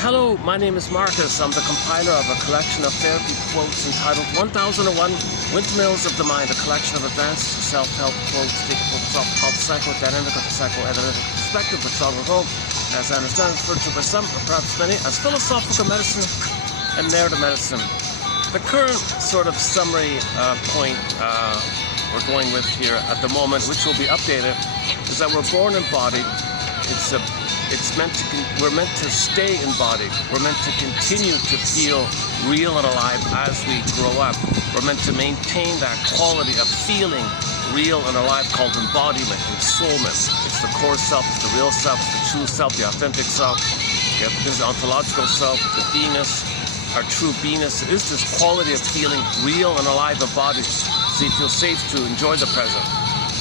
Hello, my name is Marcus. I'm the compiler of a collection of therapy quotes entitled 1001 Windmills of the Mind, a collection of advanced self-help quotes taken from the psychodynamic or the psychoanalytic perspective, which I'll hope, as I understand, is referred to by some, or perhaps many, as philosophical medicine and narrative medicine. The current sort of summary point we're going with here at the moment, which will be updated, is that we're born embodied. We're meant to stay embodied. We're meant to continue to feel real and alive as we grow up. We're meant to maintain that quality of feeling real and alive called embodiment, ensoulment. It's the core self, it's the real self, it's the true self, the authentic self. This is the ontological self, the beingness. Our true beingness is this quality of feeling real and alive embodied, so you feel safe to enjoy the present.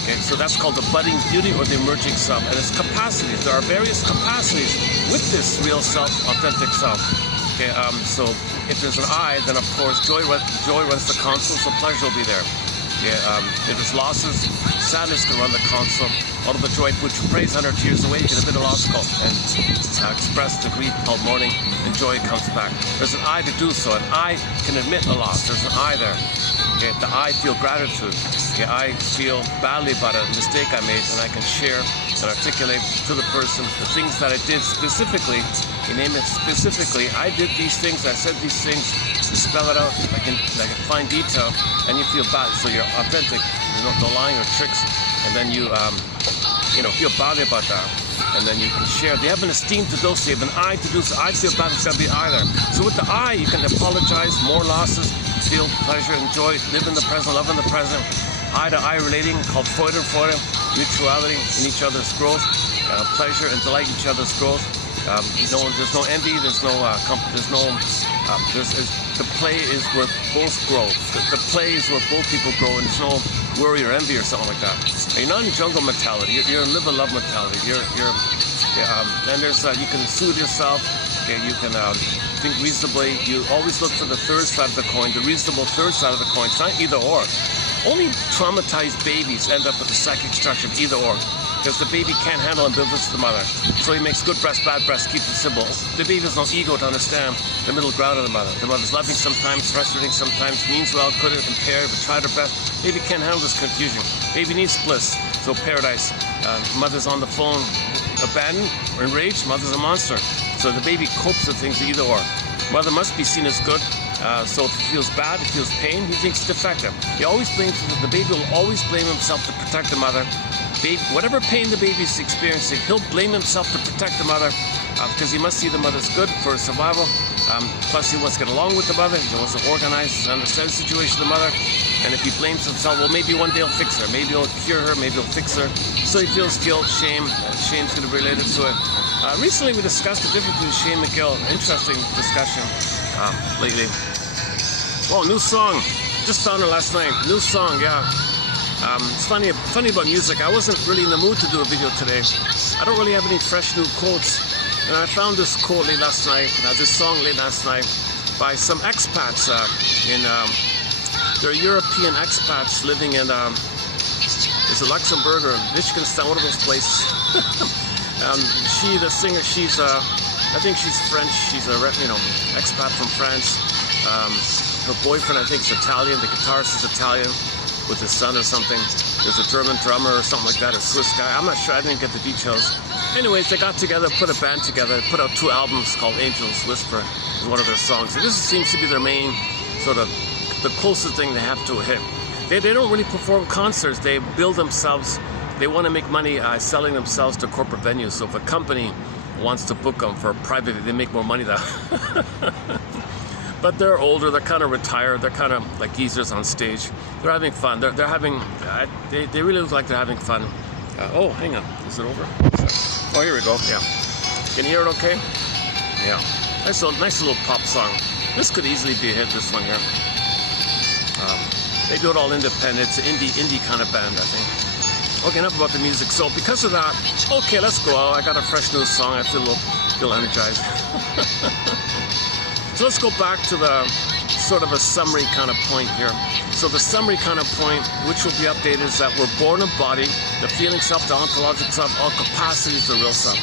Okay, so that's called the budding beauty or the emerging self, and its capacities. There are various capacities with this real self, authentic self. Okay, so if there's an I, then of course joy runs the console, so pleasure will be there. Yeah, if there's losses, sadness can run the console. All of the joy which praise under tears away, get a bit of loss called and express the grief called mourning, and joy comes back. There's an I to do so, and I can admit a loss. There's an I there. Okay, the I feel gratitude. Okay, I feel badly about a mistake I made, and I can share and articulate to the person the things that I did specifically. You name it specifically. I did these things. I said these things. You spell it out. I can find detail, and you feel bad. So you're authentic. You're not lying or tricks, and then you feel badly about that. And then you can share. They have an esteem to do so. You have an I to do so. I feel bad. It's got to be I there. So with the I, you can apologize, more losses, feel pleasure, enjoy, live in the present, love in the present. I to I relating, called Freude, mutuality in each other's growth, pleasure and delight in each other's growth. There's no envy. The play is where both grow. The play is where both people grow, and there's no worry or envy or something like that. And you're not in jungle mentality. You're in live and love mentality. And there's you can soothe yourself. Okay, you can think reasonably. You always look for the third side of the coin, the reasonable third side of the coin. It's not either or. Only traumatized babies end up with the psychic structure of either or, because the baby can't handle ambivalence to the mother. So he makes good breast, bad breast, keeps it simple. The baby has no ego to understand the middle ground of the mother. The mother's loving sometimes, frustrating sometimes, means well, couldn't, impaired, but tried her best. Baby can't handle this confusion. Baby needs bliss. So paradise. Mother's on the phone, abandoned or enraged. Mother's a monster. So the baby copes with things either or. Mother must be seen as good. So if it feels bad, it feels pain, he thinks it's defective. He always blames, the baby will always blame himself to protect the mother. Whatever pain the baby's experiencing, he'll blame himself to protect the mother because he must see the mother's good for his survival. Plus, he wants to get along with the mother. He wants to organize and understand the situation of the mother. And if he blames himself, well, maybe one day he'll fix her. Maybe he'll cure her. Maybe he'll fix her. So he feels guilt, shame. Shame's going to be related to it. Recently, we discussed the difference between shame and guilt. Interesting discussion lately. Oh, new song. Just found it last night. New song, yeah. It's funny about music. I wasn't really in the mood to do a video today. I don't really have any fresh new quotes. And I found this quote late last night, this song late last night, by some expats they're European expats living in, it's a Luxembourg or Liechtenstein, one of those places. The singer, I think she's French. She's a expat from France. Her boyfriend, I think, is Italian. The guitarist is Italian with his son or something. There's a German drummer or something like that, a Swiss guy. I'm not sure. I didn't get the details. Anyways, they got together, put a band together, put out 2 albums called Angels Whisper is one of their songs. And this seems to be their main sort of the closest thing they have to a hit. They don't really perform concerts. They build themselves. They want to make money selling themselves to corporate venues. So if a company wants to book them for private, they make more money that. But they're older, they're kind of retired, they're kind of like geezers on stage. They're having fun. They're having, they really look like they're having fun. Oh, hang on, is it over? Oh, here we go, yeah. Can you hear it okay? Yeah, nice little pop song. This could easily be a hit, this one here. They do it all independent. It's an indie kind of band, I think. Okay, enough about the music. So because of that, okay, let's go out. I got a fresh new song. I feel energized. So let's go back to the sort of a summary kind of point here. So the summary kind of point, which will be updated, is that we're born embodied, the feeling self, the ontological self, all capacities, the real self.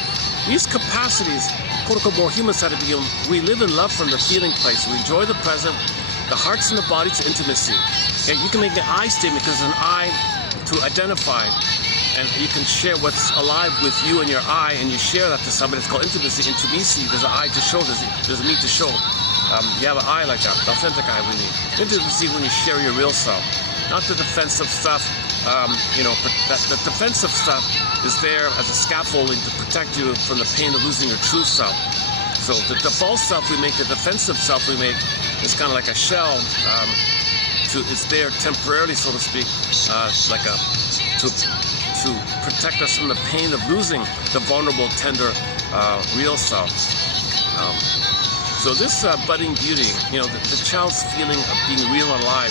These capacities quote-unquote more human side of being. We live in love from the feeling place. We enjoy the present, the hearts and the body to intimacy. Okay, you can make an I statement because it's an I to identify, and you can share what's alive with you and your I, and you share that to somebody. It's called intimacy. Intimacy, there's an I to show, there's a me to show. You have an I like that, the authentic I we need. Intimacy when you share your real self, not the defensive stuff. The defensive stuff is there as a scaffolding to protect you from the pain of losing your true self. So the false self we make, the defensive self we make, is kind of like a shell. It's there temporarily, so to speak, to protect us from the pain of losing the vulnerable, tender, real self. So this budding beauty, the child's feeling of being real and alive,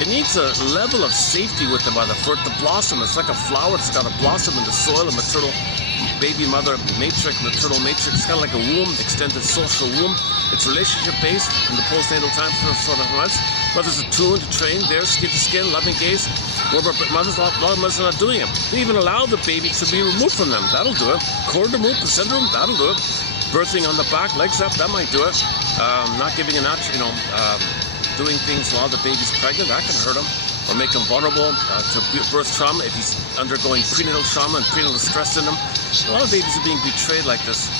it needs a level of safety with the mother for it to blossom. It's like a flower that's got to blossom in the soil, a maternal baby mother matrix, maternal matrix. It's kind of like a womb, extended social womb. It's relationship-based in the postnatal time for sort of months. Mothers are tuned to train, there, skin to skin, loving gaze. A lot of mothers are not doing it. They even allow the baby to be removed from them. That'll do it. Cord removed, placenta removed, that'll do it. Birthing on the back, legs up, that might do it. Not giving a notch, doing things while the baby's pregnant, that can hurt them. Or make him vulnerable to birth trauma if he's undergoing prenatal trauma and prenatal stress in him. A lot of babies are being betrayed like this.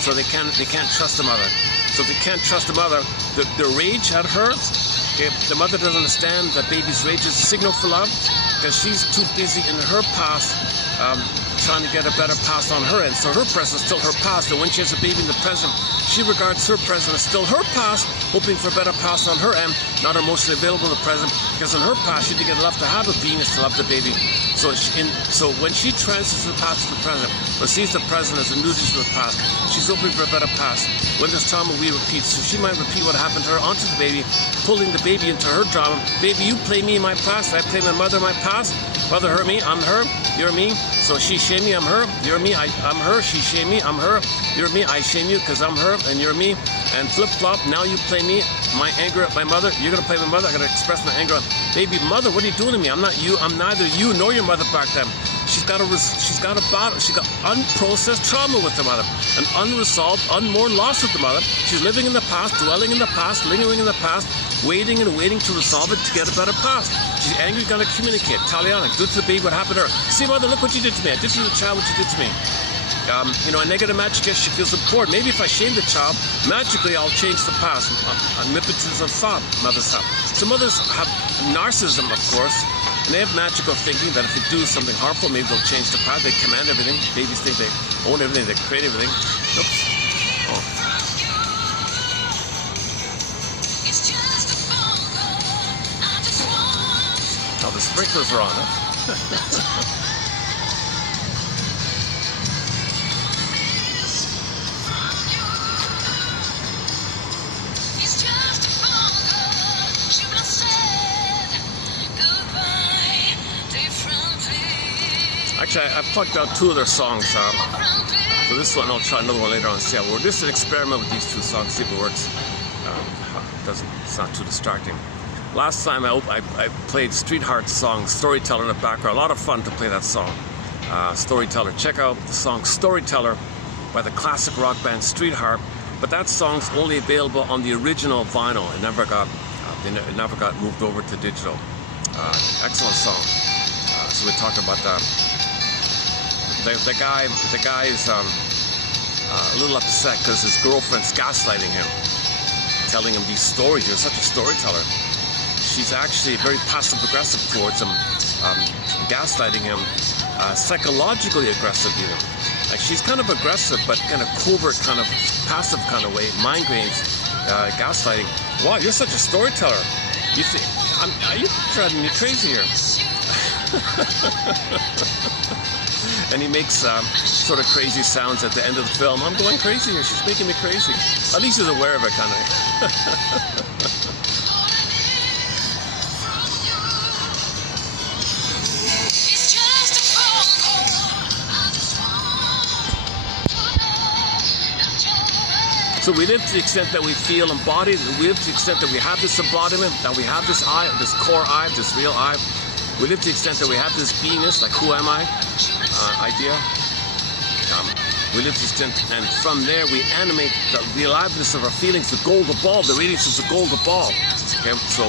So they can't trust the mother. So if they can't trust the mother, the rage at her, if the mother doesn't understand that baby's rage is a signal for love, because she's too busy in her past trying to get a better past on her end. So her present is still her past, and when she has a baby in the present, she regards her present as still her past, hoping for a better past on her end, not emotionally available in the present, because in her past she didn't get enough to have a being to love the baby. So when she transfers the past to the present, or sees the present as a nudity to the past, she's hoping for a better past. When there's trauma, we repeat. So she might repeat what happened to her onto the baby, pulling the baby into her drama. Baby, you play me in my past, I play my mother in my past. Mother hurt me, I'm her, you're me. So she shame me, I'm her, you're me, I'm her. She shame me, I'm her, you're me, I shame you because I'm her and you're me. And flip-flop, now you play me, my anger at my mother, you're going to play my mother, I got to express my anger. Baby, mother, what are you doing to me? I'm not you, I'm neither you nor your mother back then. She's got unprocessed trauma with the mother, an unresolved, unmourned loss with the mother. She's living in the past, dwelling in the past, lingering in the past, waiting and waiting to resolve it to get a better past. She's angry, got to communicate. Talionic, do to the baby what happened to her. See, mother, look what you did to me. I did to the child what you did to me. A negative magic gesture feels important. Maybe if I shame the child, magically I'll change the past. Omnipotence of thought, mothers have. So mothers have narcissism, of course, and they have magical thinking that if they do something harmful, maybe they'll change the past. They command everything. Babies think they own everything, they create everything. Oops. Oh, the sprinklers are on, huh? Actually, I plucked out two of their songs. So this one, I'll try another one later on and see how it works. This is an experiment with these two songs, see if it works. It's not too distracting. Last time I played Street Heart's song, Storyteller, in the background. A lot of fun to play that song, Storyteller. Check out the song Storyteller by the classic rock band Street Heart. But that song's only available on the original vinyl. It never got moved over to digital. Excellent song. So we're talking about that. The guy is a little upset because his girlfriend's gaslighting him, telling him these stories. You're such a storyteller. She's actually very passive-aggressive towards him, gaslighting him, psychologically aggressive even. Like she's kind of aggressive, but kind of covert, kind of passive kind of way, mind games, gaslighting. Wow, you're such a storyteller. You think are you driving me crazy here? And he makes sort of crazy sounds at the end of the film. I'm going crazy here. She's making me crazy. At least he's aware of it, kind of. So we live to the extent that we feel embodied. We live to the extent that we have this embodiment, that we have this I, this core I, this real I. We live to the extent that we have this beingness, like who am I idea. We live this instant, and from there we animate the aliveness of our feelings, the golden ball, the radiance is the golden ball. Okay, so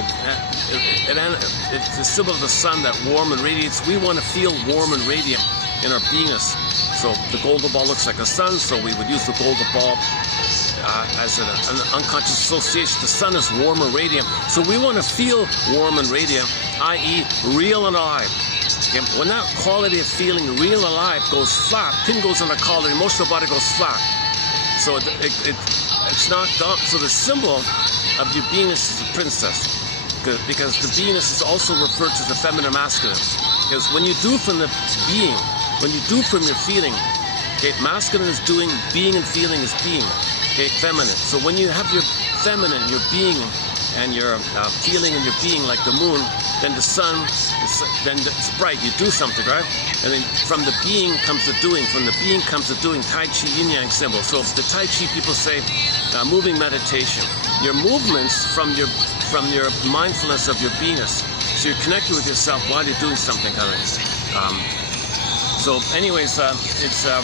it's the symbol of the sun, that warm and radiates. We want to feel warm and radiant in our beingness. So the golden ball looks like a sun, so we would use the golden ball as an unconscious association. The sun is warm and radiant, so we want to feel warm and radiant, i.e. real and alive. Okay? When that quality of feeling real and alive goes flat, pin goes on the collar, the emotional body goes flat. So it's knocked off. So the symbol of your beingness is a princess, because the beingness is also referred to as the feminine masculine. Because when you do from the being, when you do from your feeling, okay, masculine is doing, being and feeling is being, okay, feminine. So when you have your feminine, your being, and your feeling and your being like the moon, then the sun, then it's bright, you do something, right? And then from the being comes the doing, from the being comes the doing, Tai Chi yin-yang symbol. So the Tai Chi people say moving meditation. Your movements from your mindfulness of your beingness. So you're connected with yourself while you're doing something, kind of. So anyways, it's a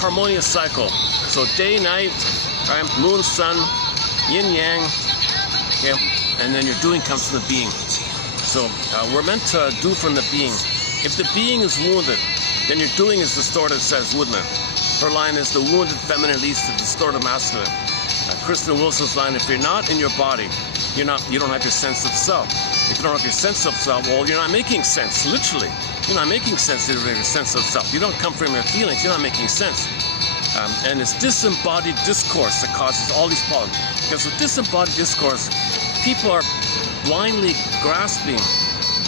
harmonious cycle. So day, night, right? Moon, sun, yin, yang, okay? And then your doing comes from the being. So we're meant to do from the being. If the being is wounded, then your doing is distorted, says Woodman. Her line is, the wounded feminine leads to distorted masculine. Kristen Wilson's line, if you're not in your body, you don't have your sense of self. If you don't have your sense of self, well, you're not making sense, literally. You're not making sense of your sense of self. You don't come from your feelings, you're not making sense. And it's disembodied discourse that causes all these problems. Because with disembodied discourse, people are blindly grasping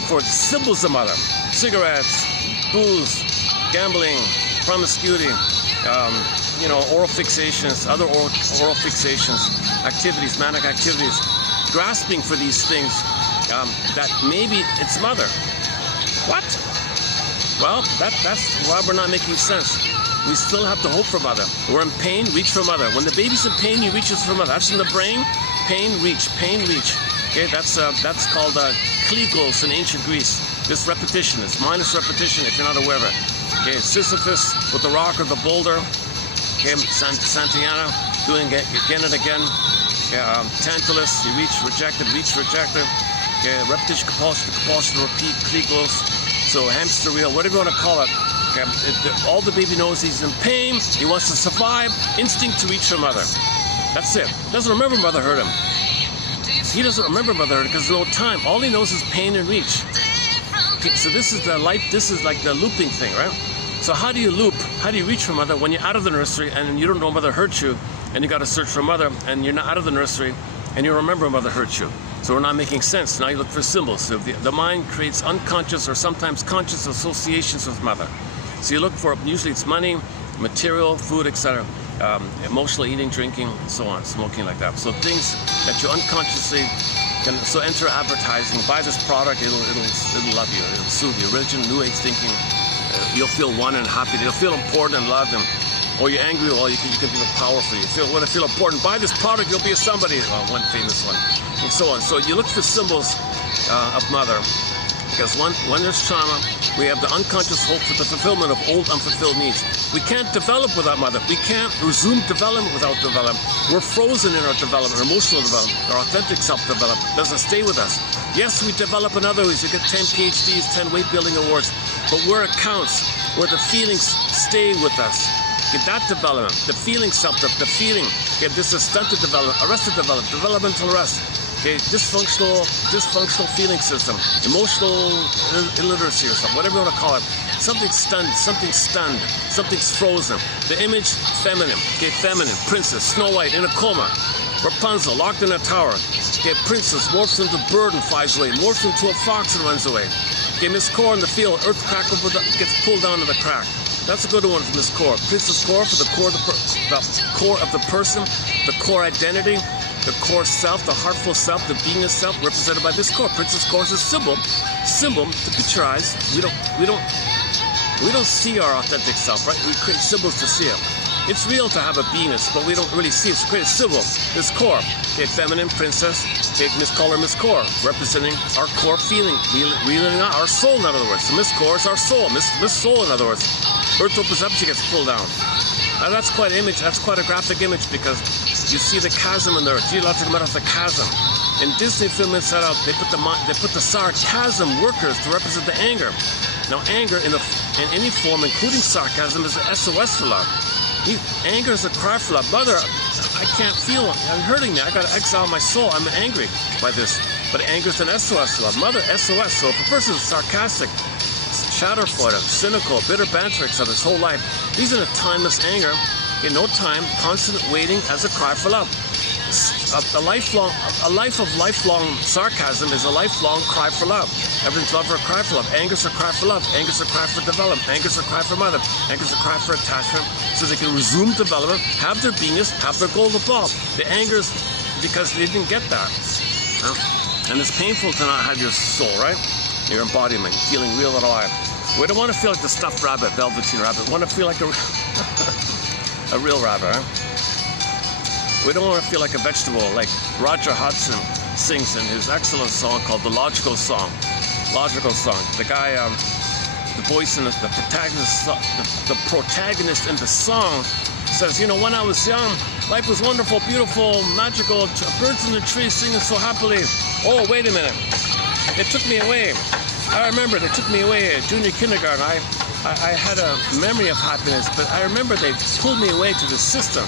for symbols of mother. Cigarettes, booze, gambling, promiscuity, oral fixations, other oral fixations, activities, manic activities, grasping for these things that maybe it's mother. What? Well, that's why we're not making sense. We still have to hope for mother. We're in pain, reach for mother. When the baby's in pain, you reach for mother. That's in the brain. Pain, reach. Pain, reach. Okay, that's called kligos in ancient Greece. This repetition, it's mindless repetition if you're not aware of it. Okay, Sisyphus with the rock or the boulder. Okay, Santayana doing it again and again. Okay, Tantalus, you reach, rejected, rejected. Okay, repetition, compulsion, repeat, kligos. So hamster wheel, whatever you want to call it. Okay, all the baby knows, he's in pain, he wants to survive, instinct to reach for mother. That's it. Doesn't remember mother hurt him. He doesn't remember mother hurt him because there's no time. All he knows is pain and reach. Okay, so this is like the looping thing, right? So how do you loop? How do you reach for mother when you're out of the nursery and you don't know mother hurt you, and you got to search for mother, and you're not out of the nursery and you remember mother hurt you? So we're not making sense. Now you look for symbols. So the mind creates unconscious or sometimes conscious associations with mother. So you look for, usually it's money, material, food, etc., emotional eating, drinking, and so on, smoking, like that. So things that you unconsciously can. So enter advertising. Buy this product, it'll love you. It'll soothe you. Religion, New Age thinking. You'll feel one and happy. You'll feel important and loved. Or you're angry. Well, you can feel powerful. You want to feel important. Buy this product, you'll be a somebody. One famous one, and so on. So you look for symbols of mother. Because when there's trauma, we have the unconscious hope for the fulfillment of old unfulfilled needs. We can't develop without mother. We can't resume development without development. We're frozen in our development, our emotional development, our authentic self-development doesn't stay with us. Yes, we develop in other ways. We get 10 PhDs, 10 weight building awards, but where it counts, where the feelings stay with us. Get that development, the feeling self-development, the feeling. Get this is stunted development, arrested development, developmental arrest. Okay, dysfunctional feeling system, emotional illiteracy or something, whatever you want to call it. Something's stunned, something's frozen. The image, feminine. Okay, feminine, princess, Snow White in a coma. Rapunzel, locked in a tower. Okay, princess morphs into bird and flies away. Morphs into a fox and runs away. Okay, Miss Core in the field, earth crack gets pulled down to the crack. That's a good one from Miss Core. Princess Core for the core of the person, the core identity. The core self, the heartful self, the beingness self, represented by this core. Princess Core is a symbol to picturize. We don't see our authentic self, right? We create symbols to see it. It's real to have a beingness, but we don't really see it. So create a symbol. This core, okay, feminine, princess, okay, Miss Core, representing our core feeling, reeling out our soul, in other words. So Miss Core is our soul, Miss Soul, in other words. Earth opens up, she gets pulled down. That's quite an image. That's quite a graphic image, because you see the chasm in there, geological metaphor of the chasm. In Disney film and setup, they put the sarcasm workers to represent the anger. Now, anger in any form, including sarcasm, is an SOS for love. Anger is a cry for love. Mother, I can't feel it. You're hurting me. I got to exile my soul. I'm angry by this. But anger is an SOS for love. Mother, SOS. So if a person is sarcastic, shatterfooted, cynical, bitter banterics of his whole life, he's in a timeless anger, in no time, constant waiting as a cry for love. A life of lifelong sarcasm is a lifelong cry for love. Everything's love or a cry for love. Anger's a cry for love. Anger's a cry for development. Anger's a cry for mother. Anger's a cry for attachment, so they can resume development, have their beingness, have their golden ball. The anger's because they didn't get that. And it's painful to not have your soul, right? Your embodiment, feeling real and alive. We don't want to feel like the stuffed rabbit, velveteen rabbit. We want to feel like a real rabbit, right? We don't want to feel like a vegetable, like Roger Hodgson sings in his excellent song called The Logical Song. Logical Song. The guy, the voice in the protagonist in the song says, you know, when I was young, life was wonderful, beautiful, magical, birds in the trees singing so happily. Oh, wait a minute. They took me away. I remember they took me away at junior kindergarten. I had a memory of happiness, but I remember they pulled me away to the system.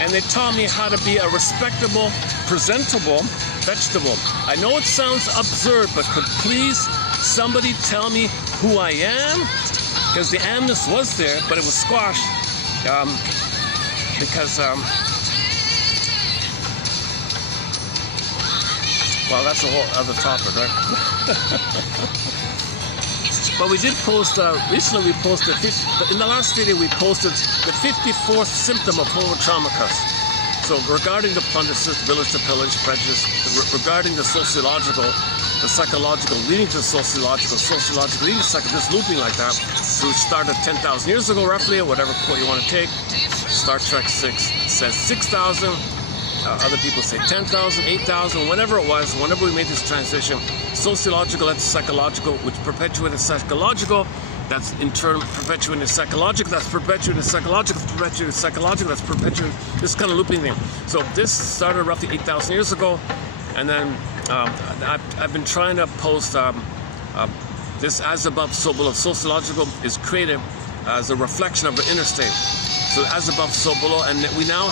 And they taught me how to be a respectable, presentable vegetable. I know it sounds absurd, but could please somebody tell me who I am? Because the amness was there, but it was squashed. Well, that's a whole other topic, right? But we did post, recently we posted, in the last video we posted the 54th symptom of Homo traumacus. So regarding the plunder system, village to pillage, prejudice, regarding the sociological, the psychological, leading to sociological, leading to psychological, just looping like that. So we started 10,000 years ago roughly, or whatever quote you want to take. Star Trek 6 says 6,000. Other people say 10,000, 8,000, whatever it was, whenever we made this transition, sociological, that's psychological, which perpetuated psychological, that's in turn perpetuated psychological, that's perpetuated psychological, that's perpetuated psychological, that's perpetuated, this kind of looping thing. So this started roughly 8,000 years ago, and then I've been trying to post this as above, so below. Sociological is created as a reflection of the inner state. So as above, so below, and we now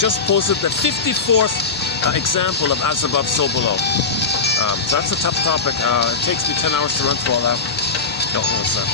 just posted the 54th example of as above, so below. So that's a tough topic. It takes me 10 hours to run through all that. Don't know what's that.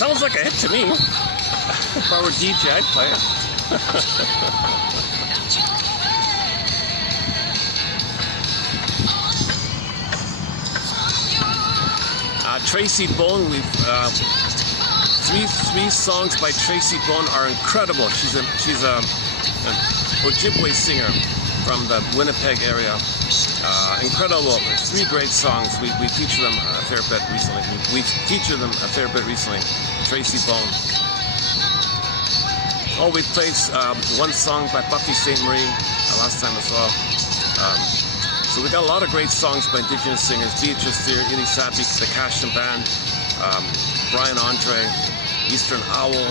Sounds like a hit to me. If I were DJ, I'd play it. Tracy Bone, we've three songs by Tracy Bone are incredible. She's a Ojibwe singer from the Winnipeg area. Incredible. 3 great songs. We feature them a fair bit recently. We featured them a fair bit recently. Tracy Bone. Oh, we played one song by Buffy St. Marie last time as well. So we got a lot of great songs by Indigenous singers. Beatrice Thier, Ili Sapi, the Cashin Band, Brian Andre, Eastern Owl.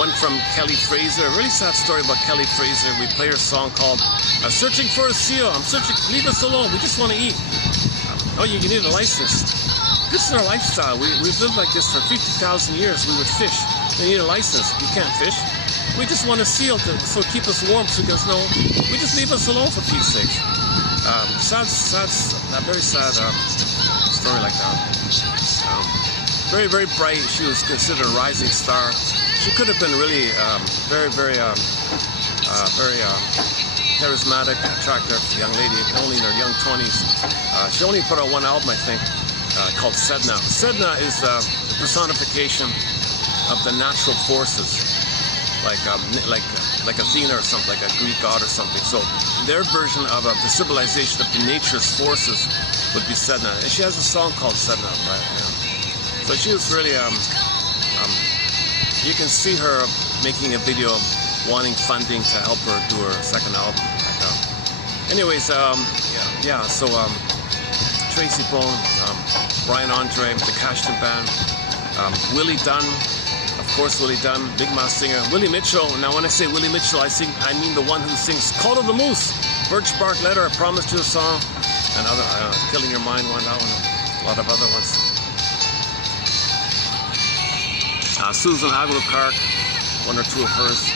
One from Kelly Fraser. A really sad story about Kelly Fraser. We play her song called Searching for a Seal. I'm searching, leave us alone. We just want to eat. Oh, you need a license. This is our lifestyle. We've lived like this for 50,000 years. We would fish. You need a license. You can't fish. We just want a seal to keep us warm. So he goes, no, we just leave us alone for Pete's sake. Very sad story like that. Very, very bright. She was considered a rising star. She could have been really very charismatic, attractive young lady, only in her young 20s. She only put out one album, I think. called Sedna. Sedna is the personification of the natural forces, like Athena or something, like a Greek god or something. So their version of the civilization of the nature's forces would be Sedna. And she has a song called Sedna, right? Yeah. So she was really, you can see her making a video wanting funding to help her do her second album. Anyways, so Tracy Bone, Brian Andre, the Cashton Band, Willie Dunn, of course Willie Dunn, big mouth singer, Willie Mitchell. Now when I say Willie Mitchell, I mean the one who sings Call of the Moose, Birch Bark Letter, I Promised You a Song, and other, Killing Your Mind one, that one, a lot of other ones. Susan Haglund-Clark, one or two of hers.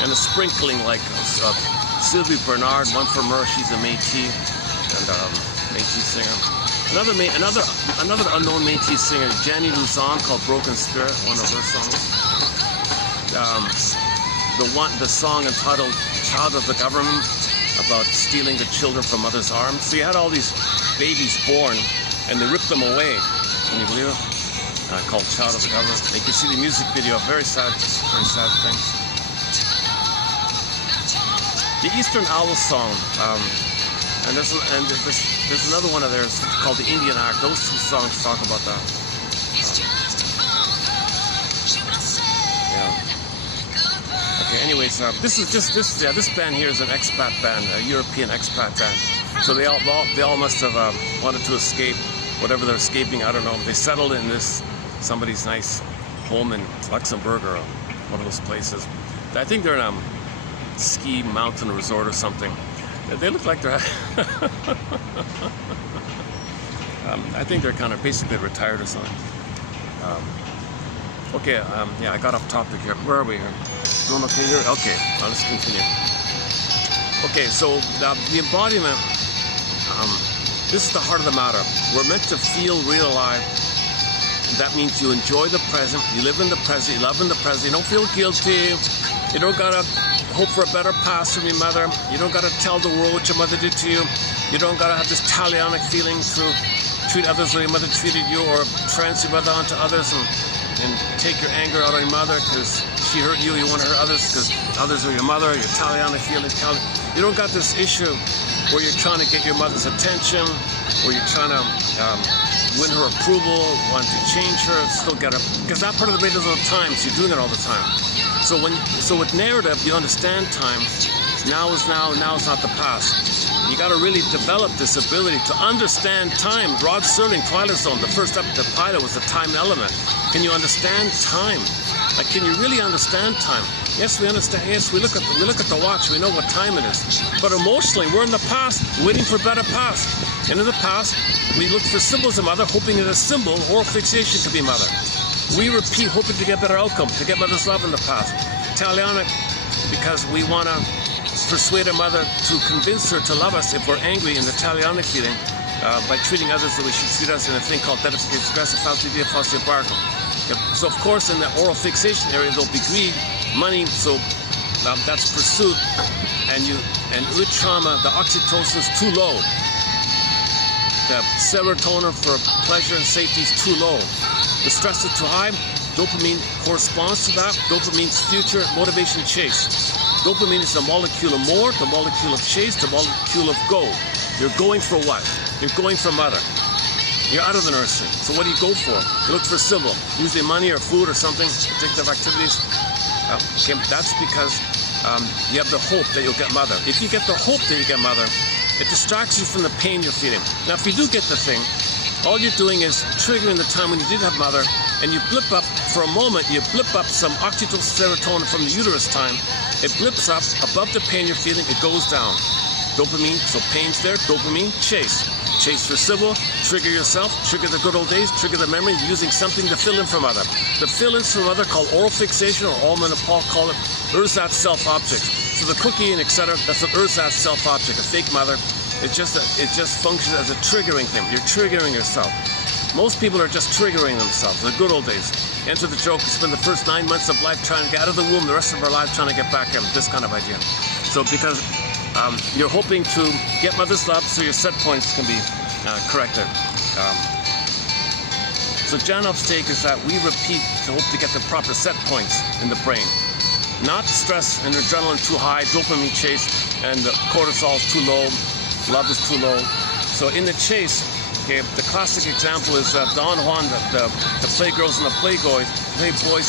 And a sprinkling like Sylvie Bernard, one from her, she's a Métis, and Métis singer. Another unknown Métis singer, Jenny Luzon, called Broken Spirit, one of her songs. The song entitled Child of the Government, about stealing the children from mother's arms. So you had all these babies born, and they ripped them away. Can you believe it? Called Child of the Government. And you can see the music video, very sad thing. The Eastern Owl Song, and there's another one of theirs called the Indian Act. Those two songs talk about that. Okay. Anyways, this band here is an expat band, a European expat band. So they all must have wanted to escape whatever they're escaping. I don't know. They settled in somebody's nice home in Luxembourg or one of those places. I think they're in a ski mountain resort or something. They look like they're I think they're kind of basically retired or something. Yeah, I got off topic here. Where are we here? Doing okay here? Okay, let's continue. Okay, so the embodiment, this is the heart of the matter. We're meant to feel real alive. That means you enjoy the present, you live in the present, you love in the present, you don't feel guilty, you don't gotta hope for a better past from your mother. You don't gotta tell the world what your mother did to you. You don't gotta have this talionic feeling to treat others the way your mother treated you, or transfer your mother onto others and take your anger out on your mother because she hurt you. You want to hurt others because others are your mother. Your talionic feeling. You don't got this issue where you're trying to get your mother's attention, where you're trying to win her approval, want to change her, still get her, because that part of the brain is all the time. So you're doing it all the time. So with narrative, you understand time. Now is now is not the past. You got to really develop this ability to understand time. Rod Serling, Twilight Zone, the first the pilot was the time element. Can you understand time? Like, can you really understand time? Yes, we understand. Yes, we look at the watch. We know what time it is. But emotionally, we're in the past, waiting for a better past. And in the past, we look for symbols of mother, hoping that a symbol or fixation could be mother. We repeat, hoping to get better outcome, to get mother's love in the past. Talionic, because we want to persuade a mother to convince her to love us if we're angry in the talionic feeling by treating others the way she treats us in a thing called defective, aggressive, falsity, falsity, bargain. So of course in the oral fixation area there'll be greed, money, so that's pursuit, and with trauma the oxytocin's too low. The serotonin for pleasure and safety is too low. The stress is too high. Dopamine corresponds to that. Dopamine's future motivation chase. Dopamine is the molecule of more, the molecule of chase, the molecule of go. You're going for what? You're going for mother. You're out of the nursery. So what do you go for? You look for a symbol, usually money or food or something, addictive activities. Okay, that's because you have the hope that you'll get mother. If you get the hope that you get mother, it distracts you from the pain you're feeling. Now, if you do get the thing, all you're doing is triggering the time when you did have mother, and you blip up, for a moment, you blip up some oxytocin serotonin from the uterus time. It blips up above the pain you're feeling, it goes down. Dopamine, so pain's there, dopamine, chase. Chase for symbol, trigger yourself, trigger the good old days, trigger the memory, using something to fill in from other. The fill-ins from other called oral fixation, or Allman and Paul call it ersatz self-object. So the cookie and etc., that's an ersatz self-object, a fake mother. It just functions as a triggering thing. You're triggering yourself. Most people are just triggering themselves, the good old days. Enter the joke, we spend the first 9 months of life trying to get out of the womb, the rest of our life trying to get back in, this kind of idea. So because You're hoping to get mother's love so your set points can be corrected. So Janov's take is that we repeat to hope to get the proper set points in the brain. Not stress and adrenaline too high, dopamine chase, and the cortisol is too low, love is too low. So in the chase, okay, the classic example is Don Juan, the playgirls and the playboys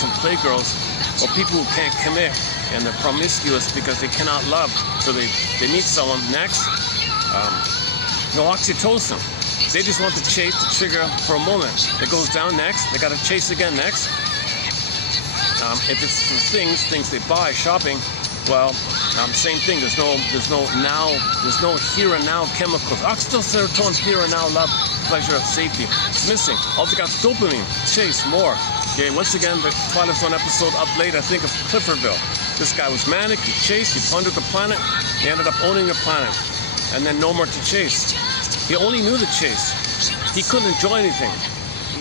and playgirls, or people who can't commit and they're promiscuous because they cannot love. So they meet someone next, no oxytocin. They just want to chase the trigger for a moment. It goes down next. They got to chase again next. If it's for things they buy, shopping, well, same thing. There's no here and now chemicals. Oxytocin, serotonin, here and now, love, pleasure, safety. It's missing. All they got is dopamine. Chase more. Okay. Once again, the Twilight Zone episode up late. I think of Cliffordville. This guy was manic. He chased. He plundered the planet. He ended up owning the planet, and then no more to chase. He only knew the chase. He couldn't enjoy anything.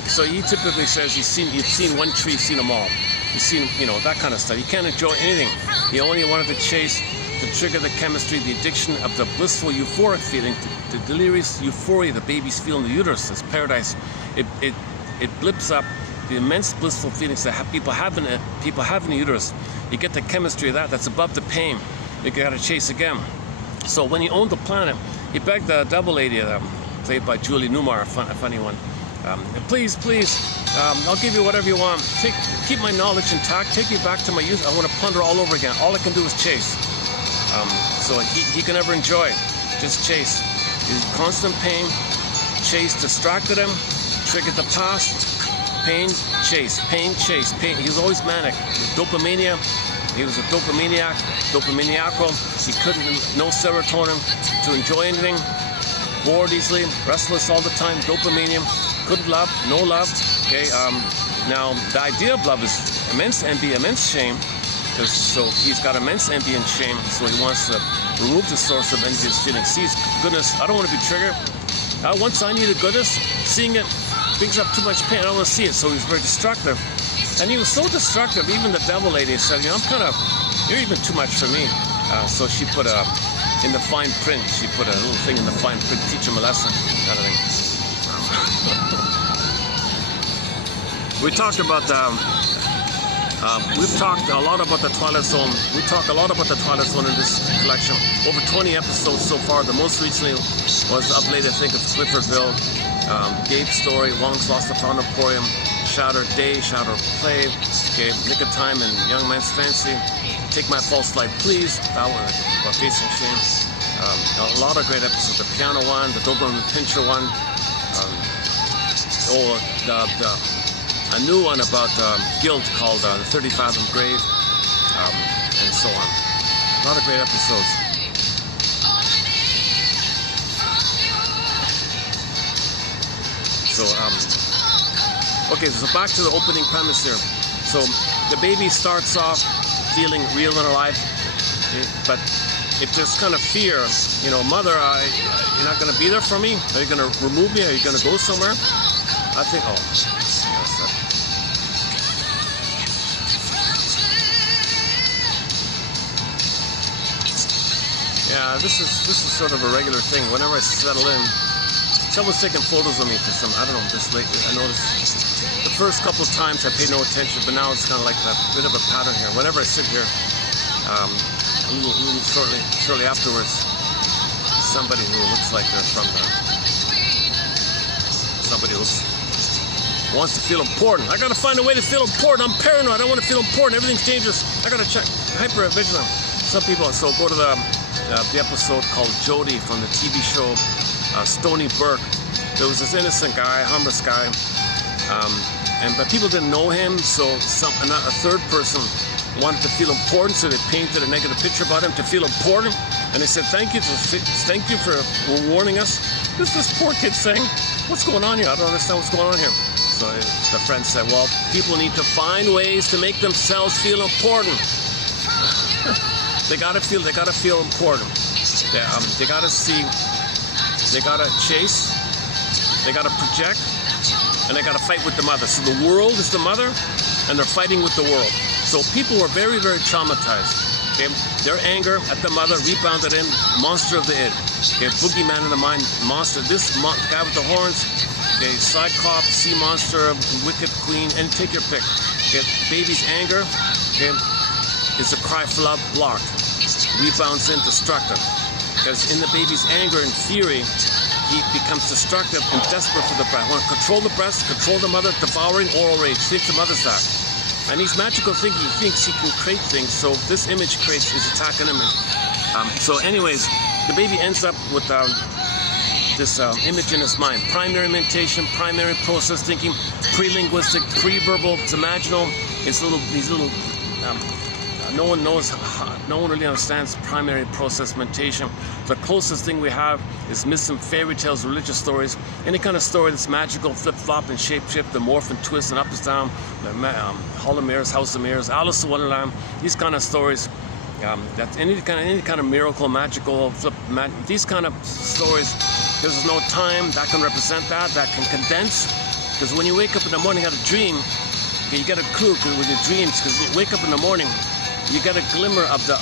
So he typically says you've seen one tree, you've seen them all. You've seen, that kind of stuff. You can't enjoy anything. He only wanted to chase, to trigger the chemistry, the addiction of the blissful euphoric feeling, the delirious euphoria the babies feel in the uterus. It's paradise. It blips up the immense blissful feelings that people have in the uterus. You get the chemistry of that. That's above the pain. You got to chase again. So when he owned the planet, he begged the devil lady, played by Julie Newmar, a funny one. Please, I'll give you whatever you want. Keep my knowledge intact. Take me back to my youth. I want to plunder all over again. All I can do is chase. So he can never enjoy. Just chase. He's in constant pain. Chase distracted him. Triggered the past. Pain, chase. Pain, chase. Pain. He was always manic. Dopamania. He was a dopamaniacal. He couldn't, no serotonin to enjoy anything. Bored easily, restless all the time, dopamine. Couldn't love, no love. Okay. Now the idea of love is immense envy, immense shame. So he's got immense envy and shame. So he wants to remove the source of envious feeling. Sees goodness. I don't want to be triggered. Once I needed goodness, seeing it brings up too much pain. I don't want to see it. So he's very destructive. And he was so destructive, even the devil lady said, you're even too much for me. So she put in the fine print, she put a little thing in the fine print, teach him a lesson, kind of thing. We talked about, we've talked a lot about the Twilight Zone. We talk a lot about the Twilight Zone in this collection. Over 20 episodes so far. The most recently was up late, I think, of Cliffordville, Gabe's story, Wong's Lost and Found Emporium, Shattered Day, Shattered Play, okay, Nick of Time and Young Man's Fancy, Take My False Life Please, that one about facing shame. A lot of great episodes, the piano one, the Doberman Pinscher one, a new one about guilt called The 30 Fathom Grave, and so on. A lot of great episodes. So, okay, so back to the opening premise here. So the baby starts off feeling real and alive, but if there's kind of fear, mother, you're not going to be there for me? Are you going to remove me? Are you going to go somewhere? I think, yeah, this is sort of a regular thing. Whenever I settle in, someone's taking photos of me for some, I don't know, this lately. I noticed the first couple of times I paid no attention, but now it's kind of like a bit of a pattern here. Whenever I sit here, a little shortly afterwards, somebody who looks like they're from somebody who wants to feel important. I gotta find a way to feel important. I'm paranoid. I don't want to feel important. Everything's dangerous. I gotta check. Hyper vigilant. Some people. So go to the episode called Jody from the TV show Stony Brook. There was this innocent guy, harmless guy, but people didn't know him. So a third person wanted to feel important, so they painted a negative picture about him to feel important. And they said, thank you for warning us. This poor kid saying, what's going on here? I don't understand what's going on here. So the friend said, well, people need to find ways to make themselves feel important. They gotta feel important. They gotta see, they gotta chase, they gotta project, and they gotta fight with the mother. So the world is the mother, and they're fighting with the world. So people were very, very traumatized. Okay, their anger at the mother rebounded in monster of the id. Okay, boogeyman in the mind, monster. This guy with the horns, okay, cyclops, sea monster, wicked queen, and take your pick. Okay, baby's anger, okay, is a cry for love blocked. Rebounds in destructive. Because in the baby's anger and fury, he becomes destructive and desperate for the breast. Want to control the breast, control the mother, devouring oral rage. Thinks the mother's that. And he's magical thinking. He thinks he can create things. So this image creates his attack on him. So anyways, the baby ends up with this image in his mind. Primary mentation, primary process thinking, pre-linguistic, pre-verbal, it's imaginal. It's these little no one knows, no one really understands primary process mentation. The closest thing we have is myths and fairy tales, religious stories, any kind of story that's magical, flip-flop and shape-shift, and morph and twist and up and down, Hall of Mirrors, House of Mirrors, Alice in Wonderland, these kind of stories, that any kind of miracle, magical, these kind of stories, there's no time that can represent that can condense, because when you wake up in the morning, you have a dream, okay, you get a clue with your dreams, because you wake up in the morning, you get a glimmer of the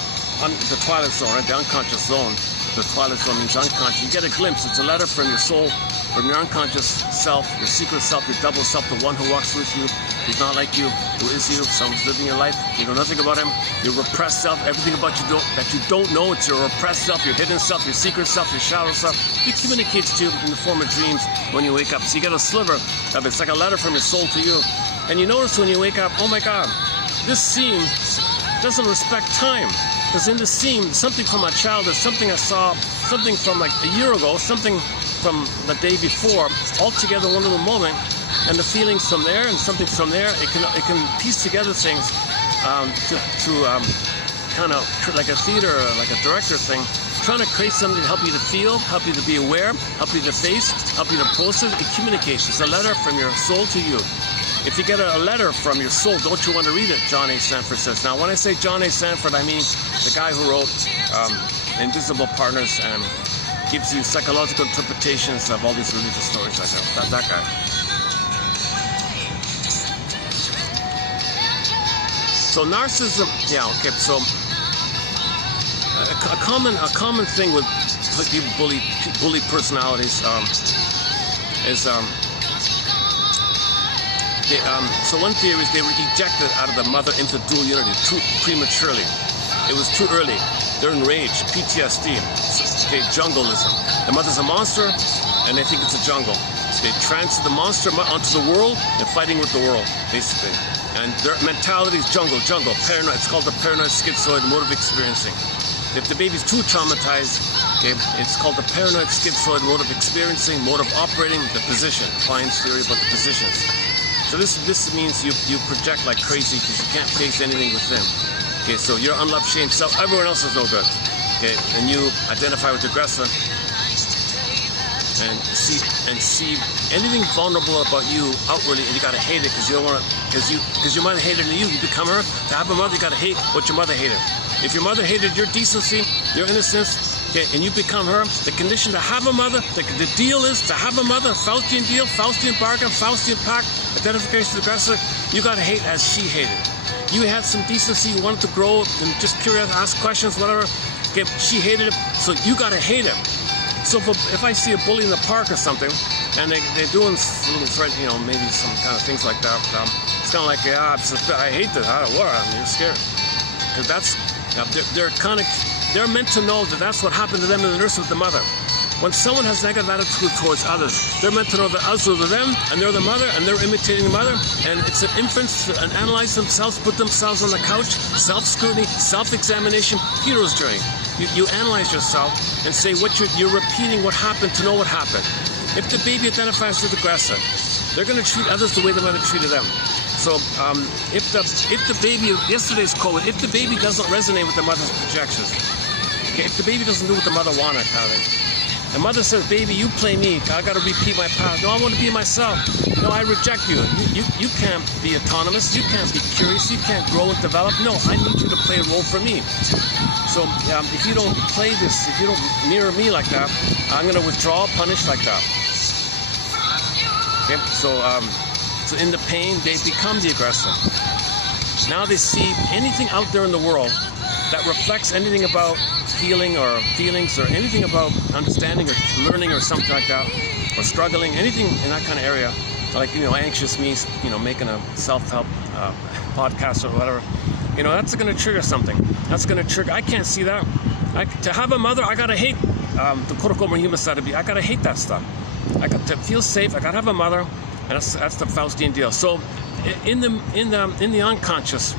twilight zone, right? The unconscious zone. The twilight zone means unconscious. You get a glimpse. It's a letter from your soul, from your unconscious self, your secret self, your double self, the one who walks with you, who's not like you, who is you, someone's living your life. You know nothing about him. Your repressed self, everything about you that you don't know, it's your repressed self, your hidden self, your secret self, your shadow self. He communicates to you in the form of dreams when you wake up. So you get a sliver of it. It's like a letter from your soul to you. And you notice when you wake up, oh my God, this scene doesn't respect time, because in the scene, something from my childhood, something I saw, something from like a year ago, something from the day before, all together in one little moment, and the feelings from there and something from there, it can piece together things to kind of like a theater, like a director thing, trying to create something to help you to feel, help you to be aware, help you to face, help you to process. It communicates. It's a letter from your soul to you. If you get a letter from your soul, don't you want to read it? John A. Sanford says. Now, when I say John A. Sanford, I mean the guy who wrote Invisible Partners and gives you psychological interpretations of all these religious stories like that. That guy. So narcissism, yeah, okay. So a common thing with people bully personalities is. So one theory is they were ejected out of the mother-infant dual unity too prematurely. It was too early. They're enraged, PTSD, okay, jungleism. The mother's a monster, and they think it's a jungle. They transfer the monster onto the world and fighting with the world, basically. And their mentality is jungle, paranoid. It's called the paranoid schizoid mode of experiencing. If the baby's too traumatized, okay, it's called the paranoid schizoid mode of experiencing, mode of operating, the position. Lyons theory about the positions. So this means you project like crazy because you can't face anything with them. Okay, so you're unloved, shame, self. Everyone else is no good. Okay, and you identify with the aggressor and see anything vulnerable about you outwardly, and you gotta hate it because you don't want to, because your mother hated you. You become her. To have a mother, you gotta hate what your mother hated. If your mother hated your decency, your innocence, okay, and you become her, the condition to have a mother, the deal is to have a mother, Faustian deal, Faustian bargain, Faustian pact, identification with the aggressor, you gotta hate as she hated. You had some decency, you wanted to grow and just curious, ask questions, whatever. Okay, she hated it, so you gotta hate him. So if I see a bully in the park or something, and they're doing little threat, you know, maybe some kind of things like that, it's kind of like, yeah, I hate this, I don't worry, you're scared. Because that's, they're meant to know that that's what happened to them in the nursery with the mother. When someone has negative attitude towards others, they're meant to know that others are them, and they're the mother, and they're imitating the mother, and it's an infant to analyze themselves, put themselves on the couch, self-scrutiny, self-examination, hero's journey. You analyze yourself and say what you're repeating what happened to know what happened. If the baby identifies with the aggressor, they're going to treat others the way the mother treated them. So if the baby, yesterday's Kohut, if the baby doesn't resonate with the mother's projections, okay, if the baby doesn't do what the mother wanted, kind of thing. The mother says, baby, you play me. I got to repeat my past. No, I want to be myself. No, I reject you. You can't be autonomous. You can't be curious. You can't grow and develop. No, I need you to play a role for me. So if you don't play this, if you don't mirror me like that, I'm going to withdraw, punish like that. Okay, so in the pain, they become the aggressor. Now they see anything out there in the world that reflects anything about healing or feelings or anything about understanding or learning or something like that, or struggling, anything in that kind of area, like, anxious me, making a self-help podcast or whatever, that's going to trigger something. That's going to trigger. I can't see that. To have a mother, I got to hate the korokoma human side of me. I got to hate that stuff. I got to feel safe. I got to have a mother, and that's the Faustian deal. So in the unconscious,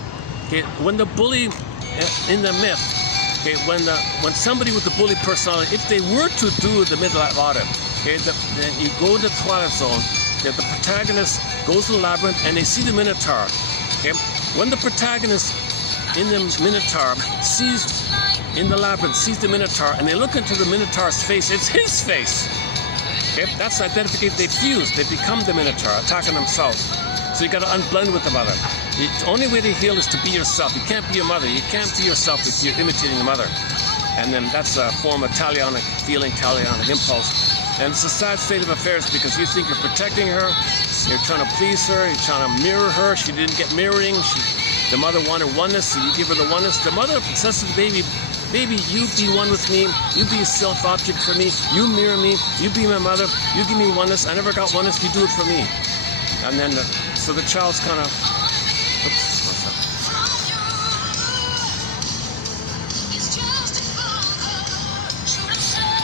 okay, when the bully in the myth, okay, when somebody with the bully personality, if they were to do the midlife audit, okay, then you go to the twilight zone. Okay, the protagonist goes to the labyrinth and they see the Minotaur. Okay, when the protagonist in the Minotaur sees in the labyrinth, sees the Minotaur, and they look into the Minotaur's face, it's his face. Okay, that's identification. They fuse. They become the Minotaur, attacking themselves. So you got to unblend with the mother. The only way to heal is to be yourself. You can't be your mother. You can't be yourself if you're imitating the mother. And then that's a form of talionic feeling, talionic impulse. And it's a sad state of affairs because you think you're protecting her, you're trying to please her, you're trying to mirror her. She didn't get mirroring. The mother wanted oneness, so you give her the oneness. The mother says to the baby, baby, you be one with me. You be a self-object for me. You mirror me. You be my mother. You give me oneness. I never got oneness. You do it for me. And then, so the child's kind of, oops, what's that?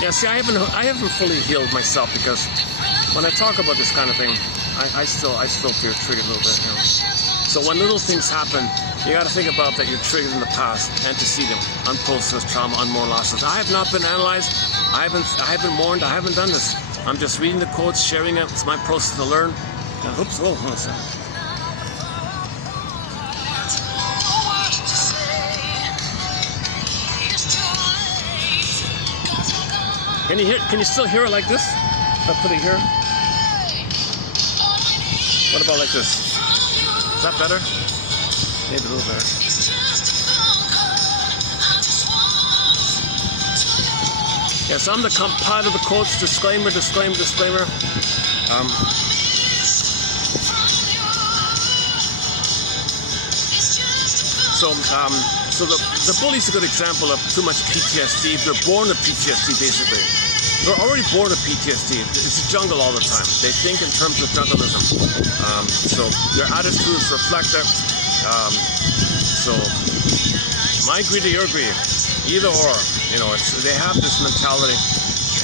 Yeah, see, I haven't fully healed myself because when I talk about this kind of thing, I still feel triggered a little bit. So when little things happen, you got to think about that you're triggered in the past, antecedent, unprocessed trauma, unmourned losses. I have not been analyzed. I haven't mourned. I haven't done this. I'm just reading the quotes, sharing it. It's my process to learn. Oops! Oh, hold on a second. Can you still hear it like this? If I put it here. What about like this? Is that better? Maybe a little better. Yes, I'm the compiler of the quotes. Disclaimer, disclaimer, disclaimer. So the bully's a good example of too much PTSD. They're born with PTSD, basically. They're already born with PTSD. It's a jungle all the time. They think in terms of jungleism. So their attitudes reflect it. So my greed or your greed, either or. They have this mentality,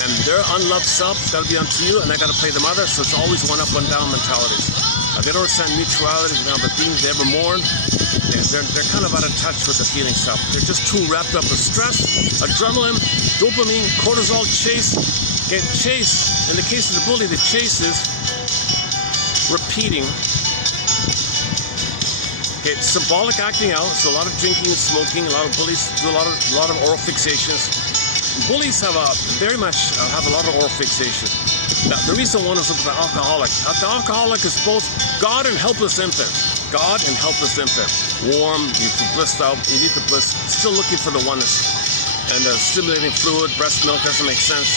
and their unloved self got to be unto you, and I got to play the mother. So it's always one up, one down mentalities. They don't understand mutuality. They don't have a being they ever mourn. They're kind of out of touch with the feeling stuff. They're just too wrapped up with stress, adrenaline, dopamine, cortisol, chase. Okay, chase. In the case of the bully, the chase is repeating. Okay, symbolic acting out. So a lot of drinking and smoking. A lot of bullies do a lot of oral fixations. Bullies have a lot of oral fixations. Now, the reason one is with the alcoholic. The alcoholic is both God and helpless infant. God and helpless infant. Warm, you can bliss out, you need the bliss. Still looking for the oneness. And stimulating fluid, breast milk doesn't make sense.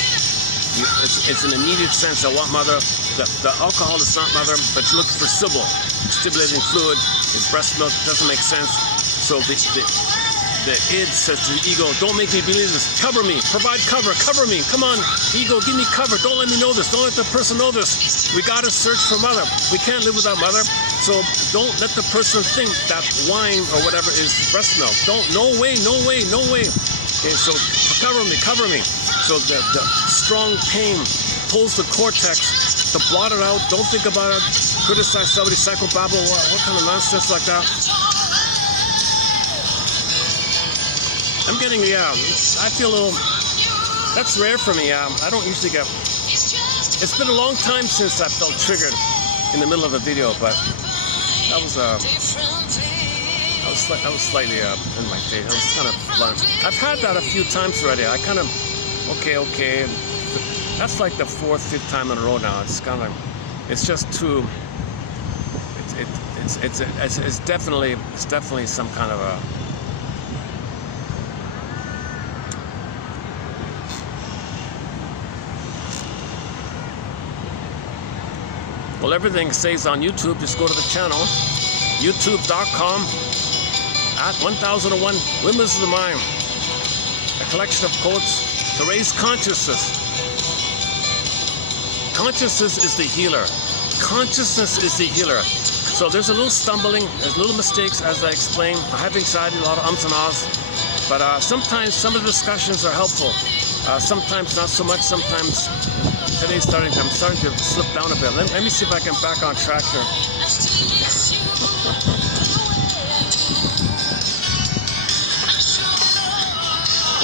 It's an immediate sense. I want mother. The alcohol is not mother, but you're looking for sybil. Stimulating fluid, is breast milk, doesn't make sense. So the id says to the ego, don't make me believe this. Cover me. Provide cover. Cover me. Come on, ego, give me cover. Don't let me know this. Don't let the person know this. We got to search for mother. We can't live without mother. So don't let the person think that wine or whatever is breast milk. No way, no way, no way. Okay, so cover me, cover me. So the strong pain pulls the cortex to blot it out. Don't think about it. Criticize somebody, psychobabble, what kind of nonsense like that? I'm getting, I feel a little, that's rare for me. I don't usually get, it's been a long time since I felt triggered in the middle of a video, but that was slightly in my face. I was kind of blunt. I've had that a few times already. I kind of, okay. That's like the 4th, 5th time in a row now. It's kind of, it's just too, it's definitely some kind of a, well, everything stays on YouTube. Just go to the channel, youtube.com, at 1001 Windmills of the Mind, a collection of quotes to raise consciousness. Consciousness is the healer. Consciousness is the healer. So there's a little stumbling, there's little mistakes as I explain. I have anxiety, a lot of ums and ahs, but sometimes some of the discussions are helpful. Sometimes not so much. Sometimes I'm starting to slip down a bit. Let me see if I can back on track here.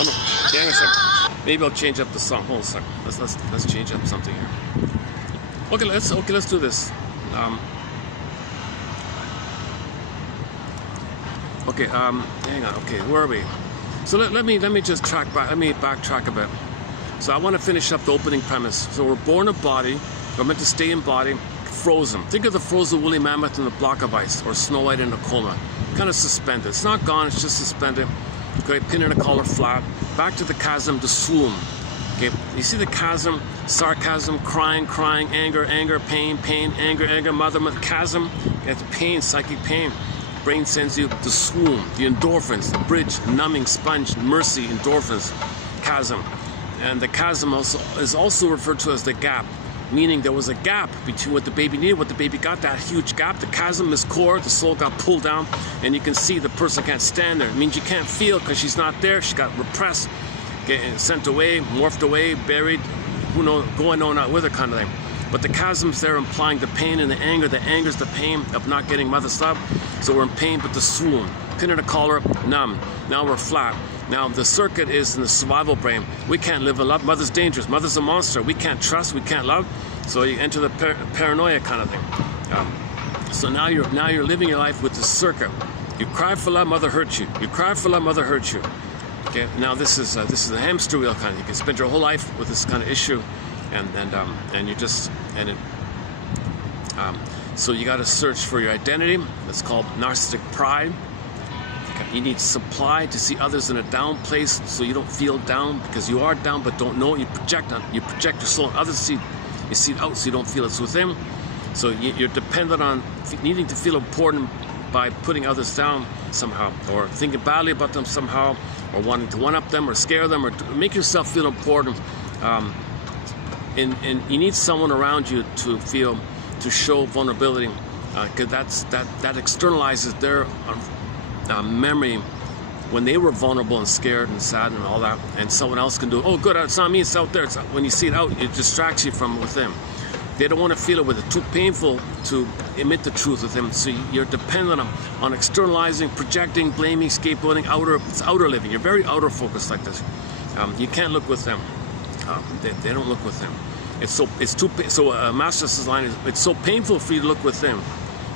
Oh no, dang a second. Maybe I'll change up the song. Hold on a second. Let's change up something here. Okay, let's do this. Okay, hang on. Okay, where are we? So let me just track back. Let me backtrack a bit. So I want to finish up the opening premise. So we're born a body. We're meant to stay in body, frozen. Think of the frozen woolly mammoth in a block of ice, or Snow White in a coma, kind of suspended. It's not gone. It's just suspended. Okay, pin in a collar, flat. Back to the chasm, the swoon. Okay, you see the chasm, sarcasm, crying, anger, pain, anger, mother, chasm. It's pain, psychic pain. Brain sends you the swoon, the endorphins, the bridge, numbing, sponge, mercy, endorphins, chasm. And the chasm is also referred to as the gap, meaning there was a gap between what the baby needed, what the baby got, that huge gap. The chasm is core, the soul got pulled down, and you can see the person can't stand there. It means you can't feel because she's not there. She got repressed, sent away, morphed away, buried, who knows, going on out with her kind of thing. But the chasm's there implying the pain and the anger. The anger is the pain of not getting mother's love. So we're in pain, but the swoon. Pin in a collar, numb. Now we're flat. Now the circuit is in the survival brain. We can't live in love. Mother's dangerous. Mother's a monster. We can't trust. We can't love. So you enter the paranoia kind of thing. So now you're living your life with the circuit. You cry for love, mother hurts you. You cry for love, mother hurts you. Okay. Now this is a hamster wheel kind of. You can spend your whole life with this kind of issue. So you got to search for your identity. That's called narcissistic pride. Okay. You need supply to see others in a down place, so you don't feel down because you are down but don't know it. You project your soul on others. You see it out so you don't feel it's within. So you're dependent on needing to feel important by putting others down somehow, or thinking badly about them somehow, or wanting to one-up them or scare them or to make yourself feel important. And you need someone around you to show vulnerability, because that externalizes their memory when they were vulnerable and scared and sad and all that, and someone else can do, oh good, it's not me, it's out there. When you see it out, it distracts you from within. They don't want to feel it with it. Too painful to emit the truth with them. So you're dependent on externalizing, projecting, blaming, scapegoating, it's outer living. You're very outer focused like this. You can't look with them. They don't look with them. So a master's line is, it's so painful for you to look with them.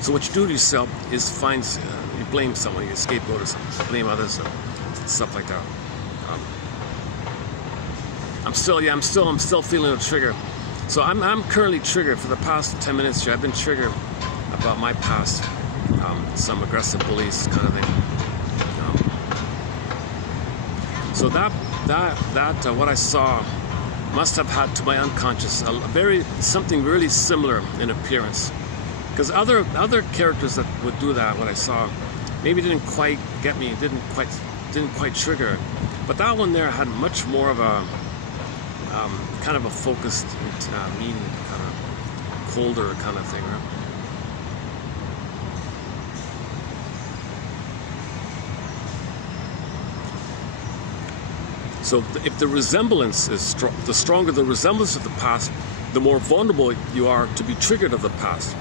So what you do to yourself is you blame someone, you scapegoat or something, blame others, stuff like that. I'm still feeling a trigger. So I'm currently triggered for the past 10 minutes here. I've been triggered about my past, some aggressive bullies kind of thing. So that what I saw must have had to my unconscious something really similar in appearance, because other characters that would do that, what I saw, maybe didn't quite get me, didn't quite trigger, but that one there had much more of a kind of a focused, mean, kind of colder kind of thing, right? So if the resemblance is strong, the stronger the resemblance of the past, the more vulnerable you are to be triggered of the past.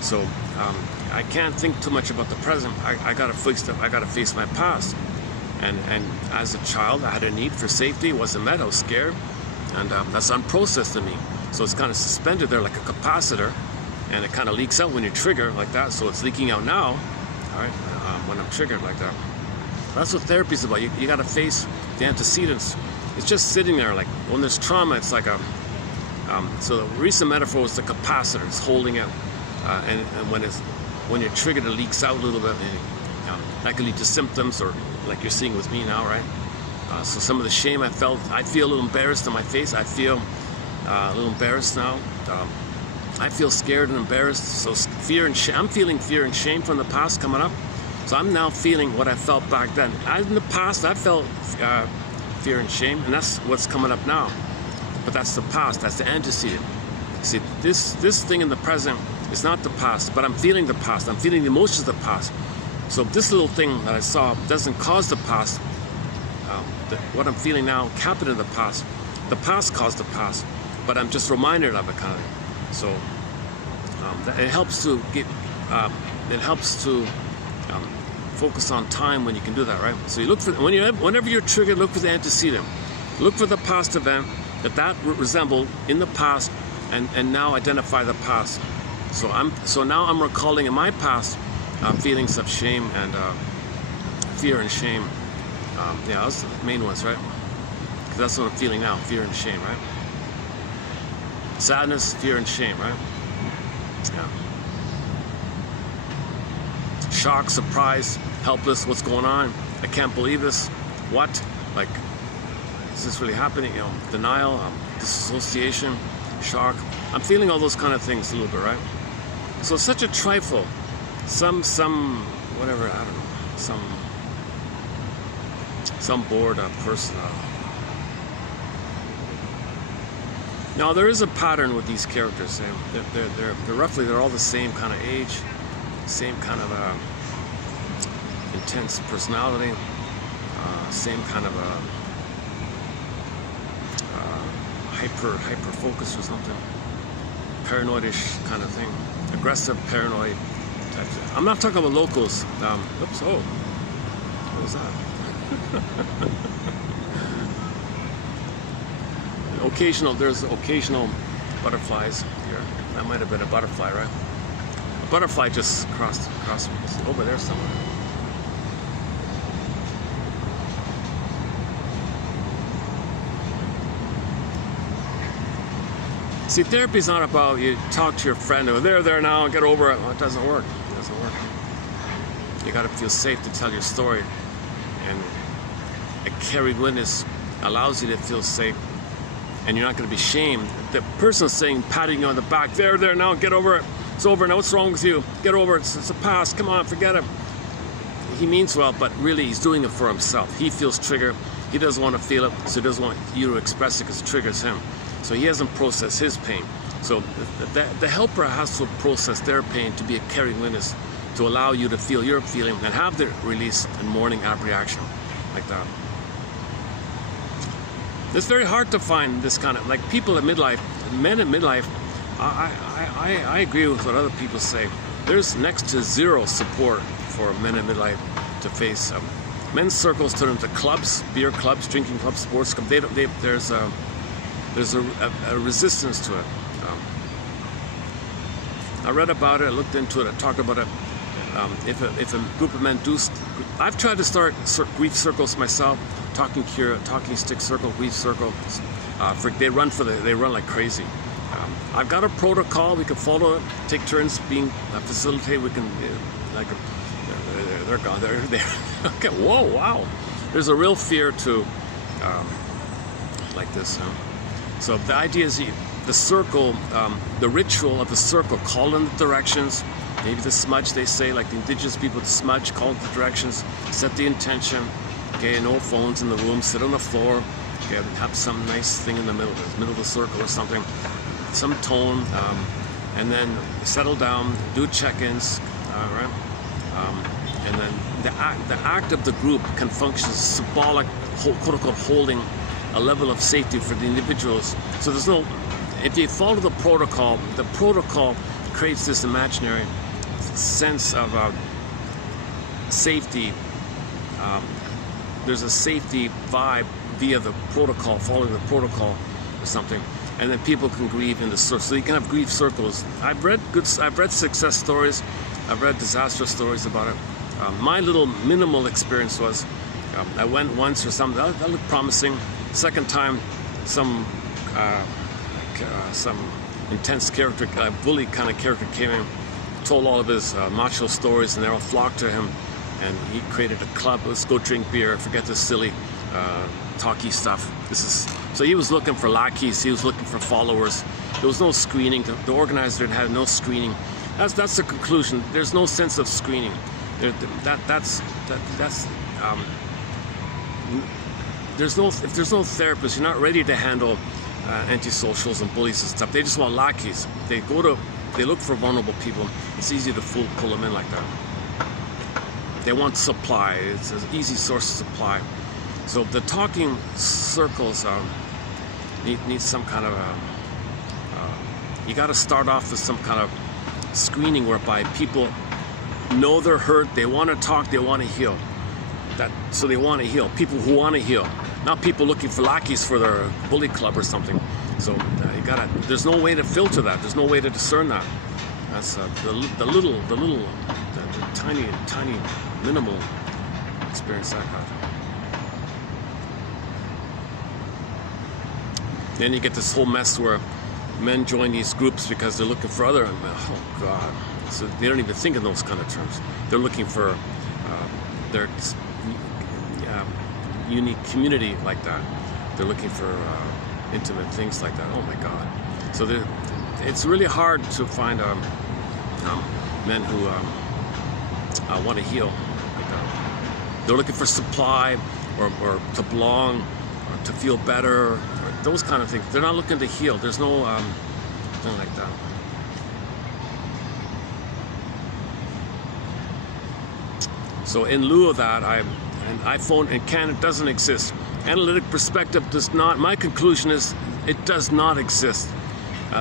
So I can't think too much about the present. I gotta face my past. And as a child, I had a need for safety. It wasn't met. I was scared, and that's unprocessed in me. So it's kind of suspended there like a capacitor, and it kind of leaks out when you trigger like that. So it's leaking out now, all right, when I'm triggered like that. That's what therapy is about. You got to face the antecedents. It's just sitting there. Like when there's trauma, it's like so the recent metaphor was the capacitor. It's holding it, and when you're triggered, it leaks out a little bit. And, that can lead to symptoms, or like you're seeing with me now, right? So some of the shame I felt, I feel a little embarrassed in my face. I feel a little embarrassed now. I feel scared and embarrassed. So fear and shame. I'm feeling fear and shame from the past coming up. So I'm now feeling what I felt back then. In the past, I felt fear and shame, and that's what's coming up now. But that's the past, that's the antecedent. See, this thing in the present is not the past, but I'm feeling the past. I'm feeling the emotions of the past. So this little thing that I saw doesn't cause the past. What I'm feeling now happened in the past. The past caused the past, but I'm just reminded of it, kind of. So it helps to get. It helps to focus on time when you can do that, right? So you look for whenever you're triggered, look for the antecedent. Look for the past event that resembled in the past, and now identify the past. So now I'm recalling in my past feelings of shame and fear and shame. Yeah, those are the main ones, right? Because that's what I'm feeling now, fear and shame, right? Sadness, fear and shame, right? Yeah. Shock, surprise, helpless, what's going on? I can't believe this. What? Like, is this really happening? You know, denial, disassociation, shock. I'm feeling all those kind of things a little bit, right? So such a trifle. Some whatever, I don't know, some bored person. Now there is a pattern with these characters. They're all the same kind of age, same kind of intense personality, same kind of hyper focus or something, paranoidish kind of thing, aggressive, paranoid type thing. I'm not talking about locals. Oops. Oh, what was that? There's occasional butterflies here. That might have been a butterfly, right? A butterfly just crossed over there somewhere. See, therapy is not about you talk to your friend, oh, there now, get over it. Well, it doesn't work. It doesn't work. You got to feel safe to tell your story. And a carried witness allows you to feel safe, and you're not going to be shamed. The person saying, patting you on the back, there now, get over it. It's over now. What's wrong with you? Get over it. It's a past. Come on, forget it. He means well, but really he's doing it for himself. He feels triggered. He doesn't want to feel it, so he doesn't want you to express it because it triggers him. So he hasn't processed his pain. So the helper has to process their pain to be a carrying witness, to allow you to feel your feeling and have the release and mourning out reaction like that. It's very hard to find this kind of, like, people in midlife, men in midlife. I agree with what other people say. There's next to zero support for men in midlife to face. Men's circles turn into clubs, beer clubs, drinking clubs, sports clubs. There's a resistance to it. I read about it, I looked into it, I talked about it. If a group of men do, I've tried to start grief circles myself, talking stick circle, grief circle. They run like crazy. I've got a protocol, we can follow it, take turns being facilitated. We can they're gone. They're okay. Whoa, wow. There's a real fear to like this. So the idea is the circle, the ritual of the circle, call in the directions. Maybe the smudge, they say, like the indigenous people, the smudge, call in the directions, set the intention. Okay, no phones in the room, sit on the floor. Okay, have some nice thing in the middle of the circle or something, some tone, and then settle down, do check-ins, right? And then the act of the group can function as symbolic, quote-unquote, holding a level of safety for the individuals. So there's no, if you follow the protocol creates this imaginary sense of safety. There's a safety vibe via the protocol, following the protocol or something, and then people can grieve in the circle. So you can have grief circles. I've read success stories, I've read disaster stories about it. My little minimal experience was, I went once or something, that looked promising. Second time, some intense character, bully kind of character came in, told all of his macho stories, and they all flocked to him, and he created a club. Let's go drink beer, forget this silly talky stuff. So he was looking for lackeys, he was looking for followers. There was no screening. The organizer had no screening. That's the conclusion. There's no sense of screening. if there's no therapist, you're not ready to handle antisocials and bullies and stuff. They just want lackeys. They look for vulnerable people. It's easy to pull them in like that. They want supply. It's an easy source of supply. So the talking circles need some kind of you got to start off with some kind of screening whereby people know they're hurt, they want to talk, they want to heal. So they want to heal. People who want to heal, not people looking for lackeys for their bully club or something. So there's no way to filter that. There's no way to discern that. That's the tiny, minimal experience I had. Then you get this whole mess where men join these groups because they're looking for other, oh God. So they don't even think in those kind of terms. They're looking for their unique community like that. They're looking for intimate things like that. Oh my God. So it's really hard to find men who want to heal. Like they're looking for supply or to belong or to feel better, or those kind of things. They're not looking to heal. There's no thing like that. So in lieu of that, iPhone in Canada doesn't exist. Analytic perspective does not. My conclusion is it does not exist.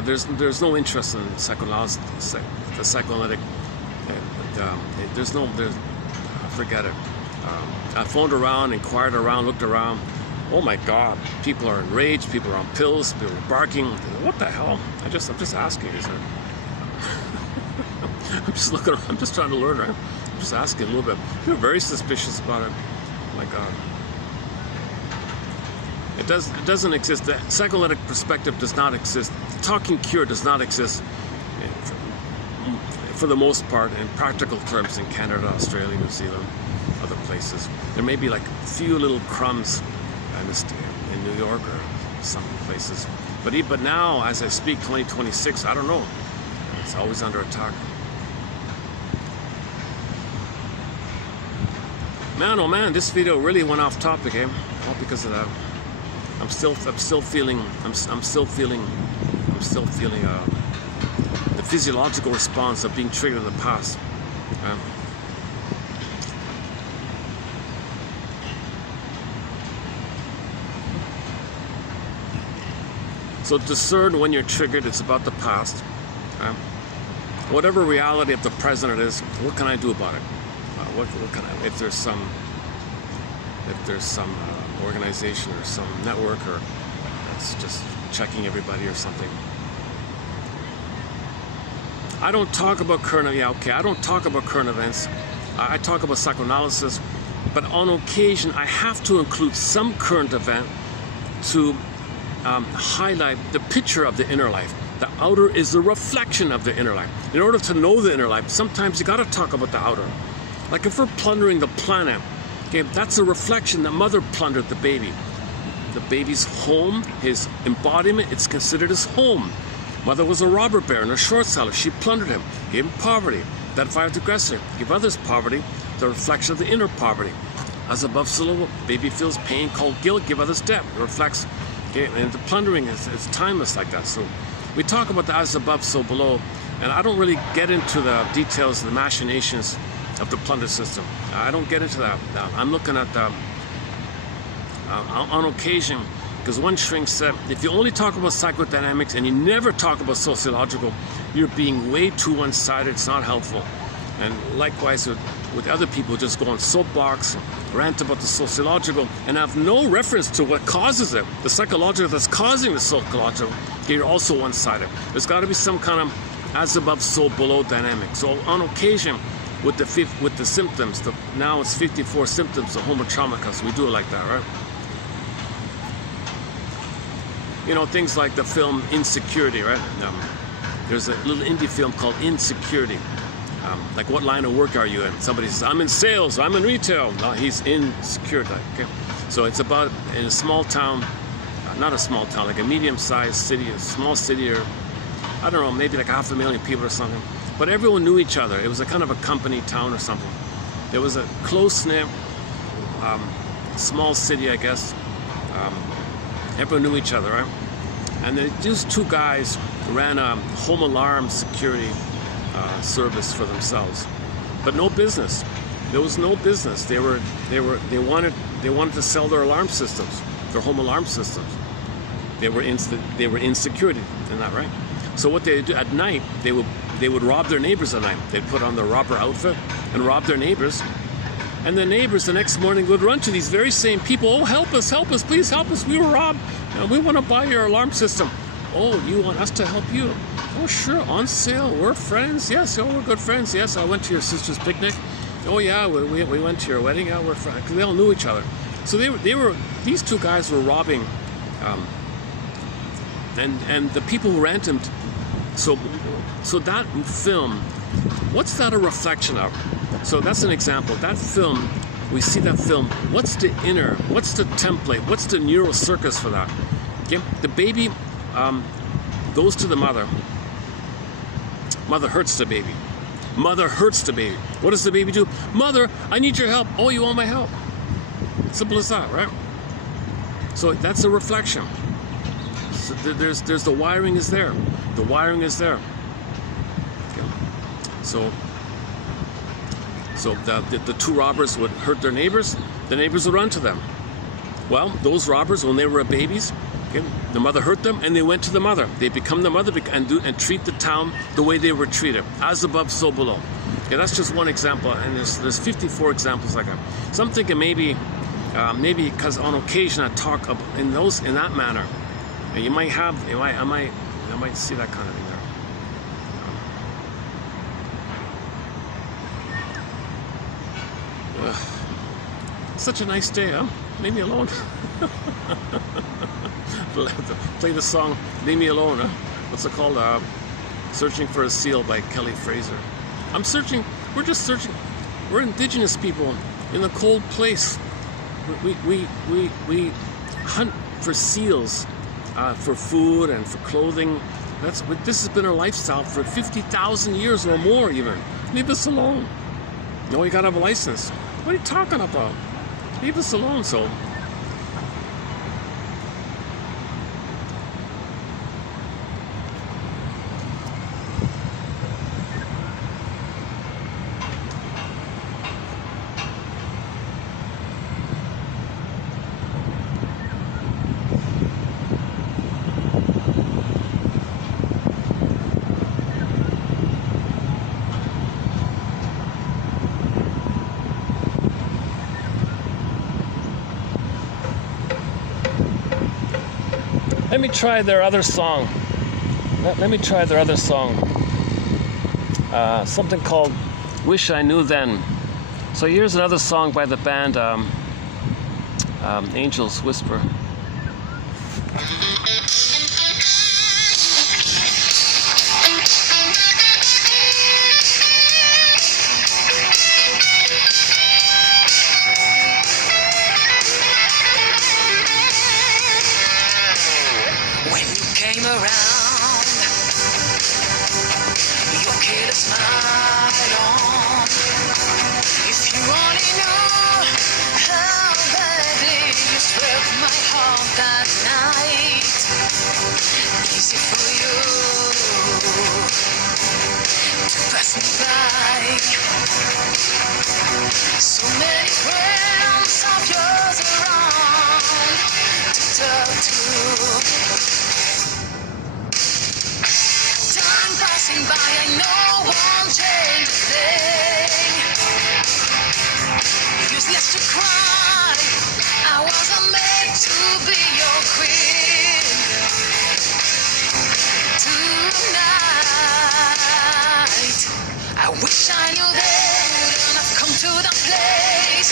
There's no interest in the psychoanalytic. Forget it. I phoned around, inquired around, looked around. Oh my God! People are enraged. People are on pills. People are barking. What the hell? I'm just asking. Is there? I'm just looking. I'm just trying to learn, right? I'm just asking a little bit. You're very suspicious about it. Oh my God. It doesn't exist. The psychoanalytic perspective does not exist. The talking cure does not exist. For the most part, in practical terms, in Canada, Australia, New Zealand, other places, there may be like a few little crumbs in New York or some places. But now, as I speak, 2026, I don't know. It's always under attack. Man, oh man, this video really went off topic, eh? All because of that. I'm still feeling the physiological response of being triggered in the past. So discern when you're triggered. It's about the past. Whatever reality of the present it is, what can I do about it? What can I? If there's some organization or some network or that's just checking everybody or something. I don't talk about I don't talk about current events. I talk about psychoanalysis, but on occasion I have to include some current event to highlight the picture of the inner life. The outer is the reflection of the inner life. In order to know the inner life, sometimes you got to talk about the outer. Like if we're plundering the planet, okay, that's a reflection that mother plundered the baby. The baby's home, his embodiment, it's considered his home. Mother was a robber baron, a short seller. She plundered him, gave him poverty. Identified the aggressor, give others poverty, the reflection of the inner poverty. As above, so below, baby feels pain called guilt, give others debt. It reflects, okay, and the plundering is timeless like that. So we talk about the as above, so below, and I don't really get into the details, the machinations of the plunder system. I don't get into that. I'm looking at the, on occasion, because one shrink said, if you only talk about psychodynamics and you never talk about sociological, you're being way too one-sided. It's not helpful. And likewise with other people, just go on soapbox, rant about the sociological, and have no reference to what causes it. The psychological that's causing the psychological, you're also one-sided. There's got to be some kind of as above, so below dynamic. So on occasion, with the symptoms, now it's 54 symptoms of homotraumicus. We do it like that, right? You know, things like the film Insecurity, right? There's a little indie film called Insecurity. Like, what line of work are you in? Somebody says, I'm in sales, I'm in retail. No, he's insecure, okay? So it's about, in a small town, not a small town, like a medium-sized city, a small city, or, I don't know, maybe like 500,000 people or something. But everyone knew each other. It was a kind of a company town or something. There was a close-knit, small city, I guess. Everyone knew each other, right? And these two guys ran a home alarm security service for themselves, but no business. There was no business. They wanted to sell their alarm systems, their home alarm systems. They were in security, isn't that right? So what they do at night, they would rob their neighbors at night. They'd put on their robber outfit and rob their neighbors. And the neighbors the next morning would run to these very same people. Oh, help us, please help us. We were robbed. We want to buy your alarm system. Oh, you want us to help you? Oh, sure, on sale. We're friends. Yes, oh, we're good friends. Yes, I went to your sister's picnic. Oh, yeah, we went to your wedding. Yeah, we're friends. Because they all knew each other. So these two guys were robbing, and the people who ran them. So that film, what's that a reflection of? So that's an example. That film, we see that film. What's the template? What's the neural circus for that? Okay? The baby goes to the mother. Mother hurts the baby. Mother hurts the baby. What does the baby do? Mother, I need your help. Oh, you want my help? Simple as that, right? So that's a reflection. So there's the wiring is there. The wiring is there. Okay. So the two robbers would hurt their neighbors. The neighbors would run to them. Well, those robbers, when they were babies, okay, the mother hurt them, and they went to the mother. They become the mother and treat the town the way they were treated, as above, so below. Okay, that's just one example, and there's 54 examples like that. So I'm thinking maybe because on occasion I talk in that manner, and I might see that kind of thing there. Such a nice day, huh? Leave me alone. Play the song "Leave Me Alone." Huh? What's it called? "Searching for a Seal" by Kelly Fraser. I'm searching. We're just searching. We're indigenous people in a cold place. We hunt for seals, for food and for clothing. This has been our lifestyle for 50,000 years or more. Even leave us alone. No, you gotta have a license. What are you talking about? Leave us alone. So. Let me try their other song. Let me try their other song. Something called "Wish I Knew Then." So here's another song by the band Angels Whisper. I wish I knew then, I've come to the place.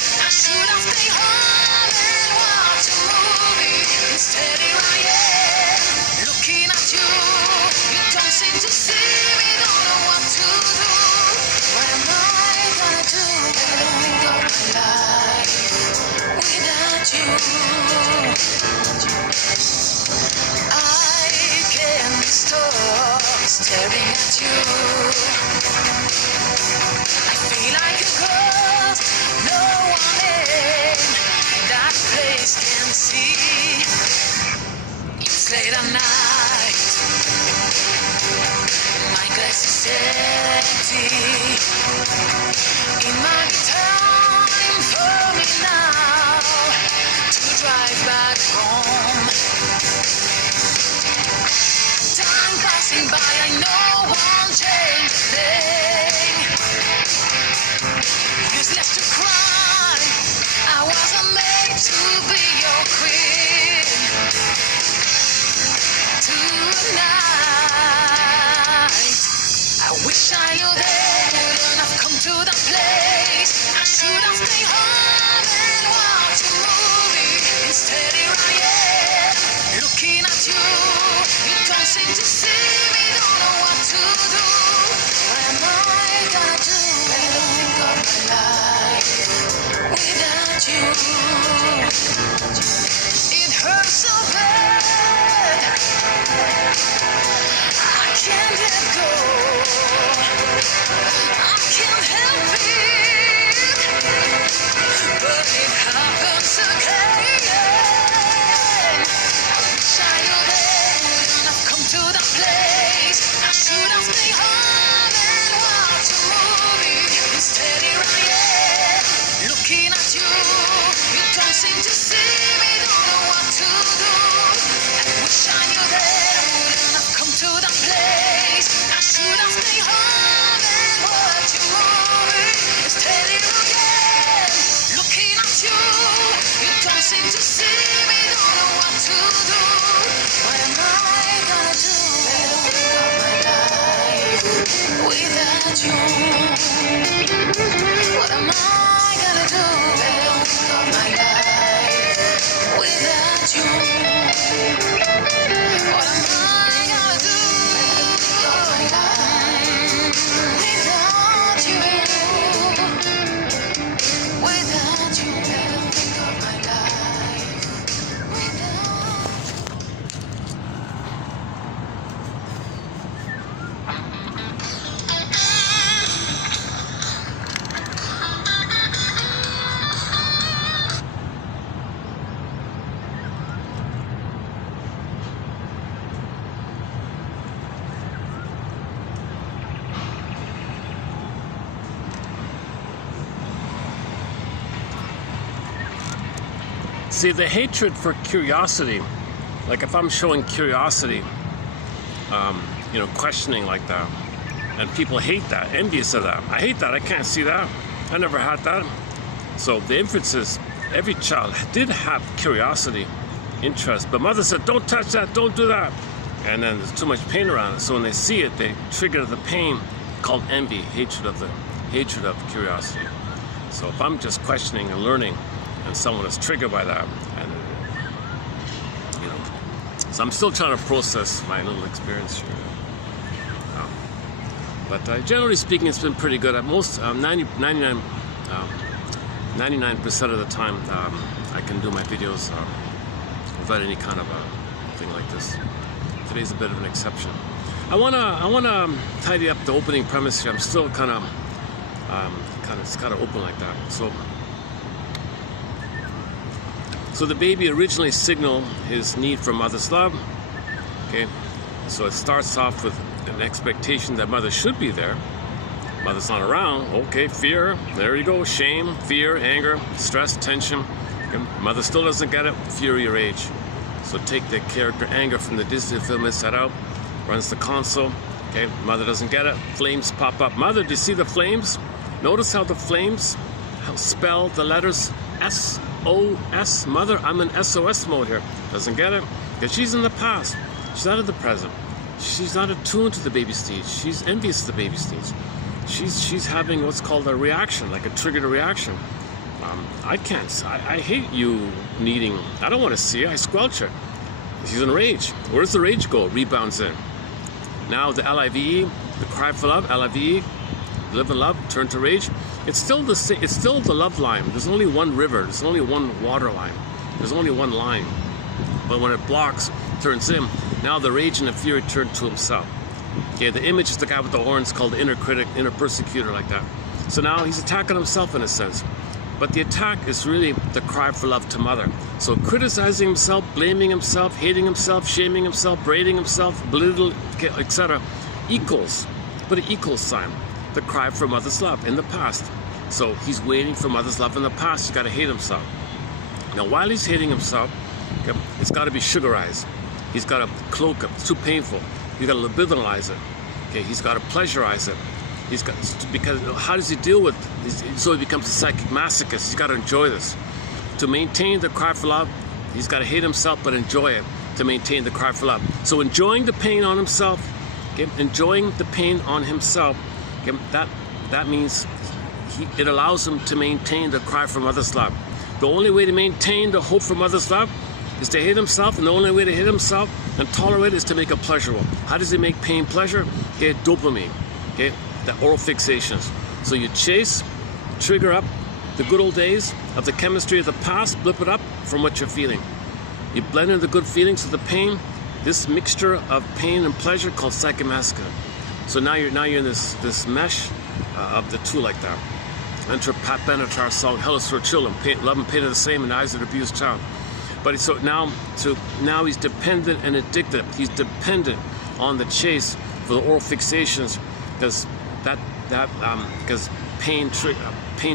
I knew they wouldn't have come to that place. I should have stayed home and watched a movie. Instead here I am, looking at you. You don't seem to see me, don't know what to do. What am I gonna do? I don't think of my life without you. It hurts so bad, I can't let go. I can't help it, but it happens again. I wish I knew they wouldn't have come to that place. I should have stayed home and watched a movie. Instead here I am, looking at you. You don't seem to see me, don't know what to do. I wish I knew they wouldn't have come to that place. I should have stayed home and watched a movie. Instead here I am, looking at you. You don't seem to see me, don't know what to do. What am I gonna do? I don't think of my life without you. What am I gonna do? I don't think of my life without you. What am I gonna do? I don't think of my life without you. Without you, I don't think of my life without you. See, the hatred for curiosity, like if I'm showing curiosity, questioning like that, and people hate that, envious of that. I hate that, I can't see that. I never had that. So the inference is, every child did have curiosity, interest, but mother said, don't touch that, don't do that. And then there's too much pain around it. So when they see it, they trigger the pain called envy, hatred of curiosity. So if I'm just questioning and learning, and someone is triggered by that, and so I'm still trying to process my little experience here. But generally speaking, it's been pretty good. At most 99% of the time, I can do my videos without any kind of a thing like this. Today's a bit of an exception. I wanna tidy up the opening premise here. I'm still kind of open like that. So the baby originally signaled his need for mother's love. Okay, so it starts off with an expectation that mother should be there. Mother's not around. Okay, fear. There you go. Shame, fear, anger, stress, tension. Okay. Mother still doesn't get it. Fury, rage. So take the character anger from the Disney film Inside Out. Runs the console. Okay, mother doesn't get it. Flames pop up. Mother, do you see the flames? Notice how the flames spell the letters SOS. Mother, I'm in SOS mode here. Doesn't get it because she's in the past. She's not in the present. She's not attuned to the baby stage. She's envious of the baby stage. She's having what's called a reaction, like a triggered reaction. I hate you needing. I don't want to see it. I squelch it. She's in rage. Where does the rage go? Rebounds in. Now the LIVE, the cry for love, LIVE, live in love, turn to rage. It's still the love line. There's only one river. There's only one water line. There's only one line. But when it blocks, turns in. Now the rage and the fury turn to himself. Okay, the image is the guy with the horns called the inner critic, inner persecutor, like that. So now he's attacking himself in a sense. But the attack is really the cry for love to mother. So criticizing himself, blaming himself, hating himself, shaming himself, berating himself, belittle, etc. equals, put an equal sign, the cry for mother's love in the past. So he's waiting for mother's love in the past. He's got to hate himself. Now while he's hating himself, okay, it's got to be sugarized. He's got to cloak it. It's too painful. He's got to libidinalize it. Okay, he's got to pleasurize it. He's got, because how does he deal with it? So he becomes a psychic masochist. He's got to enjoy this. To maintain the cry for love, he's got to hate himself but enjoy it to maintain the cry for love. So enjoying the pain on himself, okay, enjoying the pain on himself Okay, that means it allows him to maintain the cry for mother's love. The only way to maintain the hope for mother's love is to hate himself, and the only way to hate himself and tolerate is to make it pleasurable. How does he make pain pleasure? Okay, dopamine. Okay, the oral fixations. So you chase, trigger up the good old days of the chemistry of the past, blip it up from what you're feeling. You blend in the good feelings with the pain, this mixture of pain and pleasure called psychomasculine. So now you're in this mesh of the two like that. Enter Pat Benatar's song "Hell is for Children." Love and pain are the same in the eyes of the abused child. But so now he's dependent and addicted. He's dependent on the chase for the oral fixations because because pain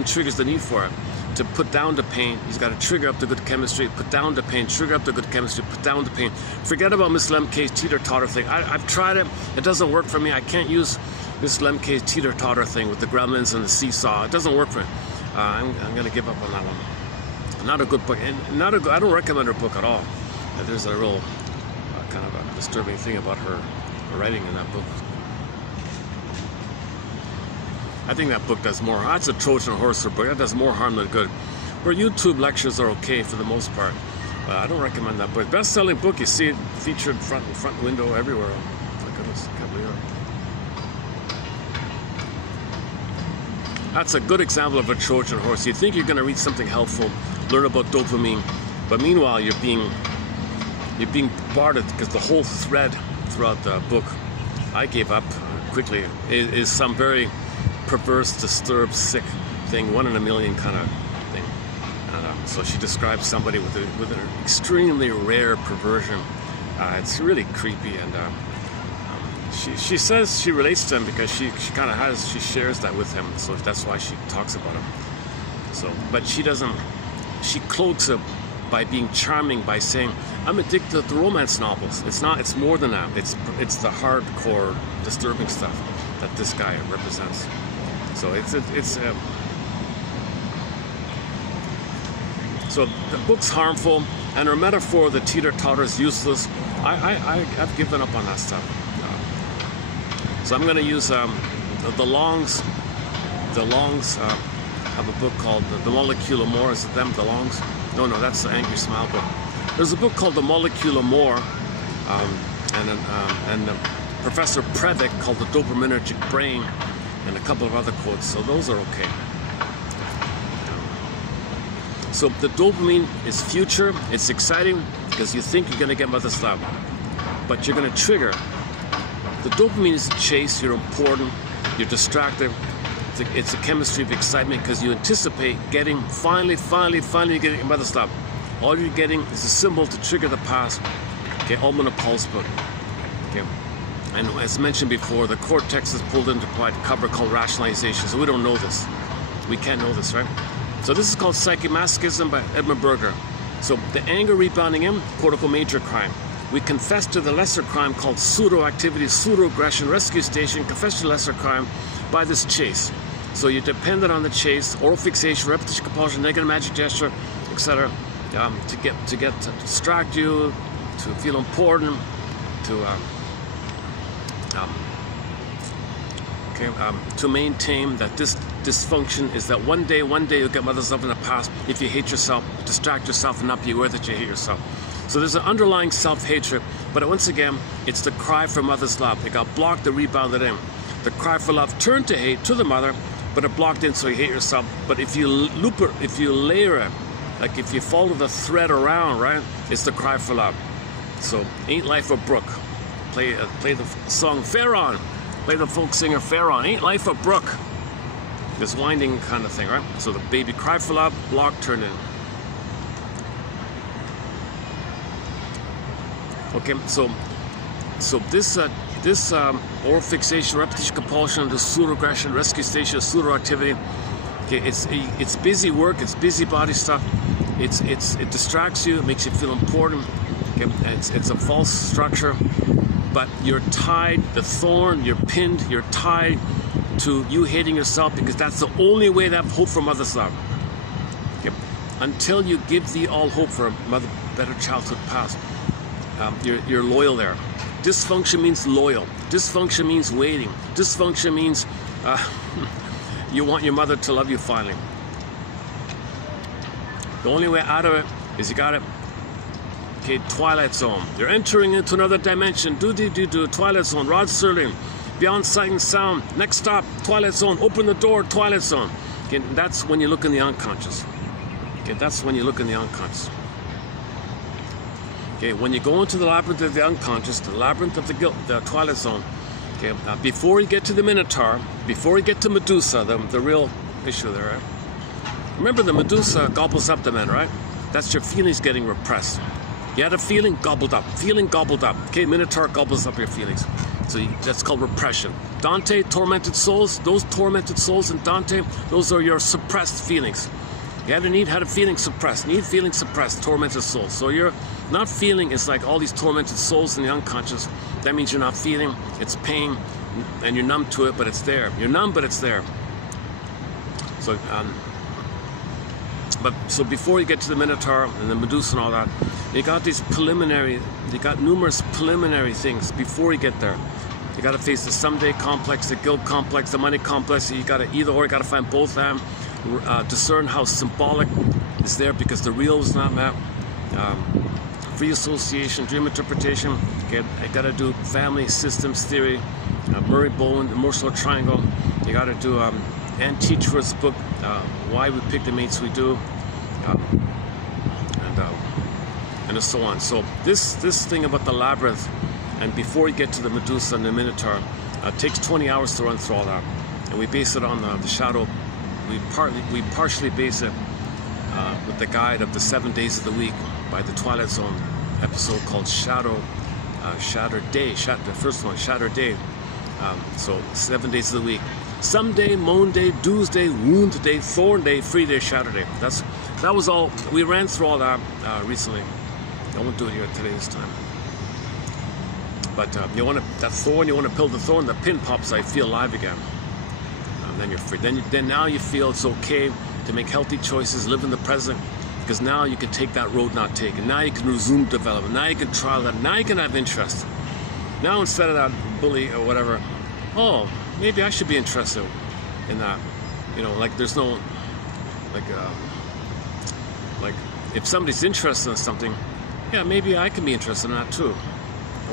triggers the need for it. To put down the pain, he's got to trigger up the good chemistry, put down the pain, trigger up the good chemistry, put down the pain. Forget about Miss Lemke's teeter-totter thing. I've tried it. It doesn't work for me. I can't use Miss Lemke's teeter-totter thing with the gremlins and the seesaw. It doesn't work for me. I'm going to give up on that one. Not a good book. And I don't recommend her book at all. There's a real kind of a disturbing thing about her writing in that book. I think that book does more. That's a Trojan horse book. That does more harm than good. Where YouTube lectures are okay for the most part. But I don't recommend that book. Best-selling book. You see it featured front window everywhere. Oh, my goodness, I can't believe it. That's a good example of a Trojan horse. You think you're going to read something helpful, learn about dopamine, but meanwhile you're being bombarded because the whole thread throughout the book, I gave up quickly, is some very perverse, disturbed, sick thing, 1 in a million kind of thing. And, so she describes somebody with an extremely rare perversion. It's really creepy, and she says she relates to him because she shares that with him. So that's why she talks about him. So, but she doesn't. She cloaks it by being charming by saying, "I'm addicted to romance novels." It's not. It's more than that. It's the hardcore, disturbing stuff that this guy represents. So so the book's harmful, and her metaphor, the teeter-totter, is useless. I've given up on that stuff. So I'm going to use the Longs. The Longs have a book called The Molecule of More. Is it them, the Longs? No, that's the Angry Smile book. There's a book called The Molecule of More, and Professor Previk called The Dopaminergic Brain, and a couple of other quotes, so those are okay. So the dopamine is future, it's exciting, because you think you're going to get mother's love, but you're going to trigger. The dopamine is a chase, you're important, you're distracted, it's a chemistry of excitement because you anticipate getting, finally getting your mother's love. All you're getting is a symbol to trigger the past. Okay, omnipotence book. Okay. And as mentioned before, the cortex is pulled into quite a cover called rationalization. So we don't know this. We can't know this, right? So this is called psychomasochism by Edmund Berger. So the anger rebounding in, quote-unquote, major crime. We confess to the lesser crime called pseudo-activity, pseudo-aggression, rescue station, confess to the lesser crime by this chase. So you're dependent on the chase, oral fixation, repetition, compulsion, negative magic gesture, etc. To distract you, to feel important, to maintain that this dysfunction is that one day you'll get mother's love in the past if you hate yourself, distract yourself, and not be aware that you hate yourself. So there's an underlying self-hatred, but once again, it's the cry for mother's love. It got blocked, it rebounded in. The cry for love turned to hate to the mother, but it blocked in, so you hate yourself. But if you loop it, if you layer it, like if you follow the thread around, right, it's the cry for love. So, ain't life a brook? Play the song Fair On. Play the folk singer Fair On. Ain't life a brook? This winding kind of thing, right? So the baby cry for love, block, turn in. Okay, so this oral fixation, repetition, compulsion, the pseudo-aggression, rescue station, pseudo-activity. Okay, it's busy work, it's busybody stuff. It distracts you, it makes you feel important. Okay, it's a false structure, but you're tied. The thorn, you're pinned. You're tied to you hating yourself because that's the only way to have hope for mother's love. Okay, until you give thee all hope for a better childhood past. You're loyal there. Dysfunction means loyal. Dysfunction means waiting. Dysfunction means You want your mother to love you finally. The only way out of it is you got it. Okay, Twilight Zone. You're entering into another dimension. Do, Twilight Zone. Rod Serling. Beyond sight and sound. Next stop, Twilight Zone. Open the door, Twilight Zone. Okay, that's when you look in the unconscious. Okay, that's when you look in the unconscious. Okay, when you go into the labyrinth of the unconscious, the labyrinth of the guilt, the Twilight Zone, okay, before you get to the Minotaur, before you get to Medusa, the real issue there, right? Remember, the Medusa gobbles up the man, right? That's your feelings getting repressed. You had a feeling, gobbled up. Feeling, gobbled up. Okay, Minotaur gobbles up your feelings. So that's called repression. Dante, tormented souls, those tormented souls in Dante, those are your suppressed feelings. You had a feeling suppressed, need feeling suppressed, tormented souls. So you're not feeling, it's like all these tormented souls in the unconscious. That means you're not feeling, it's pain, and you're numb to it, but it's there. You're numb, but it's there. So, so before you get to the Minotaur and the Medusa and all that, you got numerous preliminary things before you get there. You got to face the someday complex, the guilt complex, the money complex. You got to either or. You got to find both of them. Discern how symbolic is there because the real is not met. Free association, dream interpretation. Okay, I got to do family systems theory. Murray Bowen, emotional triangle. You got to do Ann Teachworth's book, Why We Pick the Mates We Do, and so on. So this thing about the labyrinth, and before you get to the Medusa and the Minotaur, takes 20 hours to run through all that, and we base it on the shadow. We partially base it with the guide of the 7 days of the week by the Twilight Zone episode called Shattered Day. The first one, Shattered Day. So 7 days of the week. Someday, Moan Day, Doomsday, Wound Day, Thorn Day, Free Day, Shatter Day. That was all. We ran through all that recently. I won't do it here today this time. But you want that thorn, you want to peel the thorn, the pin pops, I feel alive again. Then you're free. Then now you feel it's okay to make healthy choices, live in the present, because now you can take that road not taken. Now you can resume development. Now you can try that. Now you can have interest. Now instead of that bully or whatever, oh, maybe I should be interested in that. You know, like there's no, like if somebody's interested in something, yeah, maybe I can be interested in that too.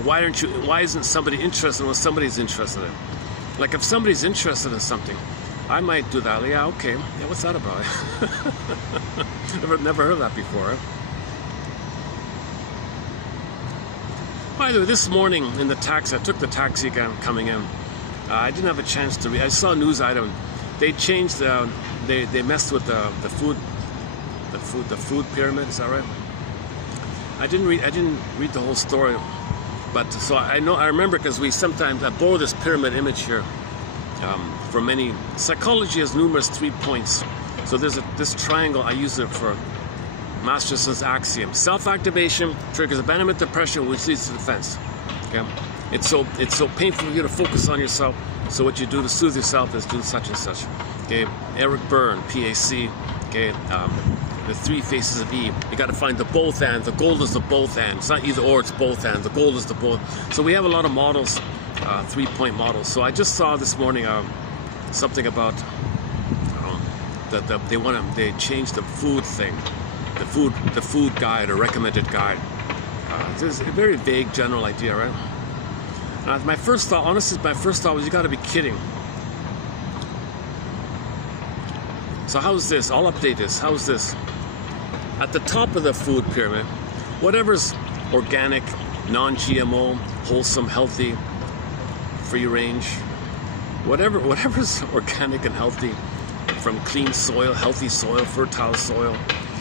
Why isn't somebody interested in what somebody's interested in? Like if somebody's interested in something, I might do that. Yeah, okay. Yeah, what's that about? Never heard of that before. By the way, this morning in the taxi, I took the taxi again coming in. I didn't have a chance to read. I saw a news item. They changed they messed with the food pyramid. Is that right? I didn't read the whole story, but so I remember because I borrow this pyramid image here from many. Psychology has numerous 3 points. So there's this triangle. I use it for Masterson's axiom. Self-activation triggers abandonment, depression, which leads to defense. Okay, it's so painful for you to focus on yourself. So what you do to soothe yourself is do such and such. Okay, Eric Byrne, PAC. Okay, the 3 faces of Eve. You got to find the both and. The goal is the both and. It's not either or. It's both and. The goal is the both. So we have a lot of models, 3-point models. So I just saw this morning something about that they changed the food thing, the food guide or recommended guide. It's a very vague general idea, right? My first thought was you got to be kidding. So how's this? I'll update this. How's this? At the top of the food pyramid, whatever's organic, non-GMO, wholesome, healthy, free range, whatever's organic and healthy, from clean soil, healthy soil, fertile soil,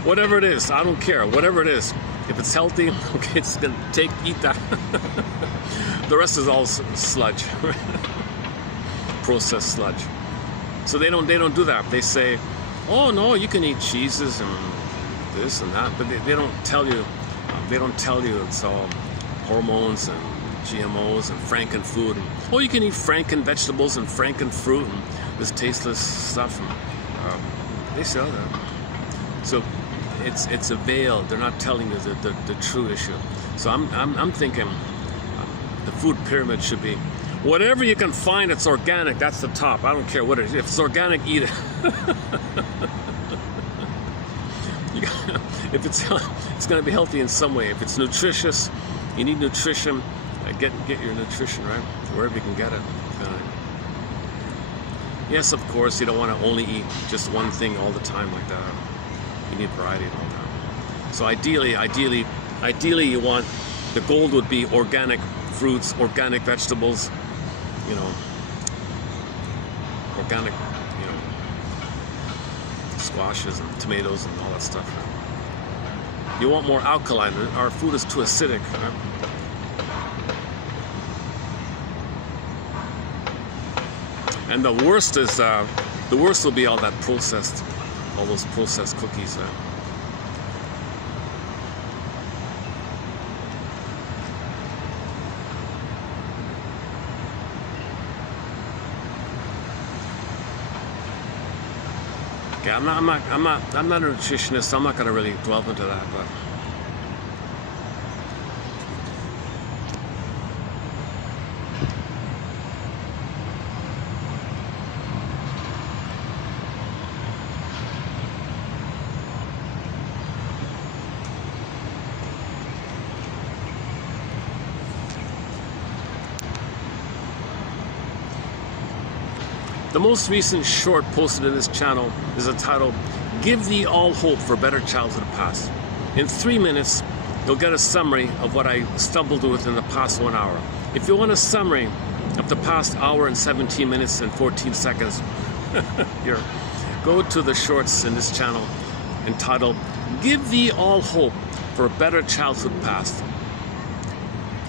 whatever it is, I don't care, whatever it is. If it's healthy, okay, it's gonna eat that. The rest is all sludge, processed sludge. So they don't do that. They say, oh no, you can eat cheeses and this and that, but they don't tell you. They don't tell you it's all hormones and GMOs and Franken food. And, oh, you can eat Franken vegetables and Franken fruit and this tasteless stuff. And, they say all that. So it's a veil. They're not telling you the true issue. So I'm thinking the food pyramid should be Whatever you can find that's organic, that's the top. I don't care what it is. If it's organic, eat it. If it's going to be healthy in some way. If it's nutritious, you need nutrition. Get your nutrition, right? Wherever you can get it. Yes, of course, you don't want to only eat just one thing all the time like that. You need variety and all that. So ideally, you want, the goal would be organic fruits, organic vegetables, organic, squashes and tomatoes and all that stuff. You want more alkaline. Our food is too acidic. Right? And the worst will be all those processed cookies. Okay, I'm not a nutritionist, so I'm not going to really delve into that, but. The most recent short posted in this channel is entitled, "Give Thee All Hope for Better Childhood Past." In 3 minutes, you'll get a summary of what I stumbled with in the past 1 hour. If you want a summary of the past hour and 17 minutes and 14 seconds, here, go to the shorts in this channel entitled, "Give Thee All Hope for a Better Childhood Past."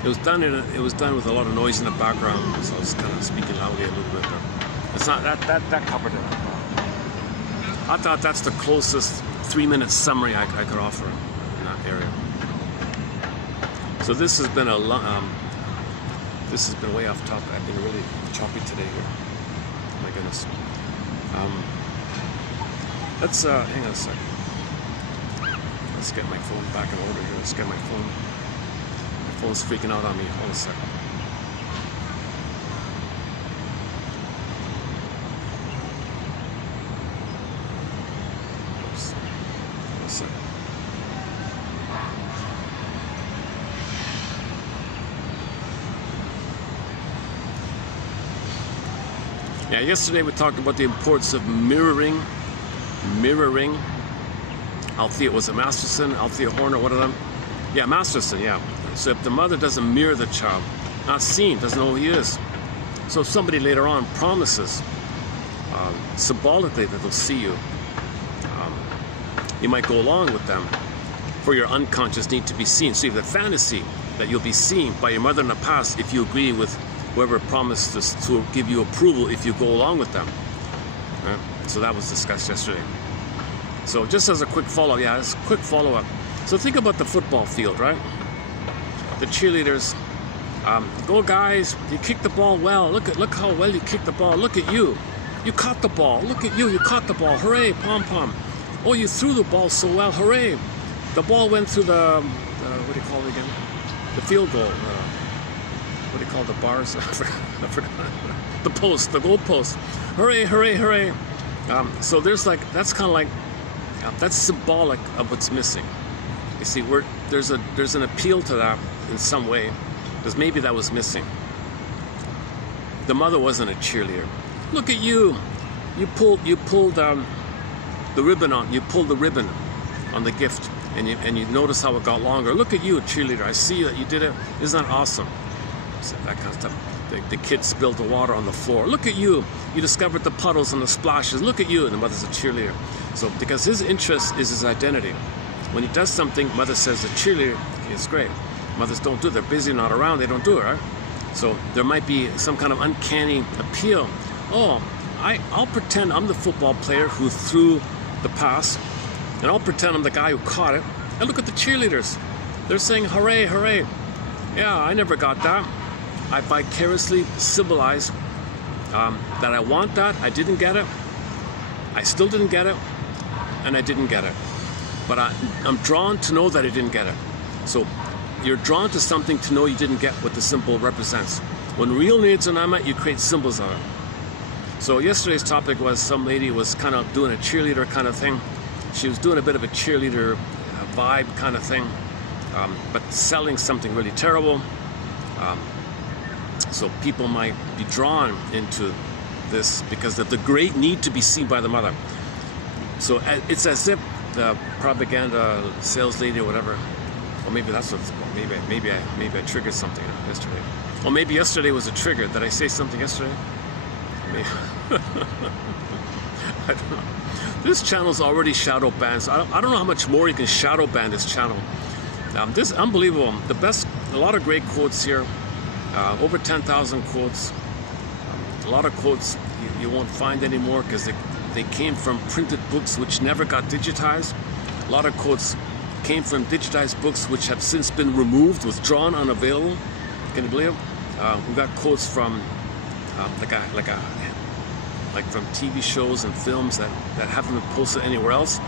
It was done with a lot of noise in the background, so I was kind of speaking loudly a little bit there. It's not that covered it. I thought that's the closest 3-minute summary I could offer in that area. So this has been this has been way off topic. I've been really choppy today here. My goodness. Let's hang on a second. Let's get my phone back in order here. Let's get my phone. My phone's freaking out on me. Hold a second. Yeah, yesterday we talked about the importance of mirroring. Althea, was it Masterson? Althea Horner, one of them? Yeah, Masterson, yeah. So if the mother doesn't mirror the child, not seen, doesn't know who he is. So if somebody later on promises symbolically that they'll see you, you might go along with them for your unconscious need to be seen. So you have the fantasy that you'll be seen by your mother in the past if you agree with whoever promised to give you approval if you go along with them. Right? So that was discussed yesterday. So just as a quick follow-up, So think about the football field, right? The cheerleaders, go guys, you kicked the ball well. Look how well you kicked the ball. Look at you. You caught the ball. Look at you. You caught the ball. Hooray, pom-pom. Oh, you threw the ball so well. Hooray. The ball went through the what do you call it again? The field goal. What do you call the bars? I forgot. The post, the goal post. Hooray, hooray, hooray. So there's that's kind of like, that's symbolic of what's missing. You see, there's an appeal to that in some way, because maybe that was missing. The mother wasn't a cheerleader. Look at you. You pulled the ribbon on. You pulled the ribbon on the gift, and you notice how it got longer. Look at you, cheerleader. I see that you did it. Isn't that awesome? So that kind of stuff. The kid spilled the water on the floor. Look at you. You discovered the puddles and the splashes. Look at you. And the mother's a cheerleader. So because his interest is his identity. When he does something, mother says the cheerleader is great. Mothers don't do it. They're busy, not around. They don't do it, right? So there might be some kind of uncanny appeal. Oh, I'll pretend I'm the football player who threw the pass, and I'll pretend I'm the guy who caught it. And look at the cheerleaders. They're saying, hooray, hooray. Yeah, I never got that. I vicariously symbolize that I want that. I didn't get it. I still didn't get it. And I didn't get it. But I'm drawn to know that I didn't get it. So you're drawn to something to know you didn't get what the symbol represents. When real needs are not met, you create symbols of it. So yesterday's topic was some lady was kind of doing a cheerleader kind of thing. She was doing a bit of a cheerleader vibe kind of thing, but selling something really terrible. So people might be drawn into this because of the great need to be seen by the mother. So it's as if the propaganda sales lady or whatever, or maybe that's what, maybe I triggered something yesterday. Or maybe yesterday was a trigger. Did I say something yesterday? Maybe. I don't know. This channel's already shadow banned, so I don't know how much more you can shadow ban this channel. This is unbelievable. The best, a lot of great quotes here. Over 10,000 quotes. A lot of quotes you won't find anymore because they came from printed books which never got digitized. A lot of quotes came from digitized books which have since been removed, withdrawn, unavailable. Can you believe it? We got quotes from like from TV shows and films that haven't been posted anywhere else.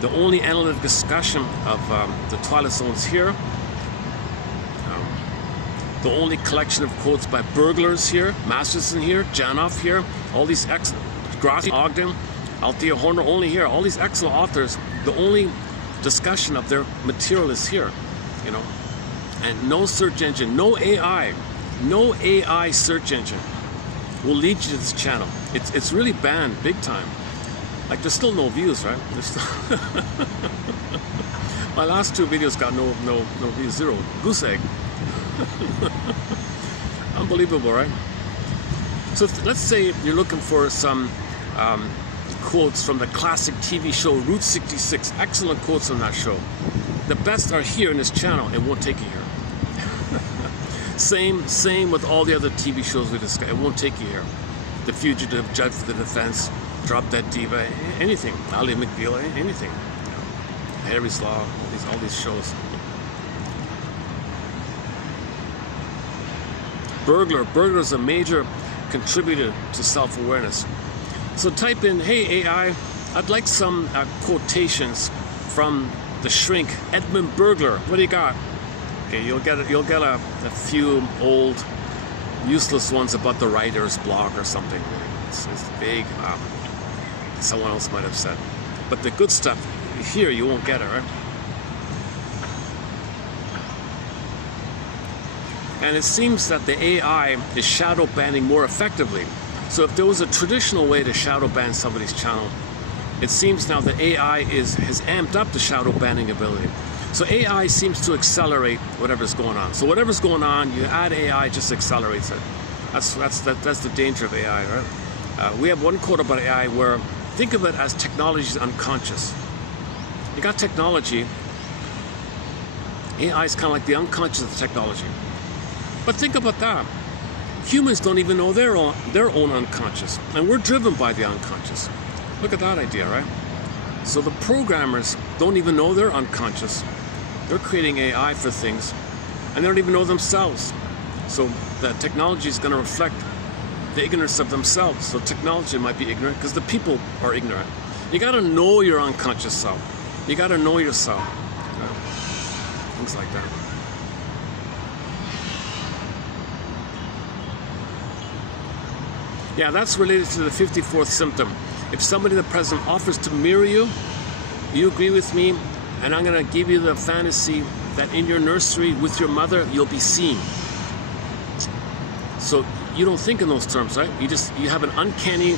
The only analytic discussion of the Twilight Zone's here. The only collection of quotes by burglars here, Masterson here, Janoff here, all these Grassi, Ogden, Althea Horner, only here, all these excellent authors, the only discussion of their material is here, you know. And no search engine, no AI search engine will lead you to this channel. It's really banned big time. Like there's still no views, right? There's still my last 2 videos got no views, 0. Goose egg. Unbelievable, right? So let's say you're looking for some quotes from the classic TV show Route 66. Excellent quotes on that show. The best are here in this channel. It won't take you here. Same with all the other TV shows we discussed. It won't take you here. The Fugitive, Judge for the Defense, Drop Dead Diva, anything. Ali McBeal, anything. Harry's Law, all these shows. Burglar is a major contributor to self-awareness. So type in, hey AI, I'd like some quotations from The Shrink, Edmund Burglar. What do you got? Okay, you'll get a few old, useless ones about the writer's blog or something. It's vague. Someone else might have said. But the good stuff here, you won't get it, right? And it seems that the AI is shadow banning more effectively. So if there was a traditional way to shadow ban somebody's channel, it seems now that AI has amped up the shadow banning ability. So AI seems to accelerate whatever's going on. So whatever's going on, you add AI, it just accelerates it. That's the danger of AI, right? We have one quote about AI where, think of it as technology is unconscious. You got technology, AI is kind of like the unconscious of the technology. But think about that. Humans don't even know their own unconscious, and we're driven by the unconscious. Look at that idea, right? So the programmers don't even know they're unconscious. They're creating AI for things, and they don't even know themselves. So the technology is going to reflect the ignorance of themselves. So technology might be ignorant because the people are ignorant. You got to know your unconscious self. You got to know yourself. Okay? Things like that. Yeah, that's related to the 54th symptom. If somebody in the present offers to mirror you, you agree with me, and I'm going to give you the fantasy that in your nursery with your mother, you'll be seen. So you don't think in those terms, right? You have an uncanny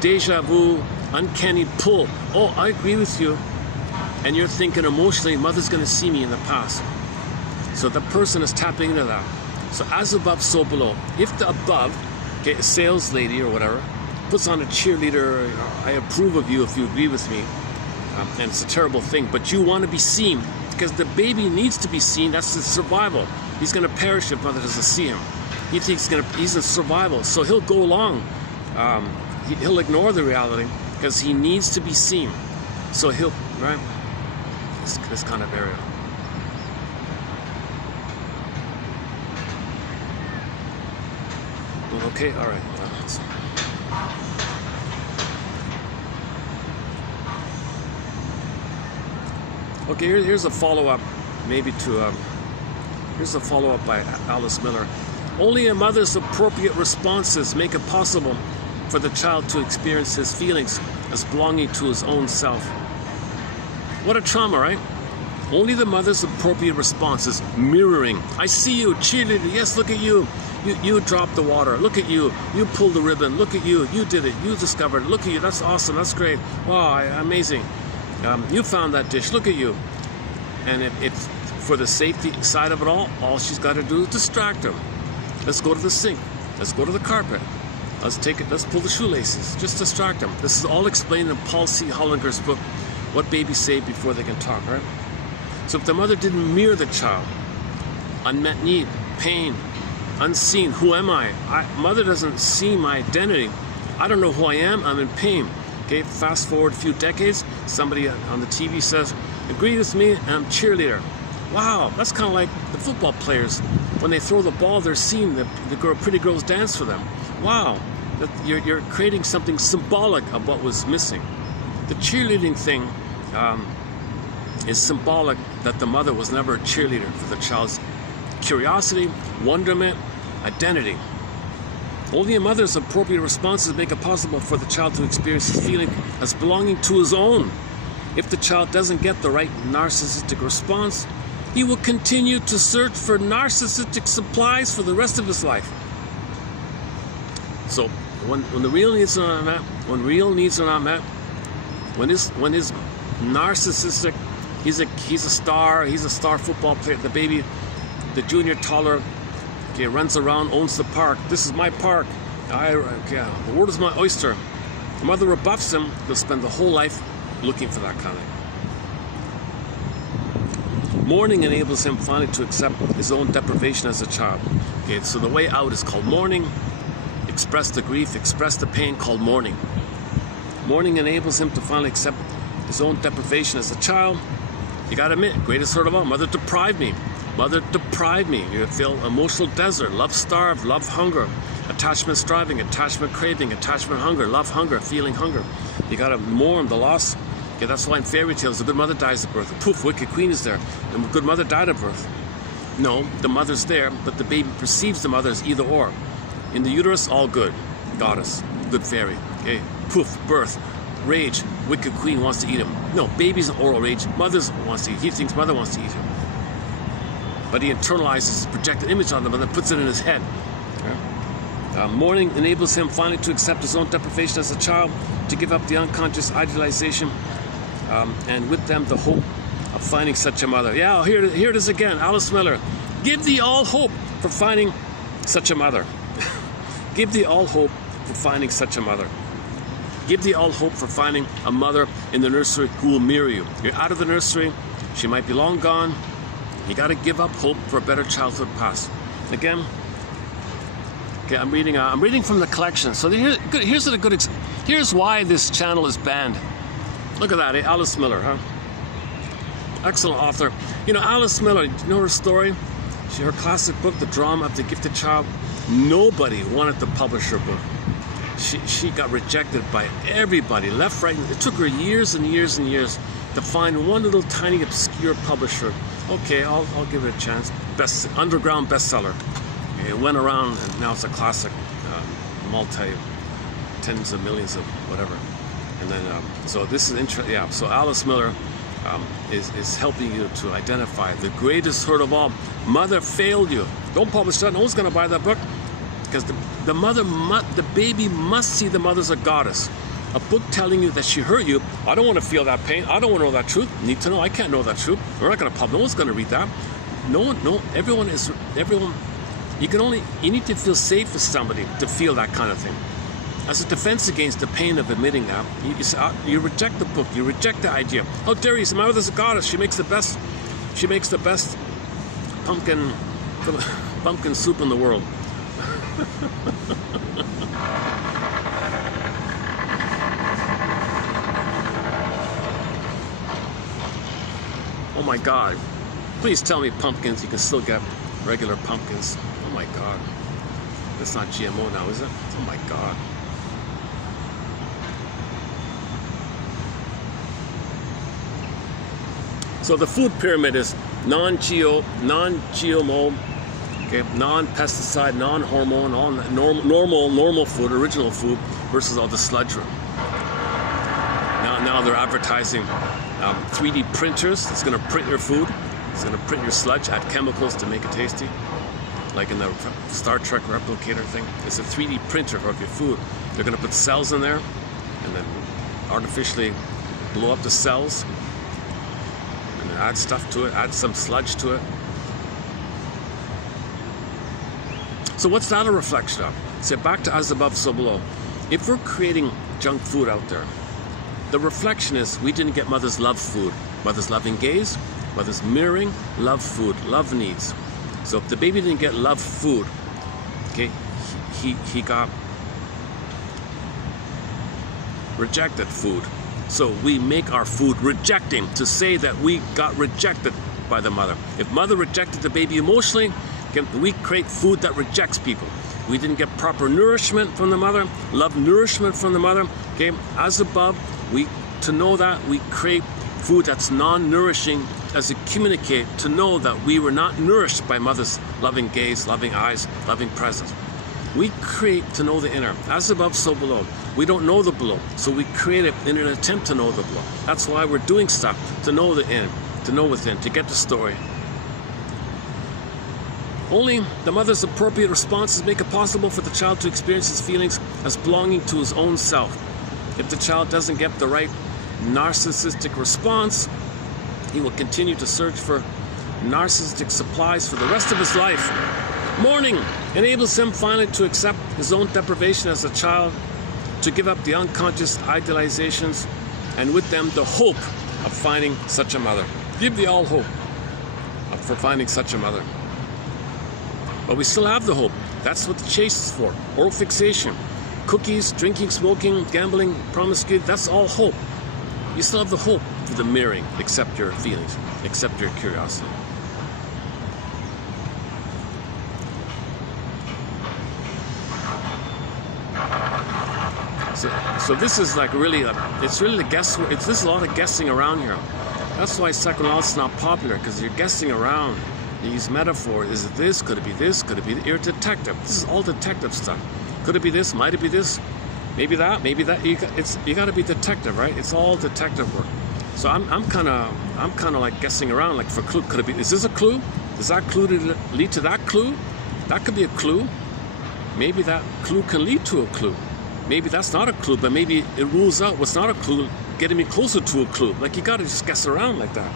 deja vu, uncanny pull. Oh, I agree with you. And you're thinking emotionally, mother's going to see me in the past. So the person is tapping into that. So as above, so below. If the above, okay, a sales lady or whatever, puts on a cheerleader, you know, I approve of you if you agree with me, and it's a terrible thing, but you want to be seen because the baby needs to be seen. That's his survival. He's going to perish if mother doesn't see him. He thinks he's in survival, so he'll go along. He'll ignore the reality because he needs to be seen. So he'll, right? This kind of area. Okay, all right. Okay, here's a follow-up, maybe to here's a follow-up by Alice Miller. Only a mother's appropriate responses make it possible for the child to experience his feelings as belonging to his own self. What a trauma, right? Only the mother's appropriate responses, mirroring. I see you, cheerleader, yes, look at you. You dropped the water, look at you. You pulled the ribbon, look at you. You did it, you discovered it, look at you, that's awesome, that's great. Wow, amazing. You found that dish, look at you. And it's for the safety side of it all she's got to do is distract him. Let's go to the sink, let's go to the carpet. Let's pull the shoelaces, just distract them. This is all explained in Paul C. Hollinger's book, What Babies Say Before They Can Talk, right? So if the mother didn't mirror the child, unmet need, pain, unseen, who am I? Mother doesn't see my identity. I don't know who I am, I'm in pain. Okay, fast forward a few decades, somebody on the TV says, agree with me, and I'm cheerleader. Wow, that's kind of like the football players. When they throw the ball, they're seeing the pretty girls dance for them. Wow, you're creating something symbolic of what was missing. The cheerleading thing is symbolic that the mother was never a cheerleader for the child's curiosity, wonderment, identity. Only a mother's appropriate responses make it possible for the child to experience his feeling as belonging to his own. If the child doesn't get the right narcissistic response, he will continue to search for narcissistic supplies for the rest of his life. So when the real needs are not met, when his narcissistic, he's a star football player, the baby, the junior toddler, okay, runs around, owns the park. This is my park. The world is my oyster. The mother rebuffs him. He'll spend the whole life looking for that kind of thing. Mourning enables him finally to accept his own deprivation as a child. Okay, so the way out is called mourning. Express the grief, express the pain, called mourning. Mourning enables him to finally accept his own deprivation as a child. You gotta admit, greatest hurt of all, mother deprived me. Mother deprived me. You feel emotional desert, love starved, love hunger, attachment striving, attachment craving, attachment hunger, love hunger, feeling hunger. You gotta mourn the loss. Okay, that's why in fairy tales, the good mother dies at birth. Poof, wicked queen is there. And the good mother died at birth. No, the mother's there, but the baby perceives the mother as either or. In the uterus, all good. Goddess, good fairy. Okay, poof, birth, rage, wicked queen wants to eat him. No, baby's an oral rage. Mother's wants to eat. He thinks mother wants to eat him. But he internalizes his projected image on them and then puts it in his head. Okay? Mourning enables him finally to accept his own deprivation as a child, to give up the unconscious idealization, and with them the hope of finding such a mother. Yeah, here it is again, Alice Miller. Give thee all hope for finding such a mother. Give thee all hope for finding such a mother. Give thee all hope for finding a mother in the nursery who will mirror you. You're out of the nursery, she might be long gone. You got to give up hope for a better childhood past. Again, okay, I'm reading from the collection. So here's why this channel is banned. Look at that, Alice Miller, huh? Excellent author. You know, Alice Miller, you know her story? Her classic book, The Drama of the Gifted Child. Nobody wanted to publish her book. She got rejected by everybody, left, right. It took her years and years and years to find one little tiny obscure publisher. Okay, I'll give it a chance. Underground bestseller. Okay, it went around and now it's a classic, tens of millions of whatever. And then, so this is interesting. Yeah, so Alice Miller is helping you to identify the greatest hurt of all. Mother failed you. Don't publish that. No one's going to buy that book because the baby must see the mother's a goddess. A book telling you that she hurt you. I don't want to feel that pain. I don't want to know that truth. Need to know. I can't know that truth. We're not going to publish. No one's going to read that. Everyone. You need to feel safe with somebody to feel that kind of thing. As a defense against the pain of admitting that, you reject the book. You reject the idea. How dare you? My mother's a goddess. She makes the best pumpkin soup in the world. Oh my God. Please tell me pumpkins, you can still get regular pumpkins. Oh my God. That's not GMO now, is it? Oh my God. So the food pyramid is non-GMO, Okay, non-pesticide, non-hormone, all normal food, original food, versus all the sludge room. Now they're advertising 3D printers. It's going to print your food. It's going to print your sludge, add chemicals to make it tasty. Like in the Star Trek replicator thing. It's a 3D printer of your food. They're going to put cells in there and then artificially blow up the cells and then add stuff to it, add some sludge to it. So what's that a reflection of? So back to as above, so below. If we're creating junk food out there, the reflection is we didn't get mother's love food, mother's loving gaze, mother's mirroring, love food, love needs. So if the baby didn't get love food, okay, he got rejected food. So we make our food rejecting to say that we got rejected by the mother. If mother rejected the baby emotionally, okay, we create food that rejects people. We didn't get proper nourishment from the mother, love nourishment from the mother. Okay, as above, to know that we create food that's non-nourishing as we communicate to know that we were not nourished by mother's loving gaze, loving eyes, loving presence. We create to know the inner. As above, so below. We don't know the below, so we create it in an attempt to know the below. That's why we're doing stuff, to know the in, to know within, to get the story. Only the mother's appropriate responses make it possible for the child to experience his feelings as belonging to his own self. If the child doesn't get the right narcissistic response, he will continue to search for narcissistic supplies for the rest of his life. Mourning enables him finally to accept his own deprivation as a child, to give up the unconscious idealizations, and with them the hope of finding such a mother. Give the all hope for finding such a mother. But we still have the hope. That's what the chase is for. Oral fixation, cookies, drinking, smoking, gambling, promiscuity, that's all hope. You still have the hope for the mirroring. Accept your feelings, accept your curiosity. So this is like really, it's really the guesswork. There's a lot of guessing around here. That's why psychoanalysis is not popular, because you're guessing around. You use metaphor. Is it this? Could it be this? Could it be that? You're a detective. This is all detective stuff. Could it be this? Might it be this? Maybe that? Maybe that? You got to be detective, right? It's all detective work. So I'm kind of like guessing around, like for clue. Could it be? Is this a clue? Does that clue lead to that clue? That could be a clue. Maybe that clue can lead to a clue. Maybe that's not a clue, but maybe it rules out what's not a clue, getting me closer to a clue. Like you got to just guess around like that,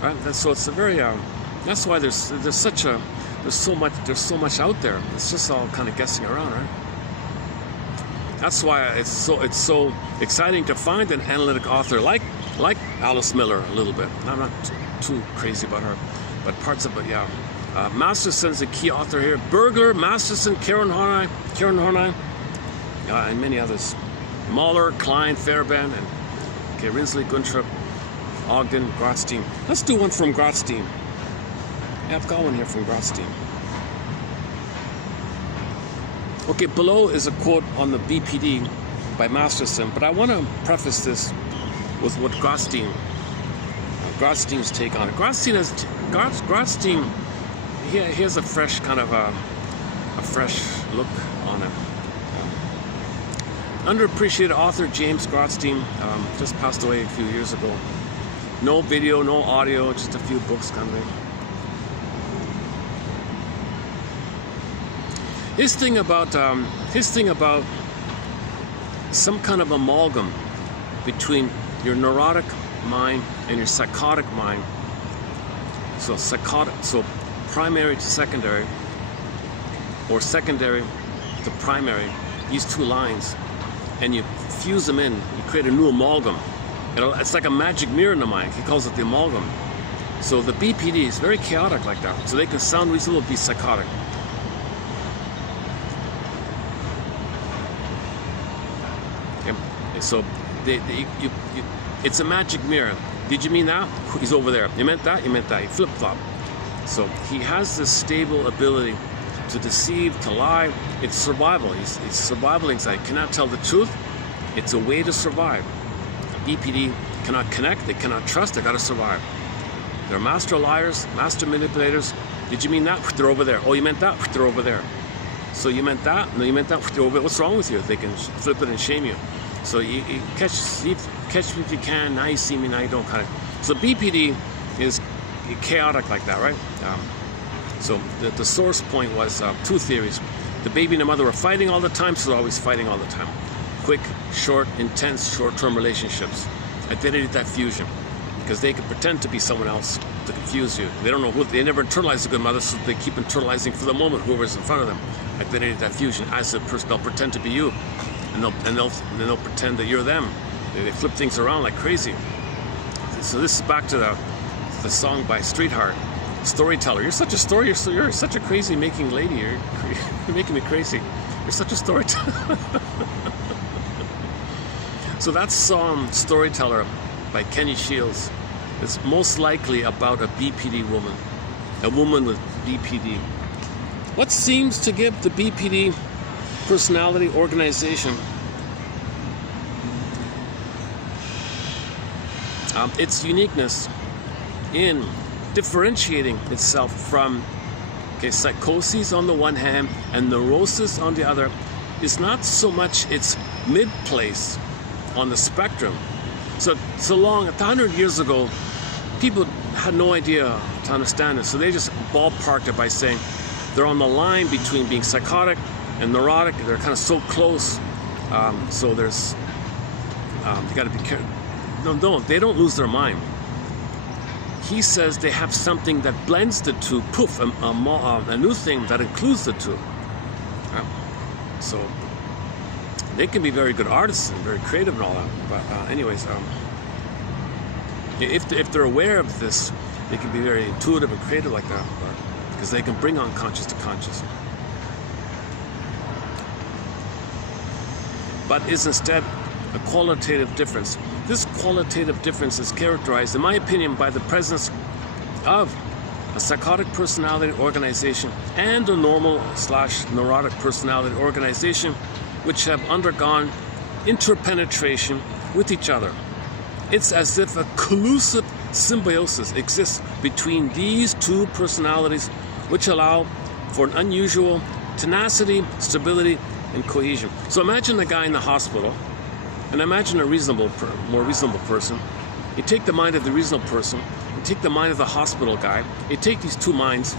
right? So it's a very that's why there's so much out there. It's just all kind of guessing around, right? That's why it's so exciting to find an analytic author like Alice Miller a little bit. I'm not too crazy about her, but parts of it, yeah. Masterson's a key author here. Berger, Masterson, Karen Horney, and many others. Mahler, Klein, Fairbairn, and Rinsley, Guntrup, Ogden, Grotstein. Let's do one from Grotstein. Yeah, I've got one here from Grotstein. Okay, below is a quote on the BPD by Masterson, but I want to preface this with what Grotstein's take on it. Grotstein, he has a fresh kind of a fresh look on it. Underappreciated author James Grotstein just passed away a few years ago. No video, no audio, just a few books kind of thing. His thing about some kind of amalgam between your neurotic mind and your psychotic mind. So primary to secondary, or secondary to primary. These two lines, and you fuse them in. You create a new amalgam. It's like a magic mirror in the mind. He calls it the amalgam. So the BPD is very chaotic like that. So they can sound reasonable, be psychotic. So it's a magic mirror. Did you mean that? He's over there. You meant that? You meant that. He flip-flop. So he has this stable ability to deceive, to lie. It's survival. It's survival anxiety. Cannot tell the truth. It's a way to survive. BPD cannot connect. They cannot trust. They got to survive. They're master liars, master manipulators, Did you mean that? They're over there. Oh, you meant that? They're over there. So you meant that? No, you meant that? They're over there. What's wrong with you? They can flip it and shame you. So you catch me if you can. Now you see me. Now you don't. Kind of. So BPD is chaotic like that, right? So the source point was two theories. The baby and the mother were fighting all the time, so they're always fighting all the time. Quick, short, intense, short-term relationships. Identity diffusion, because they can pretend to be someone else to confuse you. They don't know who. They never internalize a good mother, so they keep internalizing for the moment whoever's in front of them. Identity diffusion. As a person, they'll pretend to be you, and they'll pretend that you're them. They flip things around like crazy. So this is back to the song by Streetheart. Storyteller. You're such a story. You're such a crazy making lady. You're making me crazy. You're such a storyteller. So that song, Storyteller, by Kenny Shields, is most likely about a BPD woman, a woman with BPD. What seems to give the BPD personality organization its uniqueness in differentiating itself from psychosis on the one hand and neurosis on the other is not so much its mid-place on the spectrum. So 100 years ago, people had no idea to understand it, so they just ballparked it by saying they're on the line between being psychotic and neurotic. They're kind of so close. So there's you got to be careful. No, they don't lose their mind. He says they have something that blends the two. Poof, a new thing that includes the two. So they can be very good artists and very creative and all that. But anyways, if they're aware of this, they can be very intuitive and creative like that, because they can bring unconscious to conscious. But is instead a qualitative difference. This qualitative difference is characterized, in my opinion, by the presence of a psychotic personality organization and a normal/neurotic personality organization, which have undergone interpenetration with each other. It's as if a collusive symbiosis exists between these two personalities, which allow for an unusual tenacity, stability, and cohesion. So imagine the guy in the hospital, and imagine a more reasonable person. You take the mind of the reasonable person, you take the mind of the hospital guy, you take these two minds,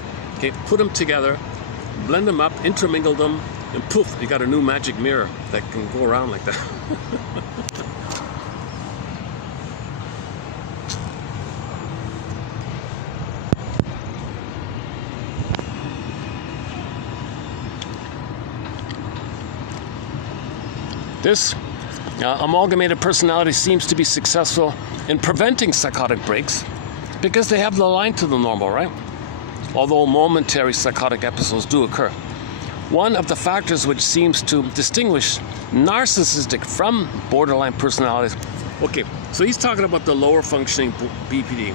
put them together, blend them up, intermingle them, and poof, you got a new magic mirror that can go around like that. This amalgamated personality seems to be successful in preventing psychotic breaks because they have the line to the normal, right? Although momentary psychotic episodes do occur. One of the factors which seems to distinguish narcissistic from borderline personalities. Okay, so he's talking about the lower functioning BPD.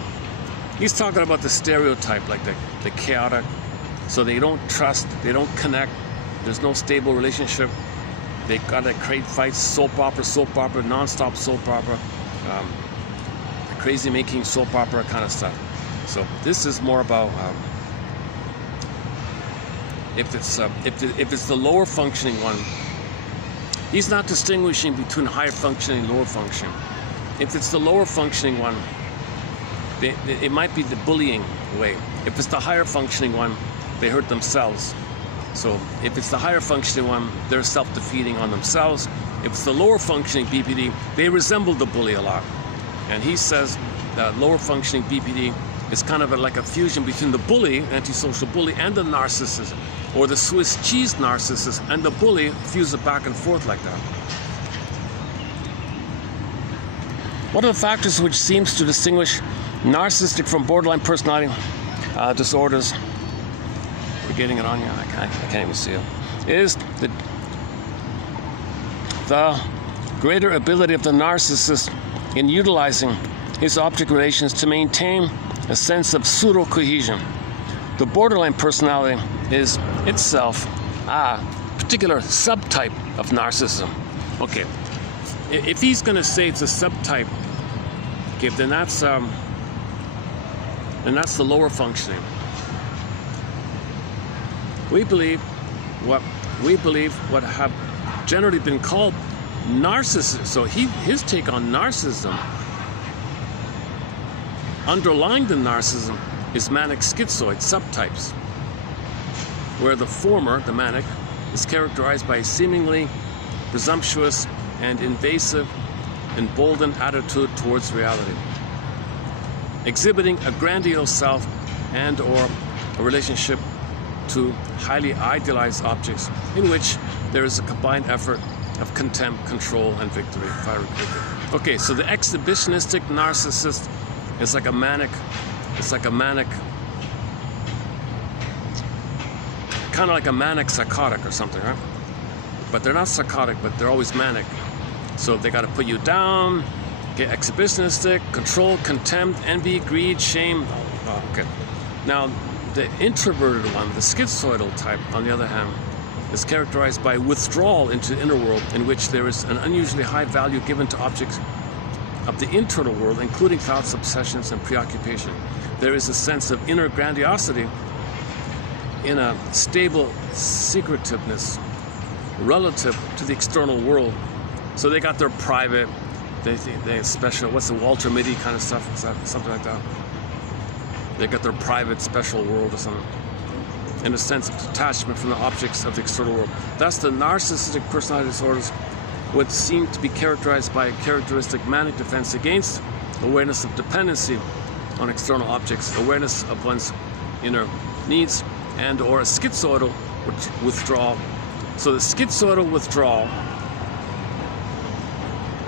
He's talking about the stereotype, like the chaotic. So they don't trust, they don't connect, there's no stable relationship. They gotta create fights, soap opera, non-stop soap opera, crazy making soap opera kind of stuff. So this is more about if it's the lower functioning one, he's not distinguishing between higher functioning and lower functioning. If it's the lower functioning one, it might be the bullying way. If it's the higher functioning one, they hurt themselves. So if it's the higher functioning one, they're self-defeating on themselves. If it's the lower functioning BPD, they resemble the bully a lot. And he says that lower functioning BPD is kind of like a fusion between the bully, antisocial bully, and the narcissist, or the Swiss cheese narcissist and the bully, fuse it back and forth like that. One of the factors which seems to distinguish narcissistic from borderline personality disorders, we're getting it on here, I can't even see it, is the greater ability of the narcissist in utilizing his object relations to maintain a sense of pseudo-cohesion. The borderline personality is itself a particular subtype of narcissism. Okay, if he's going to say it's a subtype, okay, then that's the lower functioning. We believe what have generally been called narcissism. So his take on narcissism, underlying the narcissism, is manic schizoid subtypes, where the former, the manic, is characterized by a seemingly presumptuous and invasive, emboldened attitude towards reality, exhibiting a grandiose self and or a relationship to highly idealized objects in which there is a combined effort of contempt, control, and victory. Okay, so the exhibitionistic narcissist is like a manic, kind of like a manic psychotic or something, right? But they're not psychotic, but they're always manic. So they got to put you down, get exhibitionistic, control, contempt, envy, greed, shame. Oh, okay. Now, the introverted one, the schizoidal type, on the other hand, is characterized by withdrawal into the inner world, in which there is an unusually high value given to objects of the internal world, including thoughts, obsessions, and preoccupation. There is a sense of inner grandiosity in a stable secretiveness relative to the external world. So they got their private, they special, what's the Walter Mitty kind of stuff, something like that. They got their private special world or something, in a sense of detachment from the objects of the external world. Thus, the narcissistic personality disorders would seem to be characterized by a characteristic manic defense against awareness of dependency on external objects, awareness of one's inner needs, and or a schizoidal withdrawal. So the schizoidal withdrawal,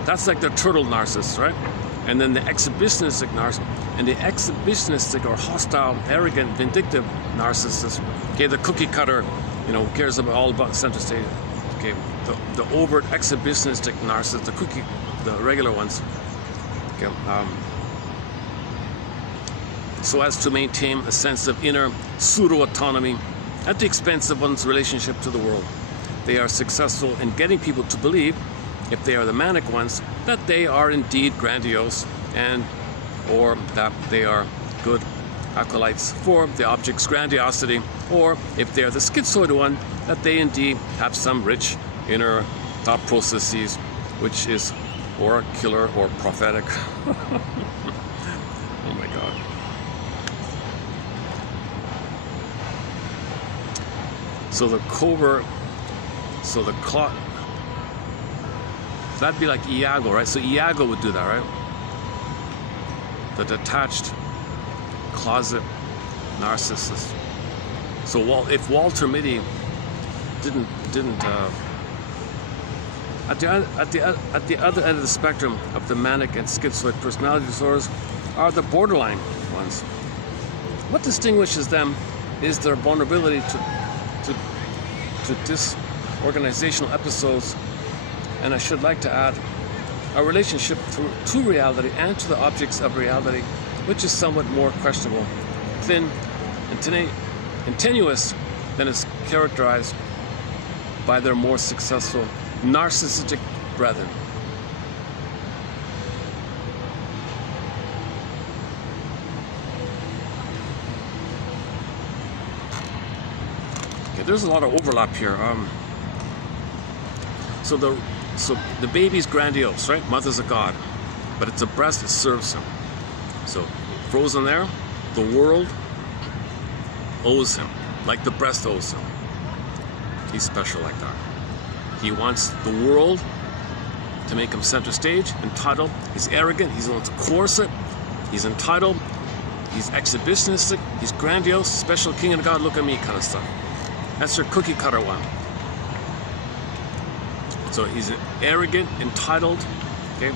that's like the turtle narcissist, right? And then the exhibitionistic narcissist, and the exhibitionistic or hostile, arrogant, vindictive narcissist. Okay, the cookie cutter, who cares all about center stage. Okay, the overt exhibitionistic narcissist, the regular ones. Okay, so as to maintain a sense of inner pseudo-autonomy at the expense of one's relationship to the world. They are successful in getting people to believe, if they are the manic ones, that they are indeed grandiose and or that they are good acolytes for the object's grandiosity, or if they are the schizoid one, that they indeed have some rich inner thought processes, which is oracular or prophetic. Oh my God. So the covert, so the clock, that'd be like Iago, right? So Iago would do that, right? The detached closet narcissist. So if Walter Mitty didn't at the other end of the spectrum of the manic and schizoid personality disorders are the borderline ones. What distinguishes them is their vulnerability to disorganizational episodes, and I should like to add a relationship to reality and to the objects of reality, which is somewhat more questionable, thin and tenuous than is characterized by their more successful narcissistic brethren. Okay, there's a lot of overlap here. So the baby's grandiose, right? Mother's a god, but it's a breast that serves him. So frozen there, the world owes him, like the breast owes him. He's special like that. He wants the world to make him center stage, entitled. He's arrogant, he's on the corset, he's entitled, he's exhibitionistic, he's grandiose, special king and god, look at me kind of stuff. That's your cookie cutter one. So he's arrogant, entitled, okay?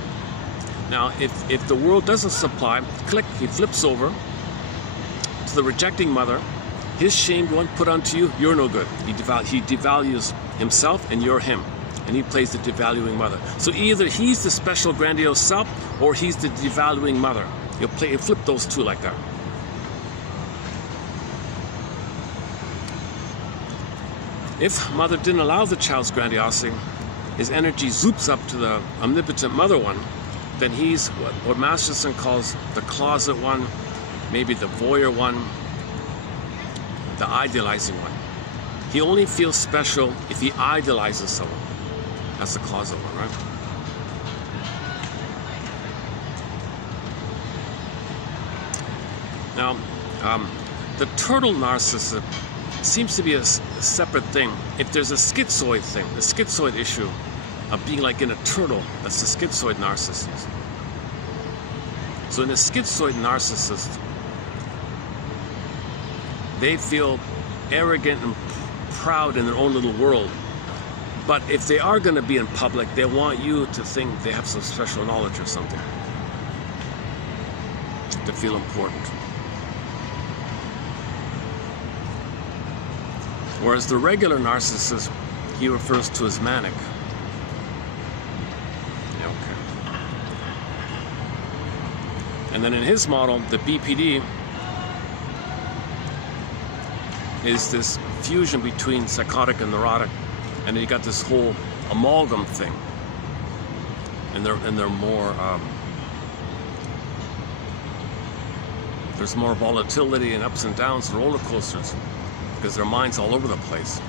Now, if the world doesn't supply, click, he flips over to the rejecting mother. His shamed one put onto you, you're no good. He devalues himself and you're him. And he plays the devaluing mother. So either he's the special grandiose self or he's the devaluing mother. He'll flip those two like that. If mother didn't allow the child's grandiosity, his energy zoops up to the omnipotent mother one, then he's what Masterson calls the closet one, maybe the voyeur one, the idealizing one. He only feels special if he idolizes someone. That's the causal one, right? Now, the turtle narcissist seems to be a separate thing. If there's a schizoid thing, the schizoid issue of being like in a turtle, that's the schizoid narcissist. So in a schizoid narcissist, they feel arrogant and proud in their own little world. But if they are going to be in public, they want you to think they have some special knowledge or something, to feel important. Whereas the regular narcissist, he refers to as manic. Yeah, okay. And then in his model, the BPD is this fusion between psychotic and neurotic, and you got this whole amalgam thing. And they're more there's more volatility and ups and downs, roller coasters, because their mind's all over the place.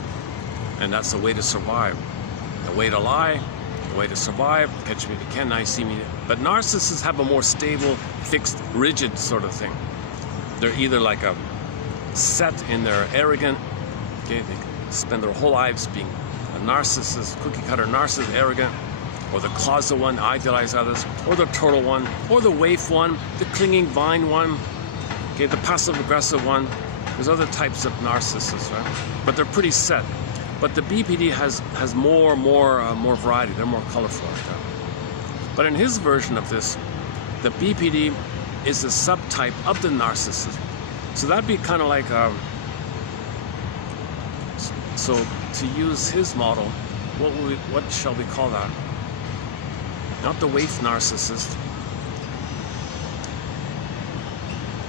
And that's the way to survive. The way to lie, the way to survive, catch me if you can, now you see me. But narcissists have a more stable, fixed, rigid sort of thing. They're either like a set in their arrogant, okay, they spend their whole lives being a narcissist, cookie cutter narcissist, arrogant, or the causal one, idealize others, or the turtle one, or the waif one, the clinging vine one, okay, the passive aggressive one. There's other types of narcissists, right? But they're pretty set. But the BPD has more variety. They're more colorful like that. But in his version of this, the BPD is a subtype of the narcissist. So that'd be kind of like, so to use his model, what shall we call that? Not the waif narcissist,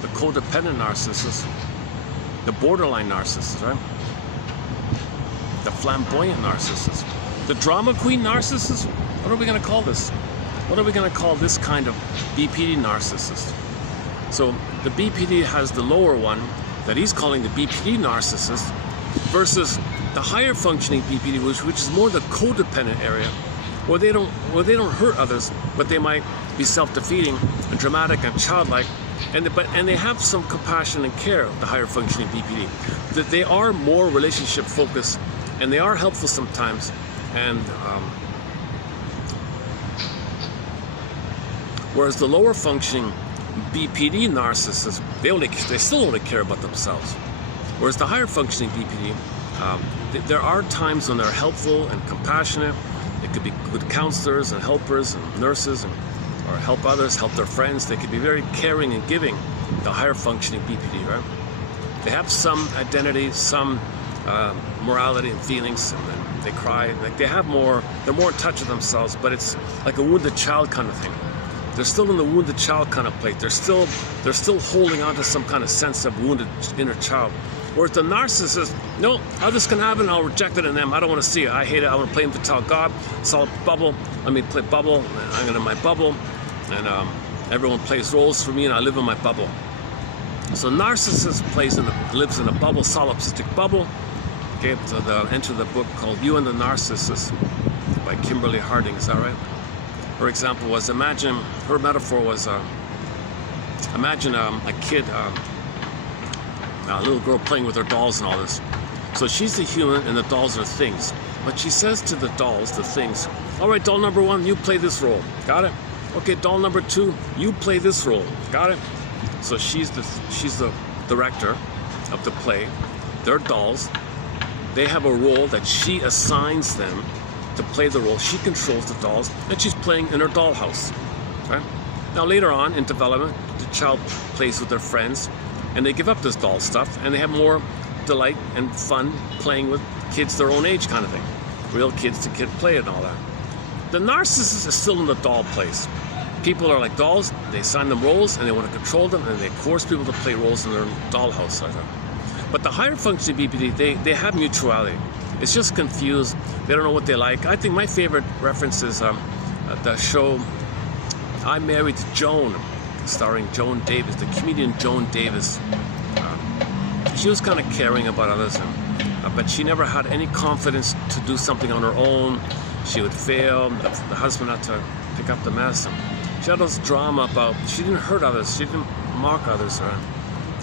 the codependent narcissist, the borderline narcissist, right? The flamboyant narcissist, the drama queen narcissist. What are we going to call this? What are we going to call this kind of BPD narcissist? So the BPD has the lower one that he's calling the BPD narcissist versus the higher functioning BPD, which is more the codependent area, where they don't hurt others, but they might be self-defeating and dramatic and childlike, and they have some compassion and care. The higher functioning BPD, that they are more relationship focused, and they are helpful sometimes, and whereas the lower functioning BPD narcissists, they still only care about themselves. Whereas the higher functioning BPD, there are times when they're helpful and compassionate. They could be good counselors and helpers and nurses, or help others, help their friends. They could be very caring and giving, the higher functioning BPD, right? They have some identity, some morality and feelings, and they cry. Like they're more in touch with themselves, but it's like a wounded child kind of thing. They're still in the wounded child kind of plate. They're still holding on to some kind of sense of wounded inner child. Whereas the narcissist, no, others can have it and I'll reject it in them. I don't want to see it. I hate it. I want to play infantile God. It's all bubble. Let me play bubble. I'm in my bubble. And everyone plays roles for me and I live in my bubble. So narcissist lives in a bubble, solipsistic bubble. Okay, so enter the book called You and the Narcissist by Kimberly Harding. Is that right? Her example was, her metaphor was, imagine a kid, a little girl playing with her dolls and all this. So she's the human and the dolls are things. But she says to the dolls, the things, all right, doll number 1, you play this role. Got it? Okay, doll number 2, you play this role. Got it? So she's the director of the play. They're dolls. They have a role that she assigns them to play the role. She controls the dolls, and she's playing in her dollhouse. Right? Now later on in development, the child plays with their friends, and they give up this doll stuff, and they have more delight and fun playing with kids their own age kind of thing. Real kids to kid play and all that. The narcissist is still in the doll place. People are like dolls, they assign them roles, and they want to control them, and they force people to play roles in their dollhouse. But the higher functioning BPD, they have mutuality. It's just confused. They don't know what they like. I think my favorite reference is the show I'm Married to Joan, starring Joan Davis, the comedian Joan Davis. She was kind of caring about others. And, but she never had any confidence to do something on her own. She would fail. The husband had to pick up the mess. And she had this drama about, she didn't hurt others, she didn't mock others. Right?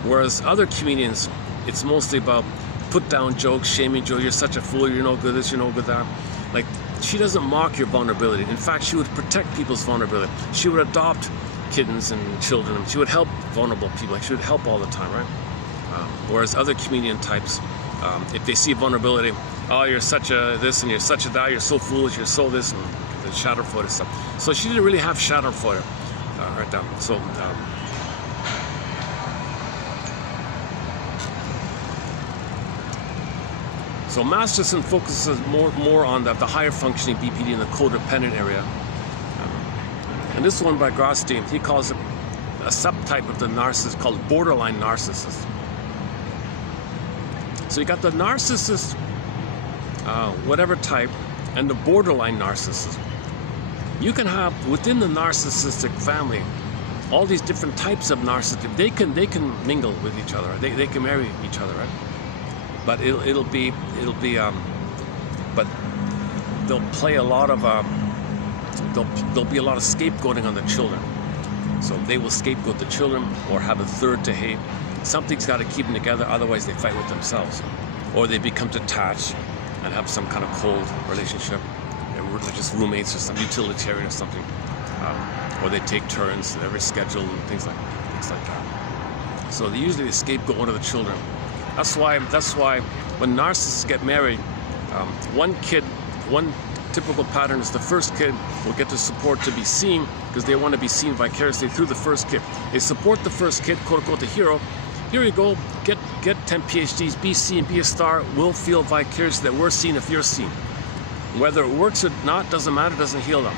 Whereas other comedians, it's mostly about put down jokes, shaming jokes, you're such a fool, you're no good this, you're no good that. Like, she doesn't mock your vulnerability. In fact, she would protect people's vulnerability. She would adopt kittens and children. She would help vulnerable people. Like, she would help all the time, right? Whereas other comedian types, if they see vulnerability, oh, you're such a this and you're such a that, you're so foolish, you're so this, and the schadenfreude stuff. So she didn't really have schadenfreude right down. So so Masterson focuses more on the higher functioning BPD in the codependent area. And this one by Grosstein, he calls it a subtype of the narcissist called borderline narcissist. So you got the narcissist, whatever type, and the borderline narcissist. You can have within the narcissistic family all these different types of narcissistic. They can mingle with each other. They can marry each other, right? But it'll be but they'll play a lot of there'll be a lot of scapegoating on the children. So they will scapegoat the children or have a third to hate. Something's got to keep them together, otherwise they fight with themselves. Or they become detached and have some kind of cold relationship. They're just roommates or some utilitarian or something. Or they take turns, every schedule and things like that. So they usually scapegoat one of the children. That's why when narcissists get married, one typical pattern is the first kid will get the support to be seen because they want to be seen vicariously through the first kid. They support the first kid, quote unquote, the hero. Here you go, get 10 PhDs, be seen, be a star. We'll feel vicariously that we're seen if you're seen. Whether it works or not, doesn't matter, doesn't heal them.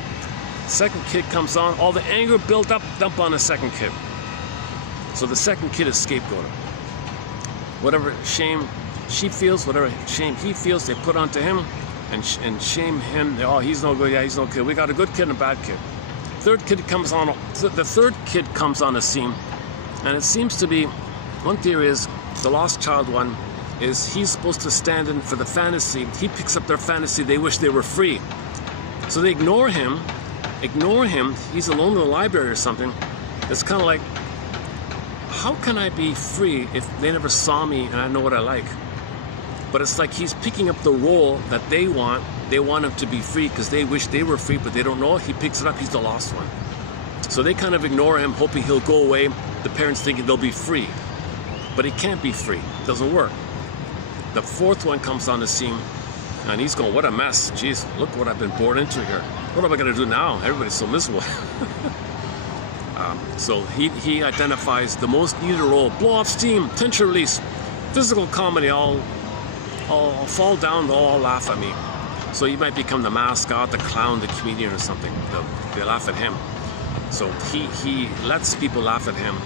Second kid comes on, all the anger built up, dump on the second kid. So the second kid is scapegoated. Whatever shame she feels, whatever shame he feels, they put onto him and shame him. Oh, he's no good, yeah, he's no good. We got a good kid and a bad kid. The third kid comes on the scene, and it seems to be, one theory is, the lost child one, is he's supposed to stand in for the fantasy. He picks up their fantasy, they wish they were free. So they ignore him, he's alone in the library or something. It's kind of like, how can I be free if they never saw me and I know what I like? But it's like he's picking up the role that they want. They want him to be free because they wish they were free, but they don't know. He picks it up, he's the lost one. So they kind of ignore him, hoping he'll go away. The parents thinking they'll be free. But he can't be free, it doesn't work. The fourth one comes on the scene, and he's going, what a mess. Jeez, look what I've been born into here. What am I gonna do now? Everybody's so miserable. So he identifies the most needed role, blow off steam, tension release, physical comedy, I'll fall down, they'll all laugh at me. So he might become the mascot, the clown, the comedian or something. They laugh at him. So he lets people laugh at him,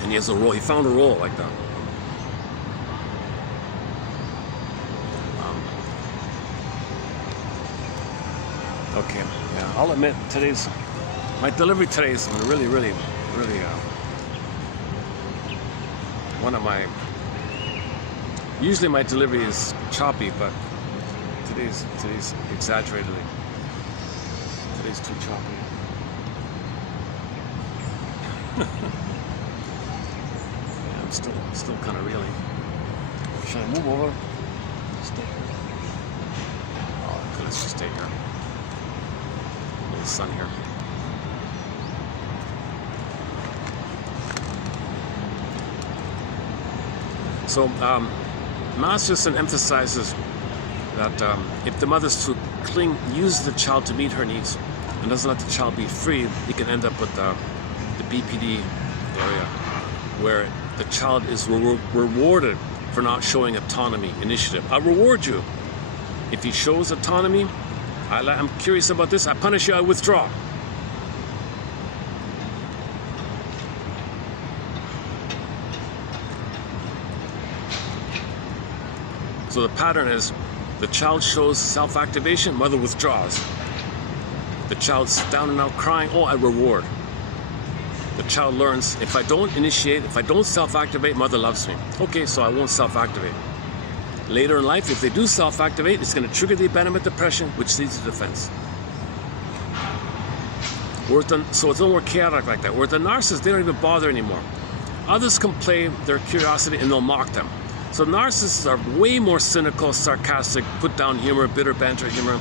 and he has a role, he found a role like that. Okay, yeah, I'll admit my delivery today is really one of my, usually my delivery is choppy, but today's exaggeratedly, today's too choppy. Yeah, I'm still kind of reeling. Should I move over? Stay here. Oh, okay, let's just stay here. A little sun here. So Masterson emphasizes that if the mother's to use the child to meet her needs and doesn't let the child be free, you can end up with the BPD area where the child is rewarded for not showing autonomy, initiative. I'll reward you. If he shows autonomy, I'm curious about this, I punish you, I withdraw. So the pattern is, the child shows self-activation, mother withdraws. The child's down and out crying, oh, I reward. The child learns, if I don't initiate, if I don't self-activate, mother loves me. Okay, so I won't self-activate. Later in life, if they do self-activate, it's going to trigger the abandonment depression, which leads to defense. So it's a little more chaotic like that. Where the narcissists, they don't even bother anymore. Others can play their curiosity and they'll mock them. So narcissists are way more cynical, sarcastic, put down humor, bitter banter humor,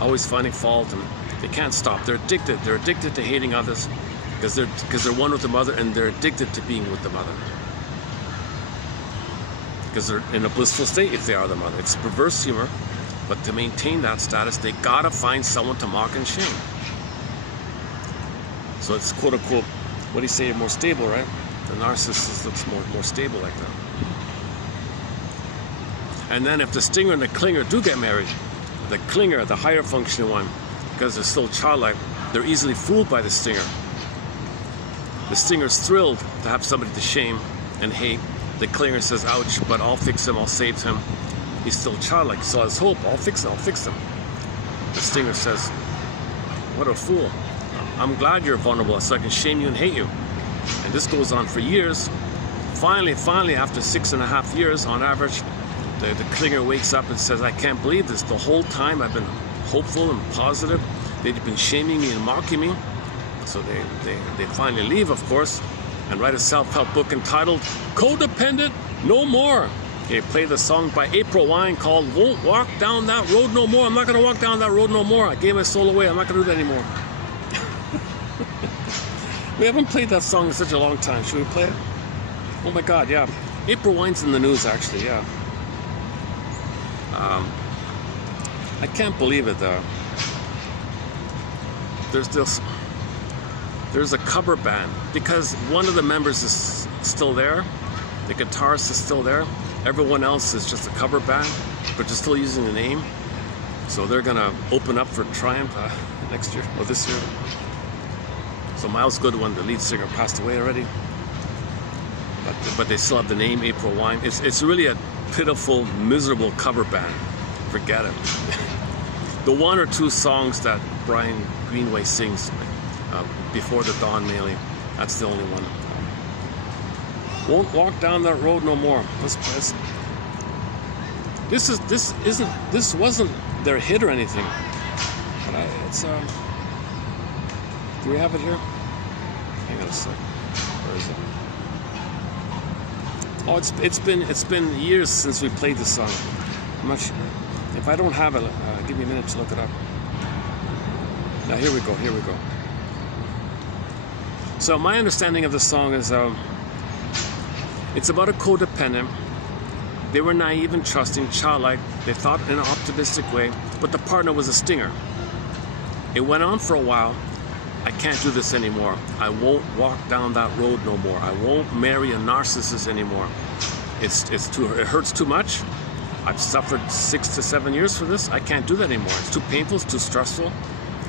always finding fault, and they can't stop. They're addicted. They're addicted to hating others because they're one with the mother, and they're addicted to being with the mother. Because they're in a blissful state if they are the mother. It's perverse humor, but to maintain that status, they gotta find someone to mock and shame. So it's quote unquote, what do you say, more stable, right? The narcissist looks more stable like that. And then if the stinger and the clinger do get married, the clinger, the higher functioning one, because they're still childlike, they're easily fooled by the stinger. The stinger's thrilled to have somebody to shame and hate. The clinger says, ouch, but I'll fix him, I'll save him. He's still childlike, he still has hope. I'll fix him. The stinger says, what a fool. I'm glad you're vulnerable so I can shame you and hate you. And this goes on for years. Finally, after 6.5 years on average, the clinger wakes up and says, I can't believe this. The whole time I've been hopeful and positive. They've been shaming me and mocking me. So they finally leave, of course, and write a self-help book entitled Codependent No More. Okay, play the song by April Wine called Won't Walk Down That Road No More. I'm not going to walk down that road no more. I gave my soul away. I'm not going to do that anymore. We haven't played that song in such a long time. Should we play it? Oh my God, yeah. April Wine's in the news, actually, yeah. I can't believe it, though. There's a cover band because one of the members is still there. The guitarist is still there. Everyone else is just a cover band, but they're still using the name. So they're gonna open up for Triumph next year or this year. So Miles Goodwin, the lead singer, passed away already. But they still have the name April Wine. It's really a pitiful, miserable cover band. Forget it. The one or two songs that Brian Greenway sings, Before the Dawn mainly, that's the only one. Won't walk down that road no more. This wasn't their hit or anything. But do we have it here? Hang on a sec. Where is it? Oh, it's been years since we played this song. I'm not sure. If I don't have it, give me a minute to look it up. Now here we go. So my understanding of the song is it's about a codependent. They were naive and trusting, childlike. They thought in an optimistic way, but the partner was a stinger. It went on for a while. I can't do this anymore. I won't walk down that road no more. I won't marry a narcissist anymore. It hurts too much. I've suffered 6 to 7 years for this. I can't do that anymore. It's too painful, it's too stressful.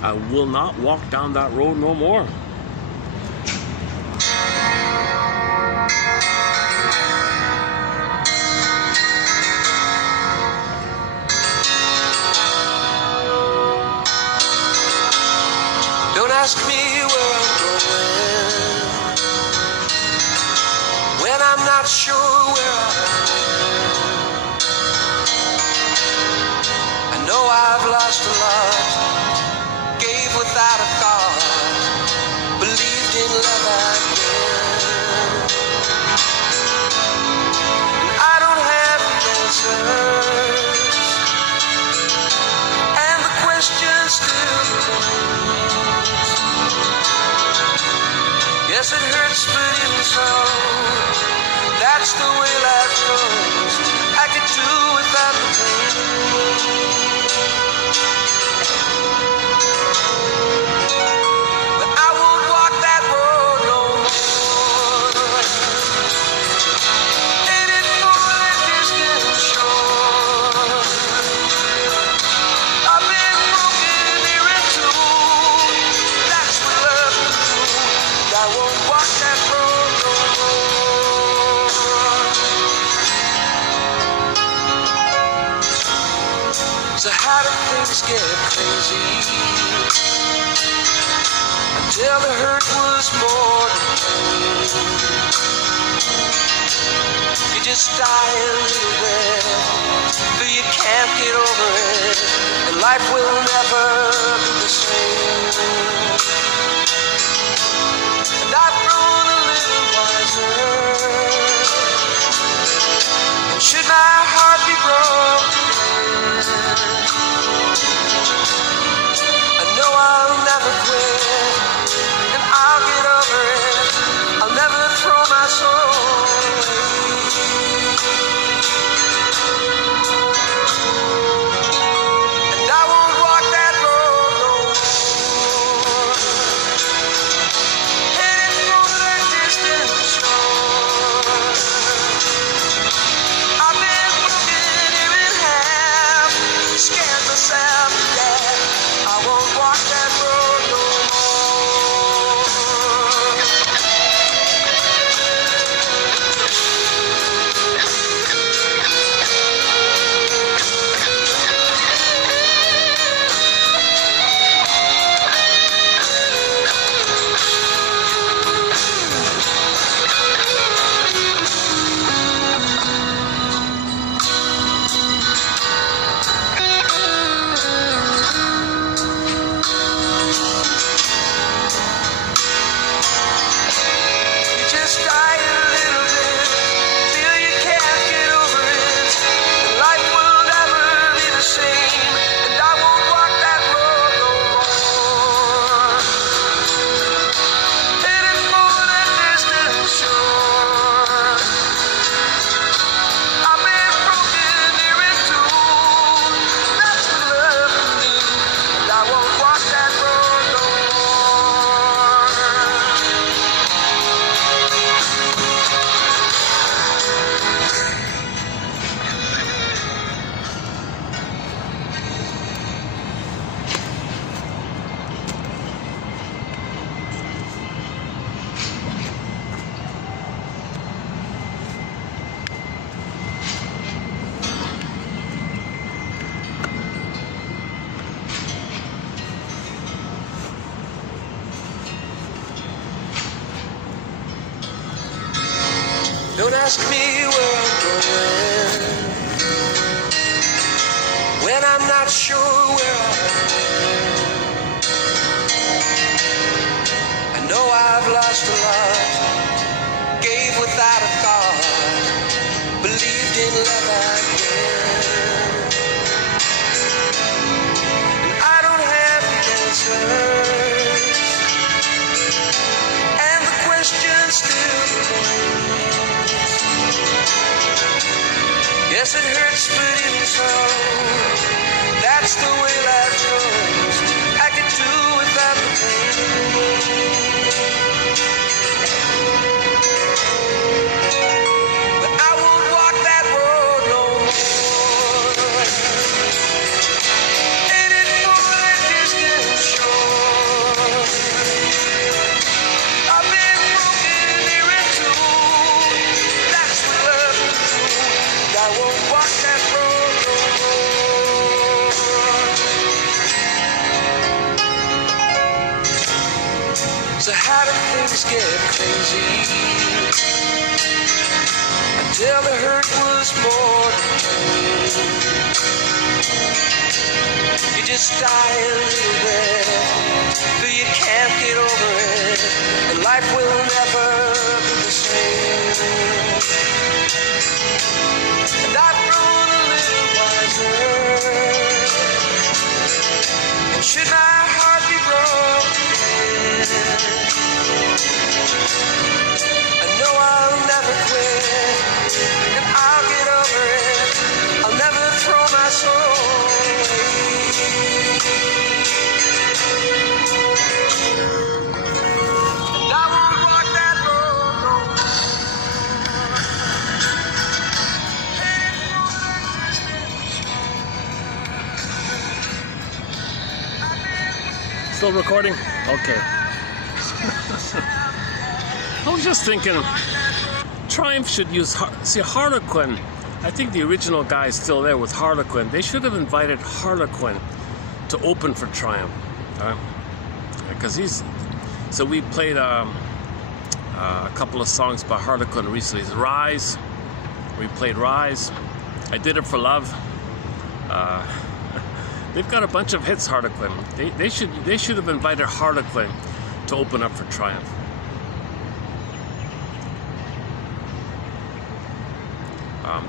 I will not walk down that road no more. Don't ask me where I'm going when I'm not sure where I am. I know I've lost a lot, gave without a thought, believed in love again. And I don't have the answers, and the question still remains. Yes, it hurts, but even so, that's the way life goes. I could do without the pain, but I won't walk that road no more. Ain't it more than distant shore? I've been broken here in two. That's what love can do. I won't walk that road no more. So how do things get crazy? Until the hurt was more than pain. You just die a little bit, but you can't get over it, and life will never be the same. And I've grown a little wiser, and should my heart be broken, I know I'll never quit, and I'll get over it. I'll never throw my soul away. And I won't walk that road no more, headed for that distant shore. I've been broken here in half, scared myself to death. I won't walk that road no more. You just die a little bit, feel you can't get over it, and life will never be the same, and I won't walk that road no more, headed for that distant shore. I've been broken here in two, that's what love can do, and I won't walk that road no more. Don't ask me where I'm going when I'm not sure where I'm going. I know I've lost a lot, gave without a thought, believed in love again. And I don't have the answers, and the question still remains. Yes, it hurts, but even so, that's the way life goes. I can do without the pain, but I won't walk that road no more, headed for that distant shore. I've been broken here in two, that's what love can do. I won't walk that road no more. So how did things get crazy until the hurt was more than pain? You just die a little bit, but you can't get over it, and life will never be the same. And I've grown a little wiser, and should my heart be broken, I know I'll never quit, and I'll get over it. I'll never throw my soul away. And I won't walk that road no more. Still recording? Okay. I was just thinking, Triumph should use, see, Harlequin, I think the original guy is still there with Harlequin. They should have invited Harlequin to open for Triumph. Because so we played a couple of songs by Harlequin recently. Rise, We played Rise. I Did It for Love. They've got a bunch of hits, Harlequin. They should have invited Harlequin to open up for Triumph.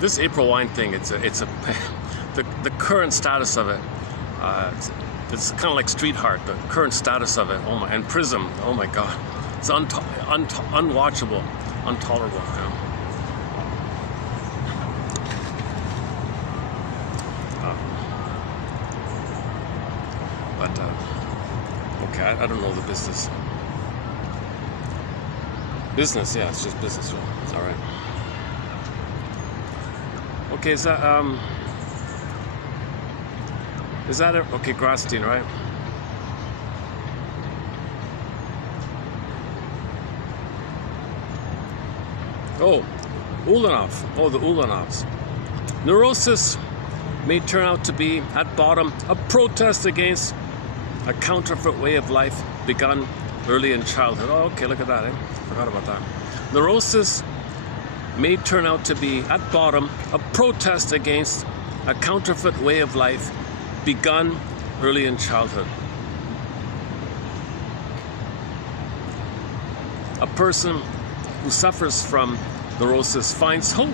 This April Wine thing, the current status of it. It's kind of like Street Heart, the current status of it. Oh my, and Prism. Oh my God, it's unwatchable, intolerable. Yeah. Okay, I don't know the business. Business, yeah, it's just business. Yeah. It's all right. Okay, is that it? Okay, Grosstein, right? Oh, Ulanov. Oh, the Ulanovs. Neurosis may turn out to be, at bottom, a protest against a counterfeit way of life begun early in childhood. Oh, okay, look at that, eh? Forgot about that. Neurosis may turn out to be, at bottom, a protest against a counterfeit way of life begun early in childhood. A person who suffers from neurosis finds hope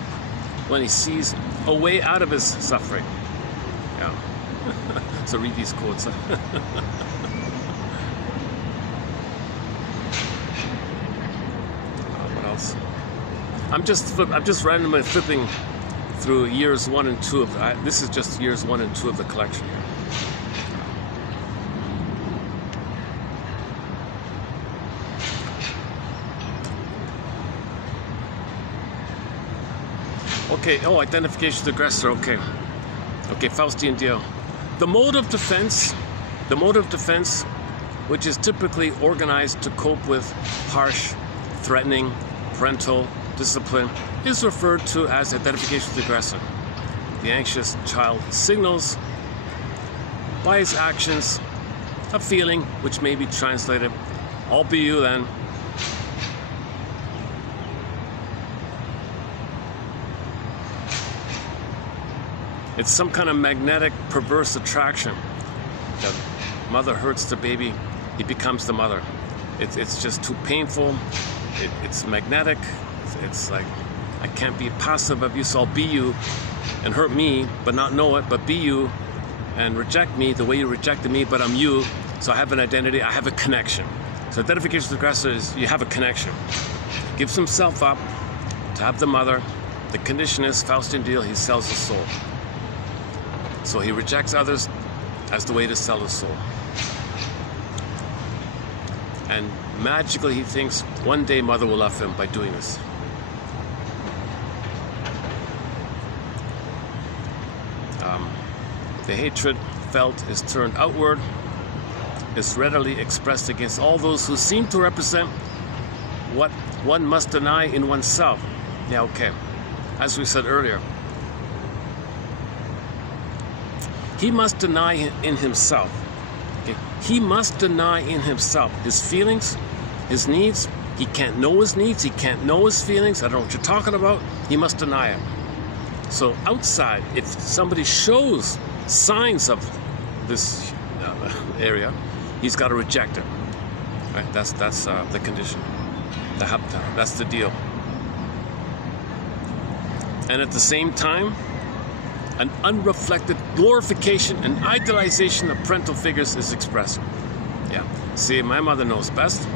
when he sees a way out of his suffering. Yeah. So read these quotes. What else? I'm just randomly flipping through years 1 and 2 of this is just years 1 and 2 of the collection here. Okay, oh, identification with aggressor, okay. Okay, Faustian deal. The mode of defense, which is typically organized to cope with harsh, threatening, parental discipline, is referred to as identification with aggressor. The anxious child signals by his actions a feeling which may be translated, I'll be you then. It's some kind of magnetic, perverse attraction. The mother hurts the baby, he becomes the mother. It's just too painful. It's magnetic. It's like, I can't be passive of you, so I'll be you and hurt me, but not know it, but be you and reject me the way you rejected me, but I'm you, so I have an identity, I have a connection. So identification with aggressor is you have a connection. He gives himself up to have the mother. The condition is, Faustian deal, he sells his soul. So he rejects others as the way to sell his soul. And magically he thinks one day mother will love him by doing this. The hatred felt is turned outward, is readily expressed against all those who seem to represent what one must deny in oneself. Yeah, okay. As we said earlier, he must deny in himself. Okay? He must deny in himself his feelings, his needs. He can't know his needs. He can't know his feelings. I don't know what you're talking about. He must deny it. So outside, if somebody shows signs of this area, he's got to reject it. Right? That's the condition. That's the deal. And at the same time, an unreflected glorification and idealization of parental figures is expressed. Yeah. See, my mother knows best.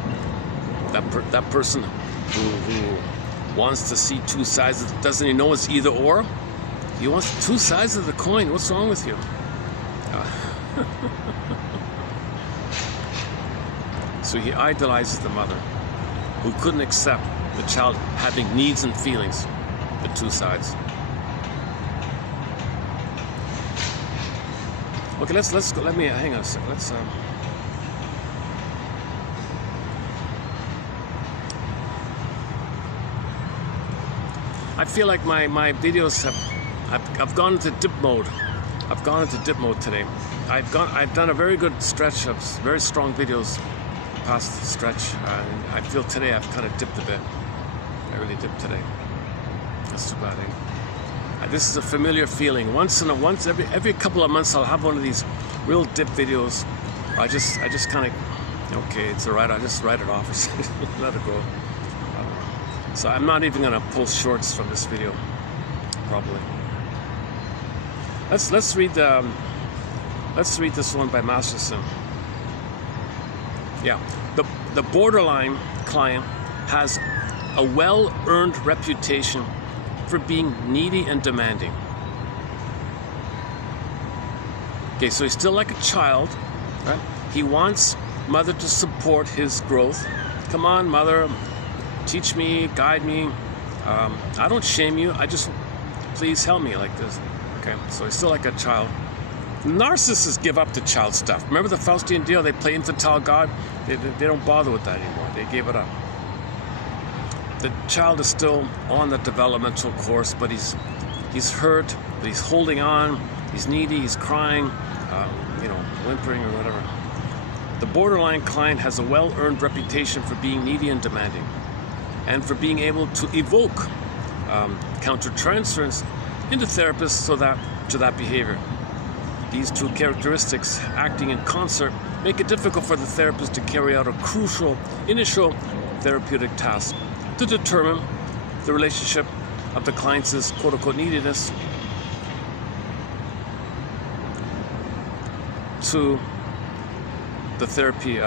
That person who wants to see two sides, doesn't he know it's either or? He wants two sides of the coin. What's wrong with you? So he idolizes the mother, who couldn't accept the child having needs and feelings, the two sides. Okay, let's go. Let me hang on a second. Let's I feel like my videos I've gone into dip mode. I've gone into dip mode today. I've done a very good stretch of very strong videos past the stretch. I feel today I've kind of dipped a bit. I really dipped today. That's too bad, eh? This is a familiar feeling. Every couple of months, I'll have one of these real dip videos. I just kind of, okay, it's all right. I just write it off or let it go. So I'm not even gonna post shorts from this video, probably. Let's read this one by Masterson. Yeah, the borderline client has a well-earned reputation for being needy and demanding. Okay, so he's still like a child, right? He wants mother to support his growth. Come on, mother, teach me, guide me. I don't shame you. Please help me like this. Okay, so he's still like a child. Narcissists give up the child stuff. Remember the Faustian deal? They play infantile God. They don't bother with that anymore. They gave it up. The child is still on the developmental course, but he's hurt, but he's holding on, he's needy, he's crying, whimpering or whatever. The borderline client has a well-earned reputation for being needy and demanding, and for being able to evoke counter-transference into therapists to that behavior. These two characteristics, acting in concert, make it difficult for the therapist to carry out a crucial initial therapeutic task to determine the relationship of the client's quote-unquote neediness to the therapy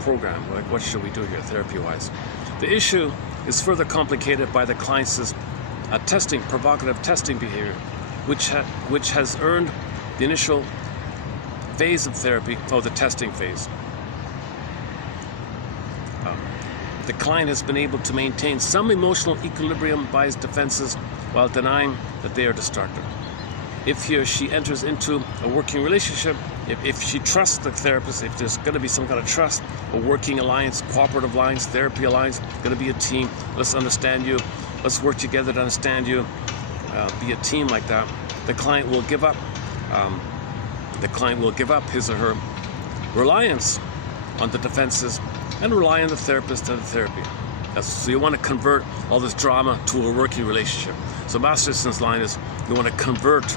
program. Like, what should we do here therapy-wise? The issue is further complicated by the client's provocative testing behavior, which has earned the initial phase of therapy, the testing phase. The client has been able to maintain some emotional equilibrium by his defenses while denying that they are destructive. If he or she enters into a working relationship, if she trusts the therapist, if there's going to be some kind of trust, a working alliance, cooperative alliance, therapy alliance, going to be a team, let's understand you, let's work together to understand you, be a team like that, the client will give up. His or her reliance on the defenses and rely on the therapist and the therapy. So you want to convert all this drama to a working relationship. So Masterson's line is, you want to convert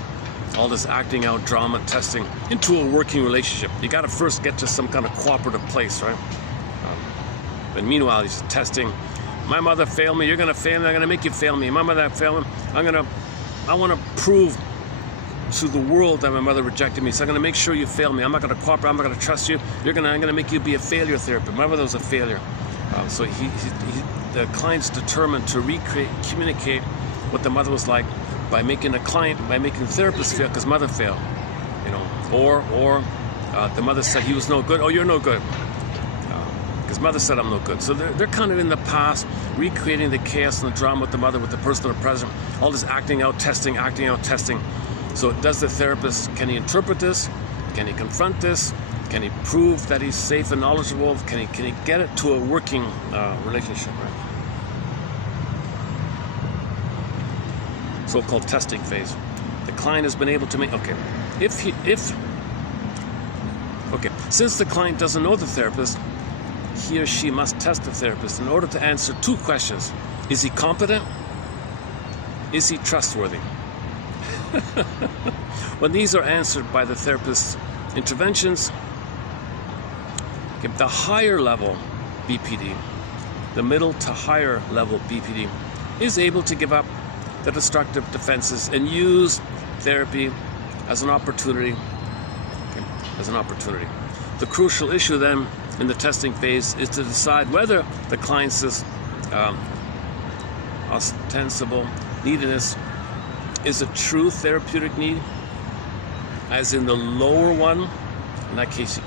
all this acting out, drama, testing into a working relationship. You got to first get to some kind of cooperative place, right? But meanwhile, he's testing. My mother failed me. You're going to fail me. I'm going to make you fail me. My mother failed me. I want to prove to the world that my mother rejected me, so I'm going to make sure you fail me. I'm not going to cooperate. I'm not going to trust you. I'm going to make you be a failure therapist. My mother was a failure. So the client's determined to communicate what the mother was like by making the therapist fail because mother failed, or the mother said he was no good. Oh, you're no good, because mother said I'm no good. So they're kind of in the past, recreating the chaos and the drama with the mother, with the person or present. All this acting out, testing. So does the therapist, can he interpret this? Can he confront this? Can he prove that he's safe and knowledgeable? Can he get it to a working relationship, right? So-called testing phase. The client has been able to make, since the client doesn't know the therapist, he or she must test the therapist in order to answer two questions. Is he competent? Is he trustworthy? When these are answered by the therapist's interventions, the higher level BPD, the middle to higher level BPD, is able to give up the destructive defenses and use therapy as an opportunity. The crucial issue then in the testing phase is to decide whether the client's ostensible neediness is a true therapeutic need, as in the lower one. In that case,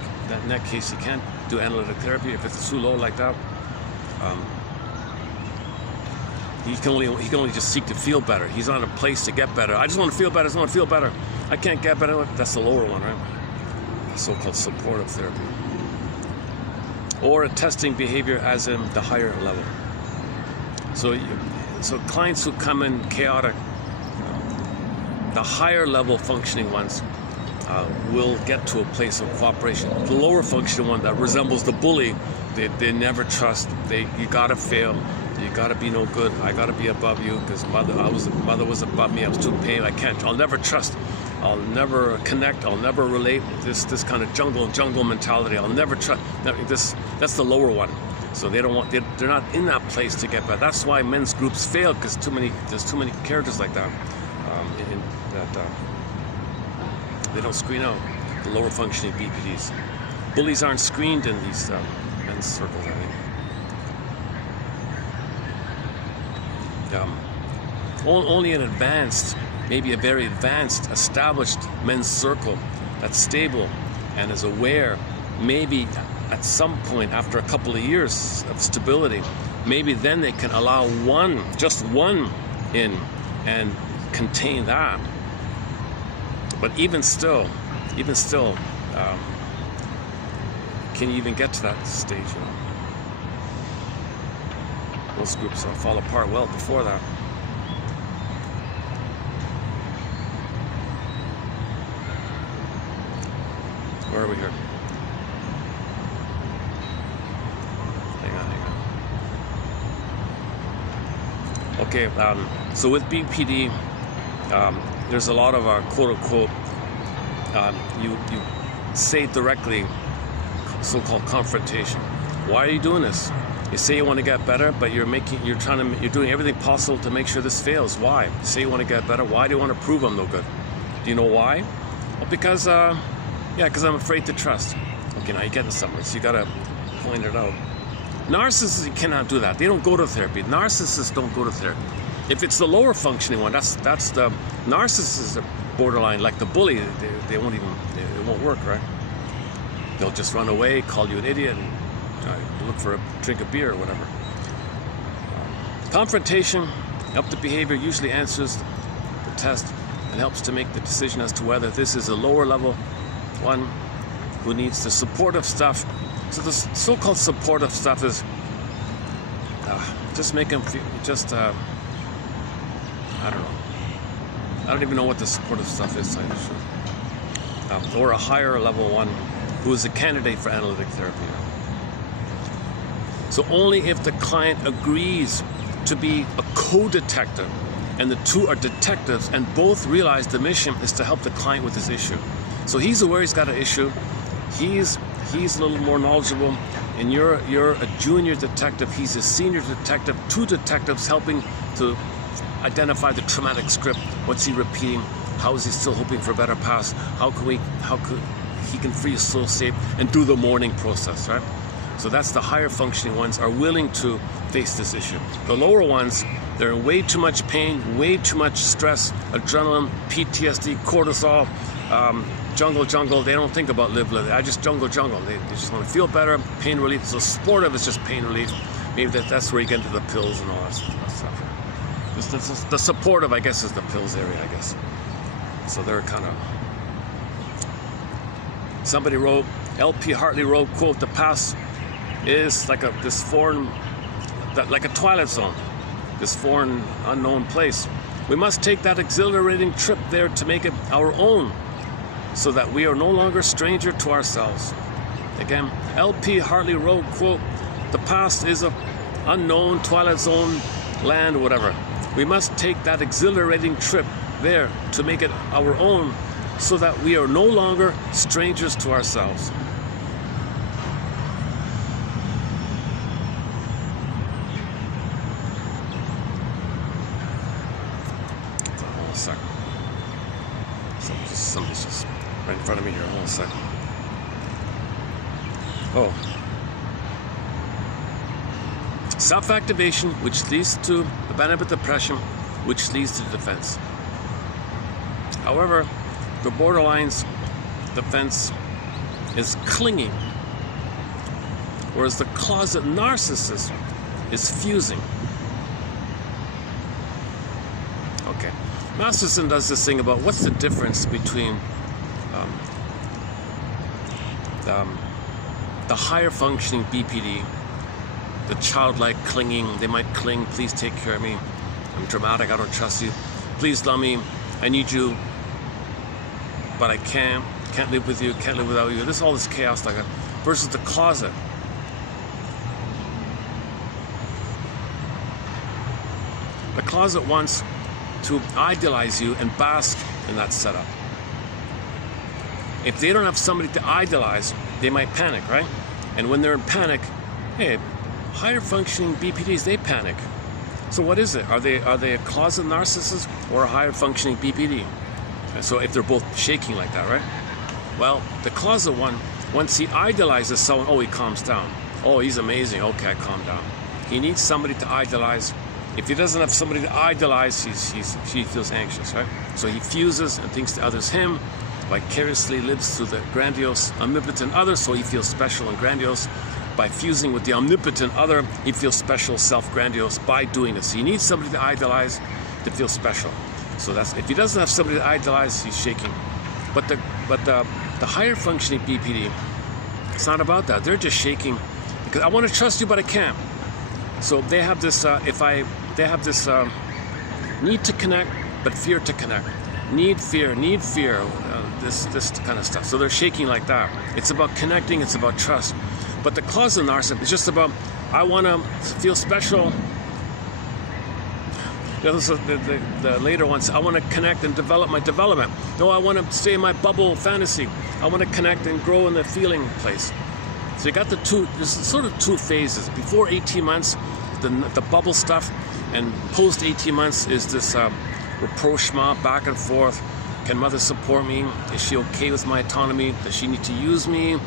you can't do analytic therapy if it's too low like that. He can only just seek to feel better. He's on a place to get better. I just want to feel better. I can't get better. That's the lower one, right? So-called supportive therapy. Or a testing behavior, as in the higher level. So clients who come in chaotic, the higher level functioning ones will get to a place of cooperation. The lower functioning one that resembles the bully They never trust. You gotta fail. You gotta be no good. I gotta be above you because mother was above me. I was too pain. I'll never trust. I'll never connect. I'll never relate. This kind of jungle mentality. I'll never trust. That's the lower one. So they don't want. They're not in that place to get better. That's why men's groups fail because there's too many characters like that. They don't screen out the lower functioning BPDs. Bullies aren't screened in these men's circles, I think. Only an advanced, maybe a very advanced, established men's circle that's stable and is aware, maybe at some point after a couple of years of stability, maybe then they can allow just one in and contain that. But even still, can you even get to that stage? You know? Most groups fall apart well before that. Where are we here? Hang on. Okay, so with BPD, there's a lot of quote-unquote, you say directly, so-called confrontation. Why are you doing this? You say you want to get better, but you're doing everything possible to make sure this fails. Why? You say you want to get better. Why do you want to prove I'm no good? Do you know why? Well, because I'm afraid to trust. Okay, now you're getting somewhere, so you gotta point it out. Narcissists cannot do that. They don't go to therapy. Narcissists don't go to therapy. If it's the lower functioning one, that's the narcissists are borderline, like the bully. It won't work, right? They'll just run away, call you an idiot, and look for a drink of beer or whatever. Confrontation, help the behavior, usually answers the test and helps to make the decision as to whether this is a lower level one who needs the supportive stuff. So the so-called supportive stuff is just make them feel, I don't know. I don't even know what the supportive stuff is, to tell you the truth. Or a higher level one who is a candidate for analytic therapy. So only if the client agrees to be a co-detective and the two are detectives and both realize the mission is to help the client with his issue. So he's aware he's got an issue. He's a little more knowledgeable, and you're a junior detective. He's a senior detective. Two detectives helping to identify the traumatic script. What's he repeating? How is he still hoping for a better past? How could he can free his soul safe and do the mourning process, right? So that's the higher functioning ones are willing to face this issue. The lower ones, they're in way too much pain, way too much stress, adrenaline, PTSD, cortisol, jungle. They don't think about live. I just jungle. They just want to feel better, pain relief. So supportive is just pain relief. Maybe that's where you get into the pills and all that stuff. The supportive, I guess, is the pills area, I guess. So they're kind of... Somebody wrote, L.P. Hartley wrote, quote, the past is like a twilight zone, this foreign, unknown place. We must take that exhilarating trip there to make it our own, so that we are no longer stranger to ourselves. Again, L.P. Hartley wrote, quote, the past is a unknown twilight zone land, whatever. We must take that exhilarating trip there to make it our own, so that we are no longer strangers to ourselves. Hold on a second. Somebody's just right in front of me here. Hold on a second. Oh. Self-activation, which leads to the benefit depression, which leads to defense. However, the borderline's defense is clinging, whereas the closet narcissist is fusing. Okay, narcissism does this thing about what's the difference between the higher functioning BPD, the childlike clinging. They might cling, please take care of me, I'm dramatic, I don't trust you, please love me, I need you, but I can't live with you, can't live without you. This all this chaos like that. Versus the closet. The closet wants to idealize you and bask in that setup. If they don't have somebody to idealize, they might panic, right? And when they're in panic, hey, higher functioning BPDs, they panic. So what is it? Are they a closet narcissist or a higher functioning BPD? And so if they're both shaking like that, right? Well, the closet one, once he idolizes someone, oh, he calms down. Oh, he's amazing. Okay, calm down. He needs somebody to idolize. If he doesn't have somebody to idolize, he feels anxious, right? So he fuses and thinks the other's him, vicariously lives through the grandiose, omnipotent other, so he feels special and grandiose. By fusing with the omnipotent other, he feels special, self-grandiose by doing this. He needs somebody to idolize to feel special. So that's, if he doesn't have somebody to idolize, he's shaking. But the higher functioning BPD, it's not about that. They're just shaking because I want to trust you, but I can't. So they have this, need to connect, but fear to connect. Need fear, this kind of stuff. So they're shaking like that. It's about connecting, it's about trust. But the closet narcissist is just about, I want to feel special. The later ones, I want to connect and develop my development. No, I want to stay in my bubble fantasy. I want to connect and grow in the feeling place. So you got there's sort of two phases. Before 18 months, the bubble stuff, and post 18 months is this rapprochement, back and forth. Can mother support me? Is she okay with my autonomy? Does she need to use me?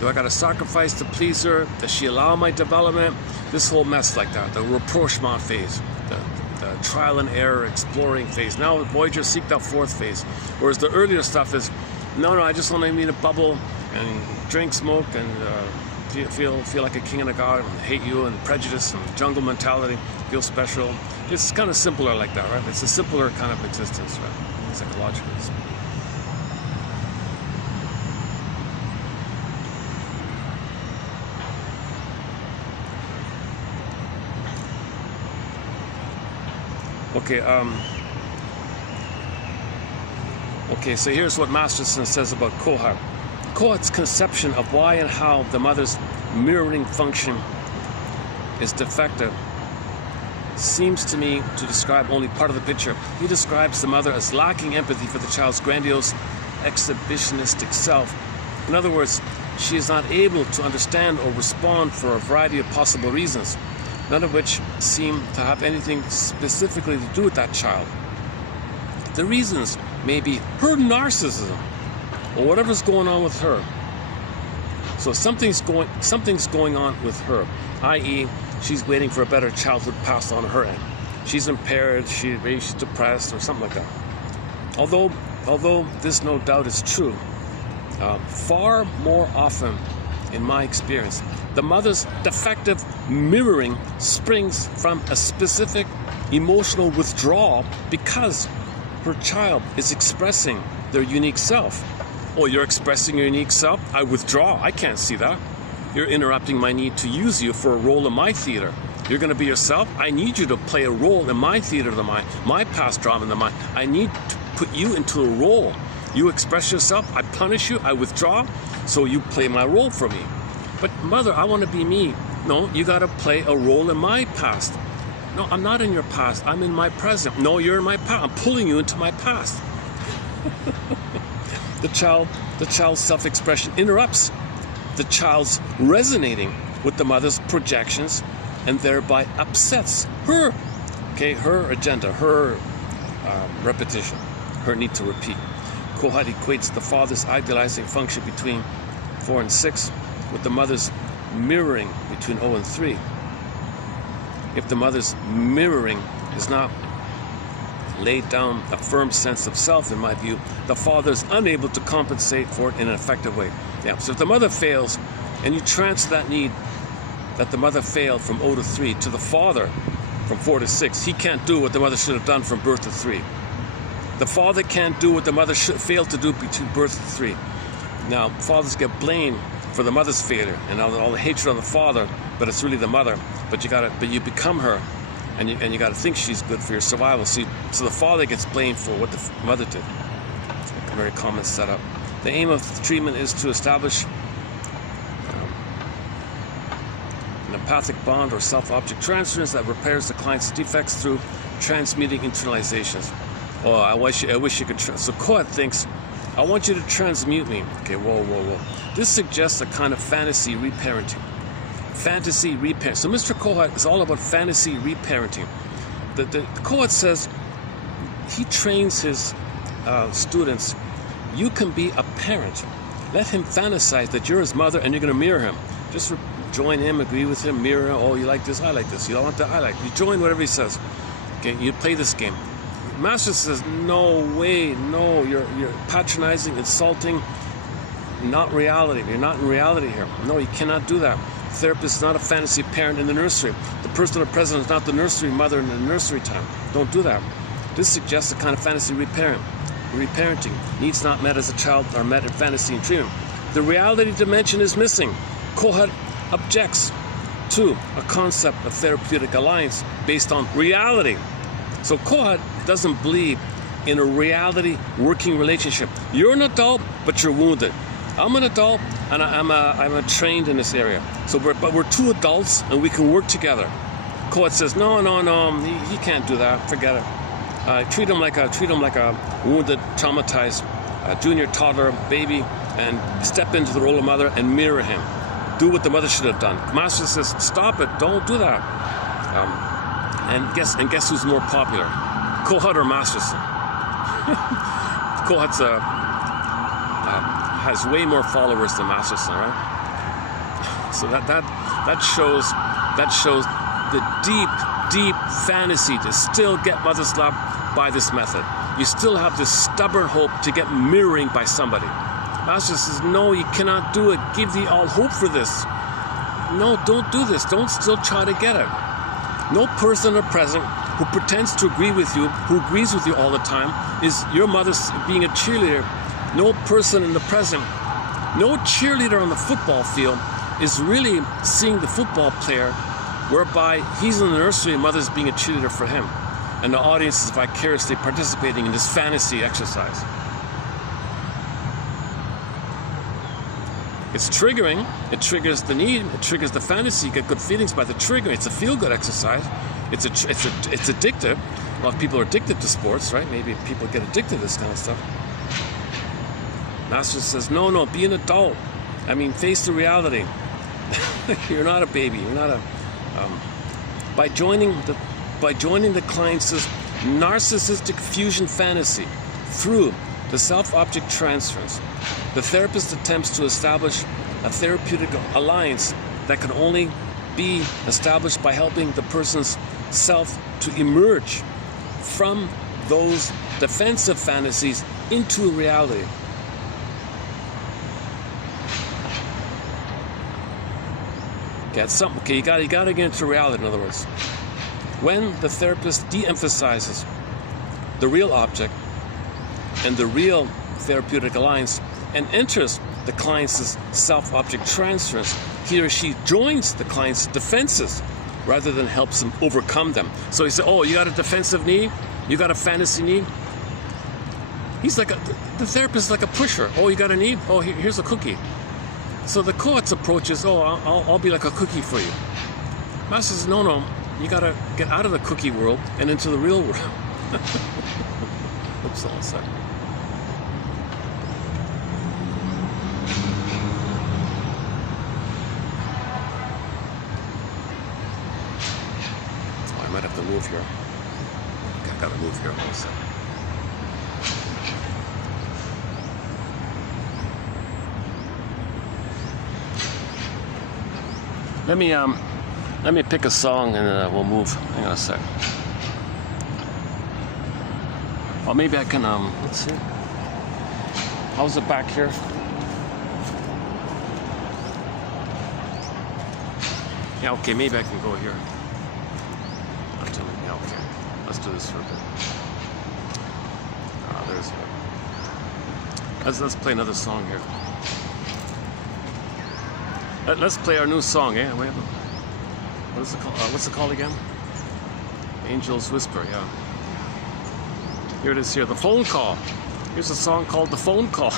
Do I got to sacrifice to please her? Does she allow my development? This whole mess like that, the rapprochement phase, the trial and error, exploring phase. Now Voyager seek that fourth phase. Whereas the earlier stuff is, no, I just want to be in a bubble and drink, smoke, and feel like a king and a god, and hate you, and prejudice, and jungle mentality, feel special. It's kind of simpler like that, right? It's a simpler kind of existence, right? Psychologically. Okay, so here's what Masterson says about Kohut. Kohut's conception of why and how the mother's mirroring function is defective seems to me to describe only part of the picture. He describes the mother as lacking empathy for the child's grandiose, exhibitionistic self. In other words, she is not able to understand or respond for a variety of possible reasons, none of which seem to have anything specifically to do with that child. The reasons may be her narcissism or whatever's going on with her. So something's going on with her, i.e., she's waiting for a better childhood passed on her end. She's impaired, she's depressed, or something like that. Although this no doubt is true, far more often, in my experience, the mother's defective mirroring springs from a specific emotional withdrawal because her child is expressing their unique self. Oh, you're expressing your unique self? I withdraw. I can't see that. You're interrupting my need to use you for a role in my theater. You're going to be yourself? I need you to play a role in my theater of the mind, my past drama in the mind. I need to put you into a role. You express yourself, I punish you, I withdraw, so you play my role for me. But mother, I want to be me. No, you got to play a role in my past. No, I'm not in your past. I'm in my present. No, you're in my past. I'm pulling you into my past. The child's self-expression interrupts the child's resonating with the mother's projections and thereby upsets her. Okay, her agenda, her repetition, her need to repeat. Kohut equates the father's idealizing function between 4 and 6 with the mother's mirroring between 0 and 3. If the mother's mirroring is not laid down a firm sense of self, in my view, the father is unable to compensate for it in an effective way. Yeah. So if the mother fails, and you transfer that need that the mother failed from 0 to 3 to the father from 4 to 6, he can't do what the mother should have done from birth to 3. The father can't do what the mother failed to do between birth to 3. Now, fathers get blamed for the mother's failure and all the hatred on the father, but it's really the mother. But you become her. And you got to think she's good for your survival. So the father gets blamed for what the mother did. It's like a very common setup. The aim of the treatment is to establish an empathic bond or self-object transference that repairs the client's defects through transmuting internalizations. Oh, I wish you could. So Kohut thinks, I want you to transmute me. Okay, whoa. This suggests a kind of fantasy reparenting. Fantasy reparenting. So Mr. Kohut is all about fantasy reparenting. The Kohut says he trains his students. You can be a parent. Let him fantasize that you're his mother and you're going to mirror him. Just join him, agree with him, mirror. Oh, you like this? I like this. You don't want that? I like. You join whatever he says. Okay, you play this game. Master says, no way, no. You're patronizing, insulting. Not reality. You're not in reality here. No, you cannot do that. The therapist is not a fantasy parent in the nursery. The personal present is not the nursery mother in the nursery time. Don't do that. This suggests a kind of fantasy reparenting. Needs not met as a child are met in fantasy and dream. The reality dimension is missing. Kohut objects to a concept of therapeutic alliance based on reality. So Kohut doesn't believe in a reality working relationship. You're an adult, but you're wounded. I'm an adult, and I'm trained in this area. So we're two adults, and we can work together. Kohut says, no, he can't do that. Forget it. Treat him like a wounded, traumatized junior toddler, baby, and step into the role of mother and mirror him. Do what the mother should have done. Master says, stop it, don't do that. And guess who's more popular? Kohut or Masterson? Kohut has way more followers than Masterson, right? So that shows the deep fantasy to still get mother's love by this method. You still have this stubborn hope to get mirroring by somebody. Master says, no, you cannot do it. Give thee all hope for this. No, don't do this. Don't still try to get it. No person or present who pretends to agree with you, who agrees with you all the time, is your mother being a cheerleader. No person in the present, no cheerleader on the football field is really seeing the football player, whereby he's in the nursery and mother's being a cheerleader for him. And the audience is vicariously participating in this fantasy exercise. It's triggering. It triggers the need. It triggers the fantasy. You get good feelings by the trigger. It's a feel-good exercise. It's addictive. A lot of people are addicted to sports, right? Maybe people get addicted to this kind of stuff. Master says, no, be an adult. I mean, face the reality. You're not a baby. You're not a. By joining the client's narcissistic fusion fantasy through the self-object transference, the therapist attempts to establish a therapeutic alliance that can only be established by helping the person's self to emerge from those defensive fantasies into reality. You gotta get into reality, in other words. When the therapist de-emphasizes the real object and the real therapeutic alliance and enters the client's self-object transference, he or she joins the client's defenses rather than helps them overcome them. So he said, oh, you got a defensive need? You got a fantasy need? The therapist is like a pusher. Oh, you got a need? Oh, here's a cookie. So the Kohut's approach is, oh, I'll be like a cookie for you. Master says, no, you got to get out of the cookie world and into the real world. Oops, hold on a second. Oh, I might have to move here. I got to move here. Hold on a second. Let me pick a song and we'll move. Hang on a sec. Or maybe I can, let's see. How's it back here? Yeah, okay, maybe I can go here. Yeah, okay. Let's do this for a bit. Let's play another song here. Let's play our new song, eh? What is it called? What's it called again? Angel's Whisper, yeah. Here it is here, The Phone Call. Here's a song called The Phone Call.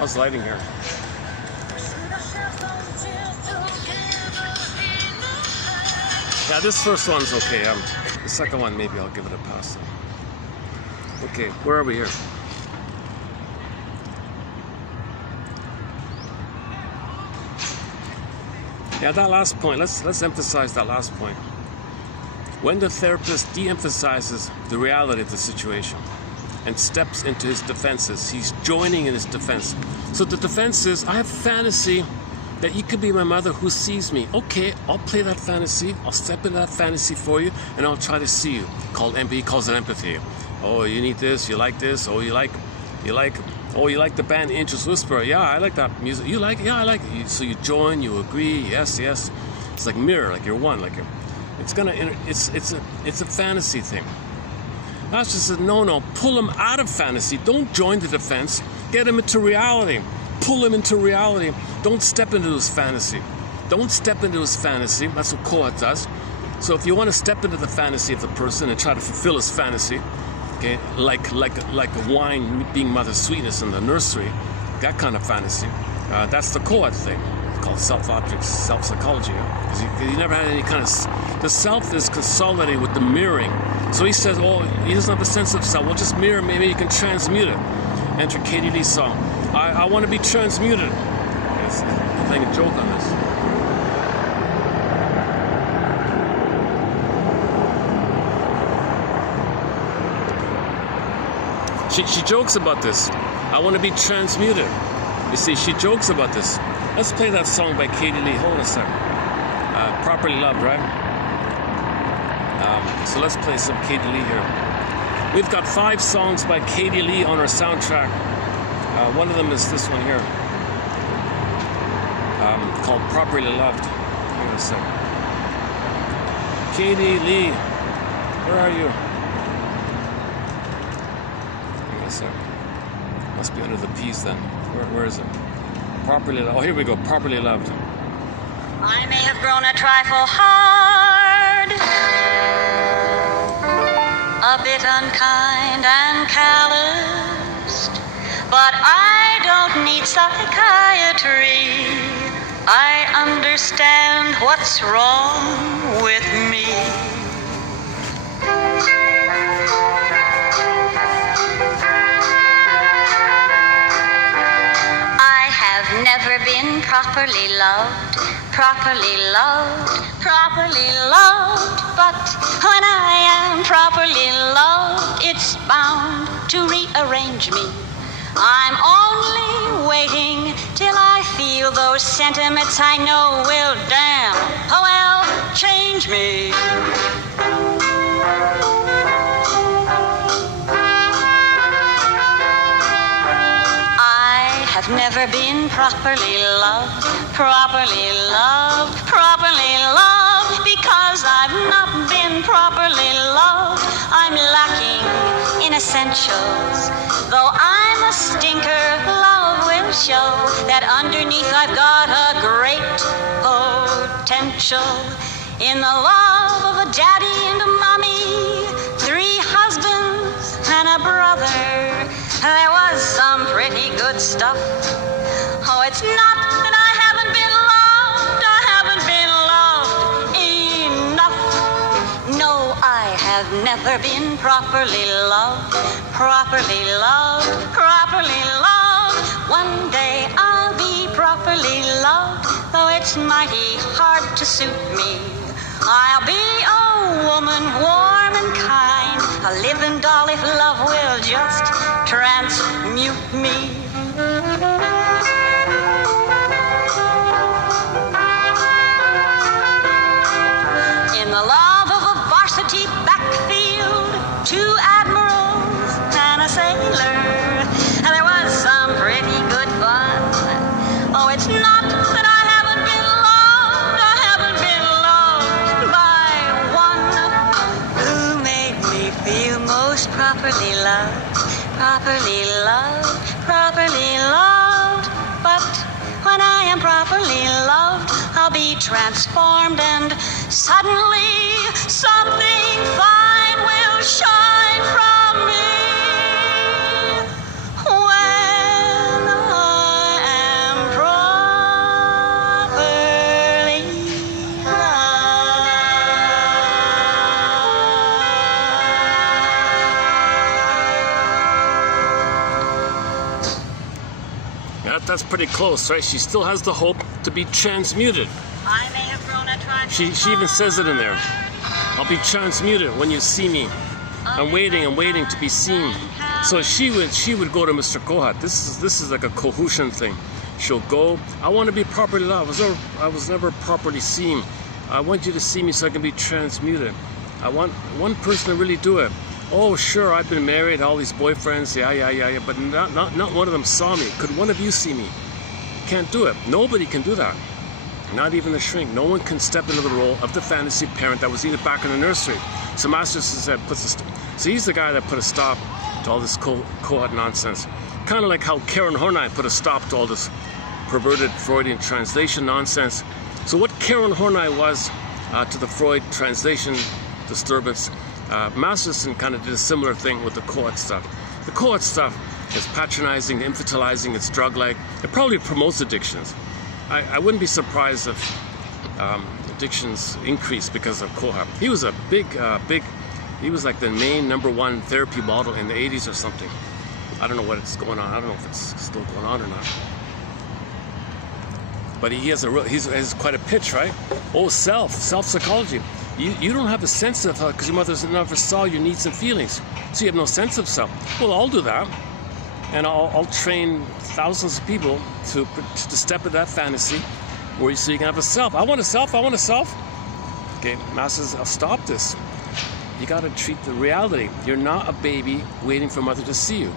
How's lighting here? Yeah, this first one's okay. The second one, maybe I'll give it a pass. Okay, where are we here? Yeah, that last point. Let's emphasize that last point. When the therapist de-emphasizes the reality of the situation and steps into his defenses, he's joining in his defense. So the defense is, I have fantasy that you could be my mother who sees me. Okay, I'll play that fantasy. I'll step into that fantasy for you, and I'll try to see you. He calls it empathy. Oh, you need this. You like this. Oh, you like. Oh, you like the band Angels Whisper. Yeah, I like that music. You like it? Yeah, I like it. So you join. You agree. Yes. It's like mirror. Like you're one. Like it's a fantasy thing. That's just a no. Pull him out of fantasy. Don't join the defense. Get him into reality. Pull him into reality. Don't step into his fantasy. Don't step into his fantasy. That's what Kohut does. So if you want to step into the fantasy of the person and try to fulfill his fantasy, okay, like a wine being mother's sweetness in the nursery, that kind of fantasy, that's the Kohut thing. It's called self-object, self-psychology. Because you never had any kind of... The self is consolidated with the mirroring. So he says, oh, he doesn't have a sense of self. Well, just mirror, maybe you can transmute it. Enter Katie Lee's song. I want to be transmuted. I'm playing a joke on this. She jokes about this. I want to be transmuted. You see, she jokes about this. Let's play that song by Katie Lee. Hold on a second. Properly Loved, right? So let's play some Katie Lee here. We've got 5 songs by Katie Lee on our soundtrack. One of them is this one here, called Properly Loved. Hang on a second. Katie Lee, where are you? Hang on a second. Must be under the piece then. Where is it? Properly Loved. Oh, here we go. Properly Loved. I may have grown a trifle hard, a bit unkind and calloused, but I don't need psychiatry. I understand what's wrong with me. I have never been properly loved, but when I am properly loved, it's bound to rearrange me. I'm only waiting till I feel those sentiments I know will change me. I have never been properly loved, because I've not been properly loved. I'm lacking in essentials. Though I'm a stinker, love will show that underneath I've got a great potential. In the love of a daddy and a mommy, 3 husbands and a brother, there was some pretty good stuff. Oh, it's not that I haven't been loved enough. No, I have never been properly loved. One day I'll be properly loved, though it's mighty hard to suit me. I'll be a woman warm and kind, a living doll if love will just transmute me. In the love of a varsity backfield, 2 admirals and a sailor, there was some pretty good fun. Oh, it's not that I haven't been loved by one who made me feel most properly loved. But when I am properly loved, I'll be transformed, and suddenly something fine will shine from me. When I that's pretty close, right? She still has the hope to be transmuted. I may have grown a trifle. She even says it in there. I'll be transmuted when you see me. I'm waiting to be seen. So she would go to Mr. Kohut. This is like a Kohutian thing. She'll go. I want to be properly loved. I was never properly seen. I want you to see me so I can be transmuted. I want one person to really do it. Oh, sure, I've been married, all these boyfriends, yeah, but not one of them saw me. Could one of you see me? Can't do it. Nobody can do that. Not even the shrink. No one can step into the role of the fantasy parent that was either back in the nursery. So Masterson said, so he's the guy that put a stop to all this Kohut nonsense. Kind of like how Karen Horney put a stop to all this perverted Freudian translation nonsense. So what Karen Horney was to the Freud translation disturbance, Masterson kind of did a similar thing with the Kohut stuff. The Kohut stuff is patronizing, infantilizing, it's drug-like. It probably promotes addictions. I wouldn't be surprised if addictions increase because of Kohut. He was a he was like the main #1 therapy model in the 80s or something. I don't know what it's going on. I don't know if it's still going on or not. But he has quite a pitch, right? Oh, self-psychology. You don't have a sense of because your mother never saw your needs and feelings, so you have no sense of self. Well, I'll do that, and I'll train thousands of people to step in that fantasy, where so you can have a self. I want a self. I want a self. Okay, Masters, I'll stop this. You got to treat the reality. You're not a baby waiting for mother to see you.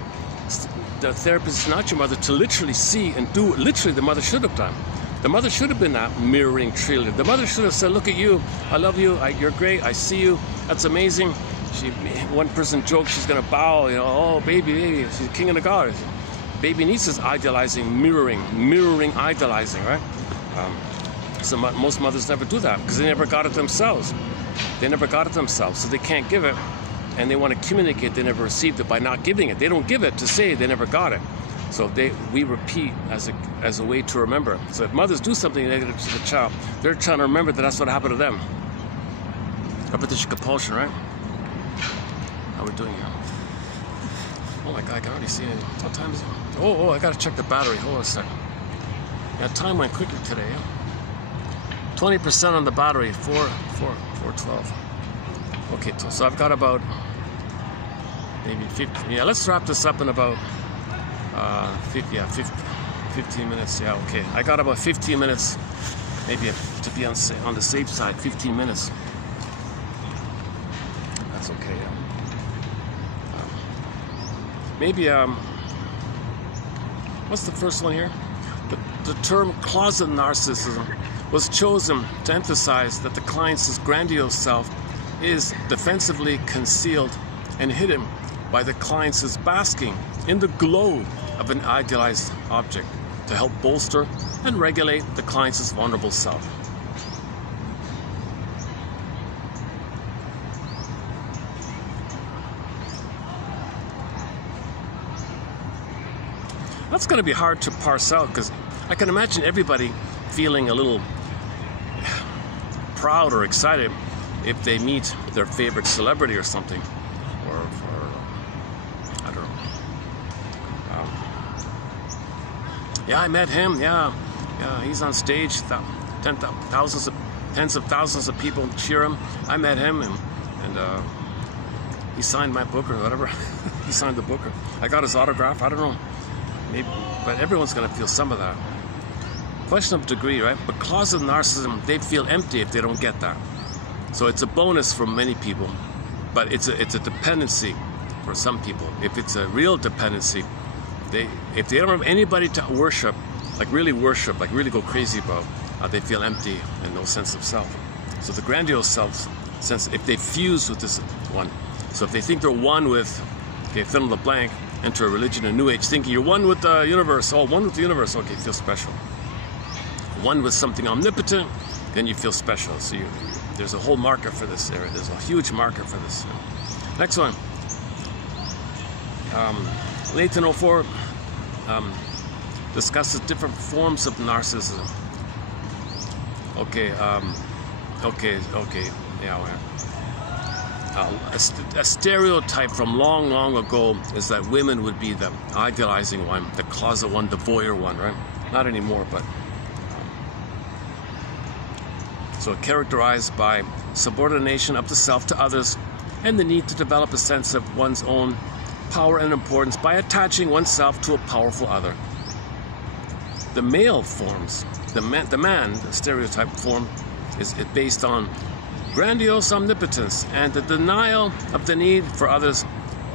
The therapist is not your mother to literally see and do what literally the mother should have done. The mother should have been that mirroring cheerleader. The mother should have said, look at you, I love you, you're great, I see you, that's amazing. One person joked she's gonna bow, oh baby, she's king of the gods. Baby needs this idealizing, mirroring idealizing, right? So most mothers never do that because they never got it themselves. So they can't give it, and they want to communicate they never received it by not giving it. They don't give it to say they never got it. So we repeat as a way to remember. So if mothers do something negative to the child, they're trying to remember that that's what happened to them. Repetition compulsion, right? How are we doing here? Oh my God, I can already see it. What time is it? Oh, I gotta check the battery. Hold on a second. Yeah, time went quickly today. 20% on the battery, 412. Okay, so I've got about maybe 50. Yeah, let's wrap this up in about 15 minutes. Yeah, okay. I got about 15 minutes, maybe to be on the safe side. 15 minutes. That's okay. Maybe what's the first one here? The term closet narcissism was chosen to emphasize that the client's grandiose self is defensively concealed and hidden by the client's basking in the glow of an idealized object to help bolster and regulate the client's vulnerable self. That's going to be hard to parse out because I can imagine everybody feeling a little proud or excited if they meet their favorite celebrity or something, or I don't know. Yeah, I met him. Yeah, he's on stage. Tens of thousands of people cheer him. I met him, and he signed my book or whatever. He signed the book. I got his autograph. I don't know. Maybe, but everyone's gonna feel some of that. Question of degree, right? But closet narcissism, they feel empty if they don't get that. So it's a bonus for many people, but it's a dependency for some people. If it's a real dependency, if they don't have anybody to worship, like really go crazy about, they feel empty and no sense of self. So the grandiose self sense, if they fuse with this one, so if they think they're one with, okay, fill in the blank, enter a religion, a new age thinking you're one with the universe, one with the universe, okay, feel special. One with something omnipotent, then you feel special. So there's a whole marker for this area. There's a huge marker for this. Next one. Layton 04 discusses different forms of narcissism. Okay, yeah. a stereotype from long, long ago is that women would be the idealizing one, the closet one, the voyeur one, right? Not anymore, but so characterized by subordination of the self to others and the need to develop a sense of one's own power and importance by attaching oneself to a powerful other. The male forms, the stereotype form is based on grandiose omnipotence and the denial of the need for others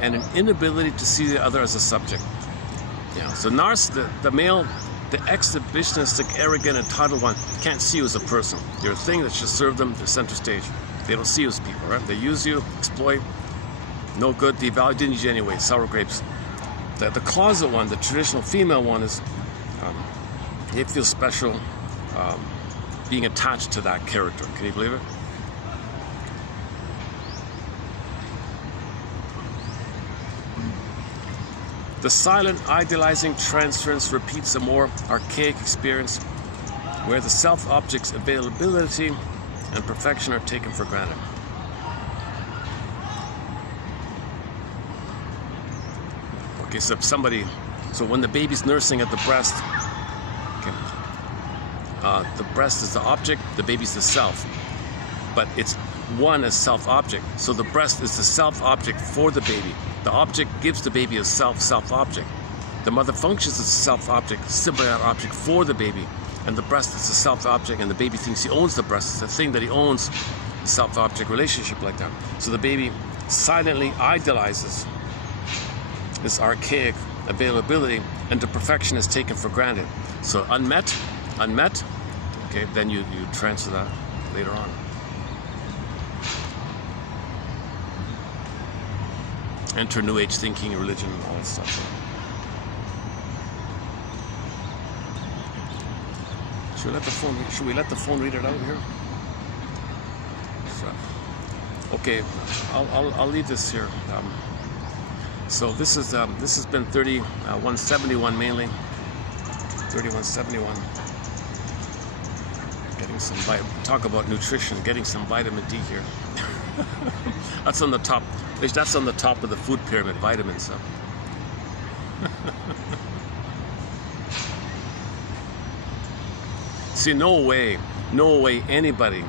and an inability to see the other as a subject. Yeah. So the male, the exhibitionistic, arrogant, entitled one can't see you as a person. You're a thing that should serve them the center stage. They don't see you as people, right? They use you, exploit, no good, devalue, didn't need you anyway, sour grapes. The closet one, the traditional female one, is they feel special being attached to that character. Can you believe it? The silent, idealizing transference repeats a more archaic experience where the self-object's availability and perfection are taken for granted. Okay, so when the baby's nursing at the breast, okay, the breast is the object, the baby's the self, but it's one as self-object. So the breast is the self-object for the baby. The object gives the baby a self-object. The mother functions as a self-object, symbiotic object for the baby, and the breast is a self-object, and the baby thinks he owns the breast. It's the thing that he owns, a self-object relationship like that. So the baby silently idealizes this archaic availability, and the perfection is taken for granted. So unmet, okay, then you transfer that later on. Enter New Age thinking, religion, and all that stuff. Should we let the phone read it out here? So, okay, I'll leave this here. So this has been 3171 mainly. 3171. Getting some talk about nutrition, getting some vitamin D here. That's on the top. That's on the top of the food pyramid, vitamins. So. See, no way anybody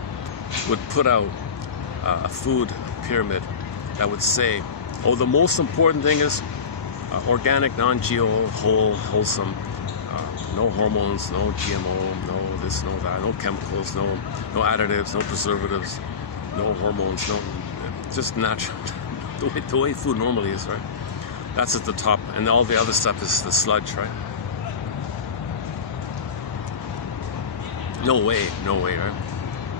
would put out a food pyramid that would say, oh, the most important thing is organic, non-GMO, wholesome, no hormones, no GMO, no this, no that, no chemicals, no additives, no preservatives, no hormones, no, just natural. The way food normally is, right? That's at the top, and all the other stuff is the sludge, right? No way, right?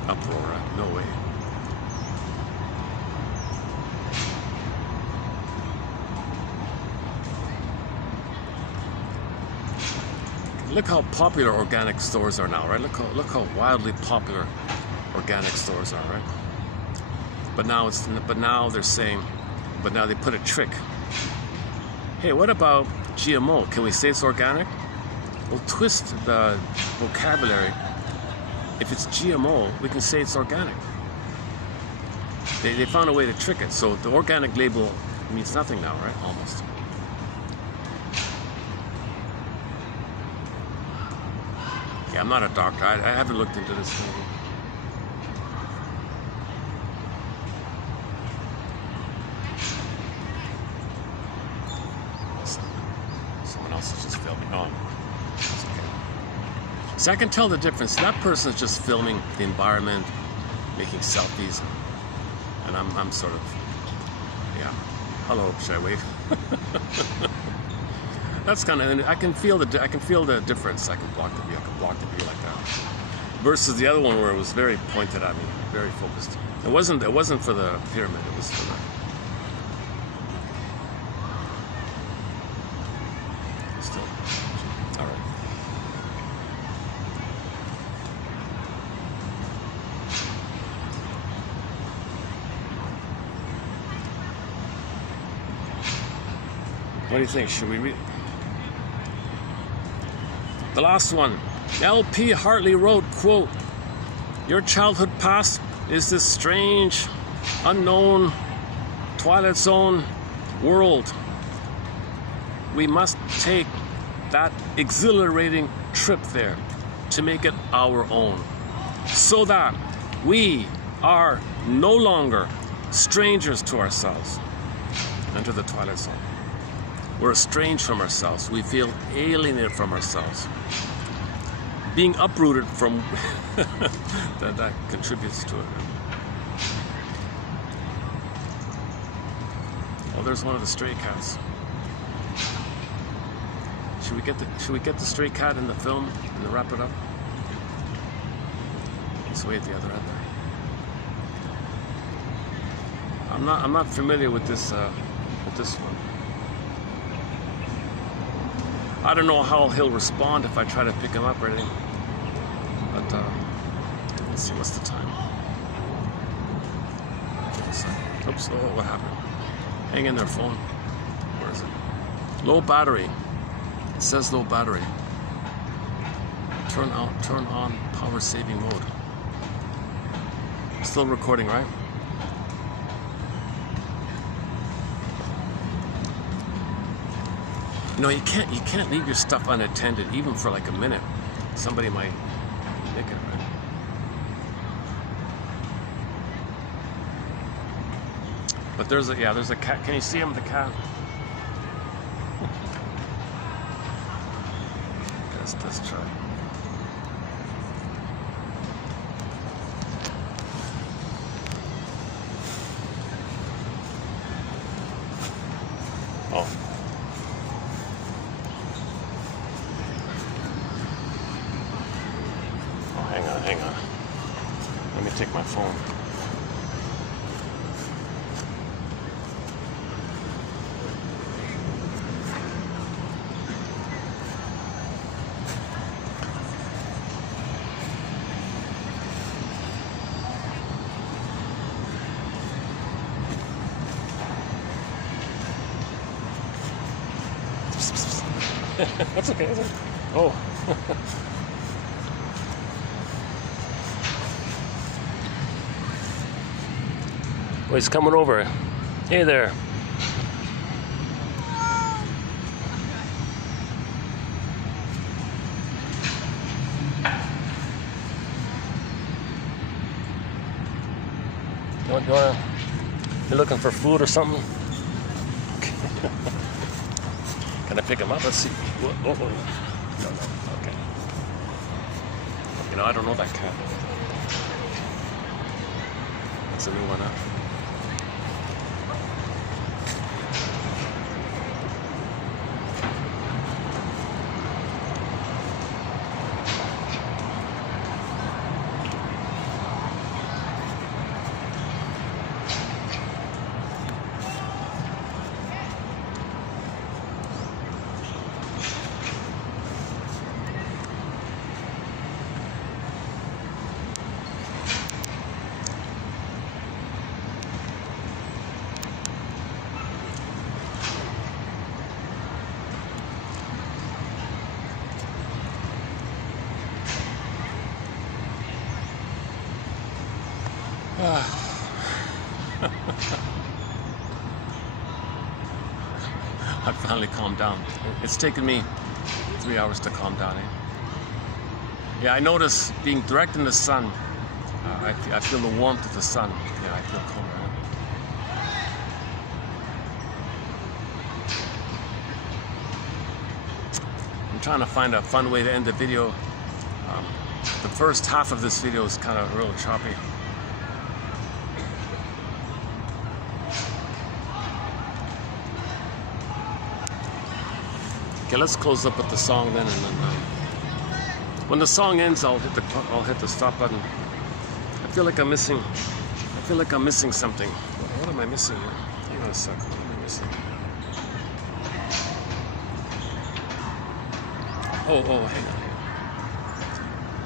Uproar, right? No way. Look how popular organic stores are now, right? Look how wildly popular organic stores are, right? But now they're saying, but now they put a trick. Hey, what about GMO? Can we say it's organic? We'll twist the vocabulary. If it's GMO, we can say it's organic. They found a way to trick it. So the organic label means nothing now, right? Almost. Yeah, I'm not a doctor. I haven't looked into this thing. Someone else is just filming. Oh, it's okay. So I can tell the difference. That person is just filming the environment, making selfies, and I'm sort of, yeah. Hello, should I wave? That's kind of, I can feel the difference. I can block the view. I can block the view like that. Versus the other one where it was very pointed at me, very focused. It wasn't for the pyramid. It was for the. Still, all right. What do you think? Should we read? The last one, L.P. Hartley wrote, quote, "Your childhood past is this strange, unknown, Twilight Zone world. We must take that exhilarating trip there to make it our own, so that we are no longer strangers to ourselves. Enter the Twilight Zone. We're estranged from ourselves. We feel alienated from ourselves. Being uprooted from that contributes to it. Oh, there's one of the stray cats. Should we get the stray cat in the film and wrap it up? It's way at the other end there. I'm not familiar with this one. I don't know how he'll respond if I try to pick him up or anything. But let's see, what's the time? Oops, oh, what happened? Hang in there, phone. Where is it? Low battery. It says low battery. Turn on power saving mode. Still recording, right? You know, you can't leave your stuff unattended, even for like a minute. Somebody might nick it, right? But there's a cat. Can you see him, the cat? Let's try. Oh. Hang on. Let me take my phone. That's okay, isn't it? Oh. Oh, he's coming over. Hey there. You looking for food or something? Can I pick him up? Let's see. Oh. No. Okay. You know, I don't know that cat. That's a new one, huh? I finally calmed down. It's taken me 3 hours to calm down. Yeah, I notice being direct in the sun, I feel the warmth of the sun. Yeah, I feel calmer. I'm trying to find a fun way to end the video. The first half of this video is kind of real choppy. Okay, let's close up with the song then, and then when the song ends, I'll hit the stop button. I feel like I'm missing something. What am I missing here? Hang on a sec. What am I missing? Oh, hang on.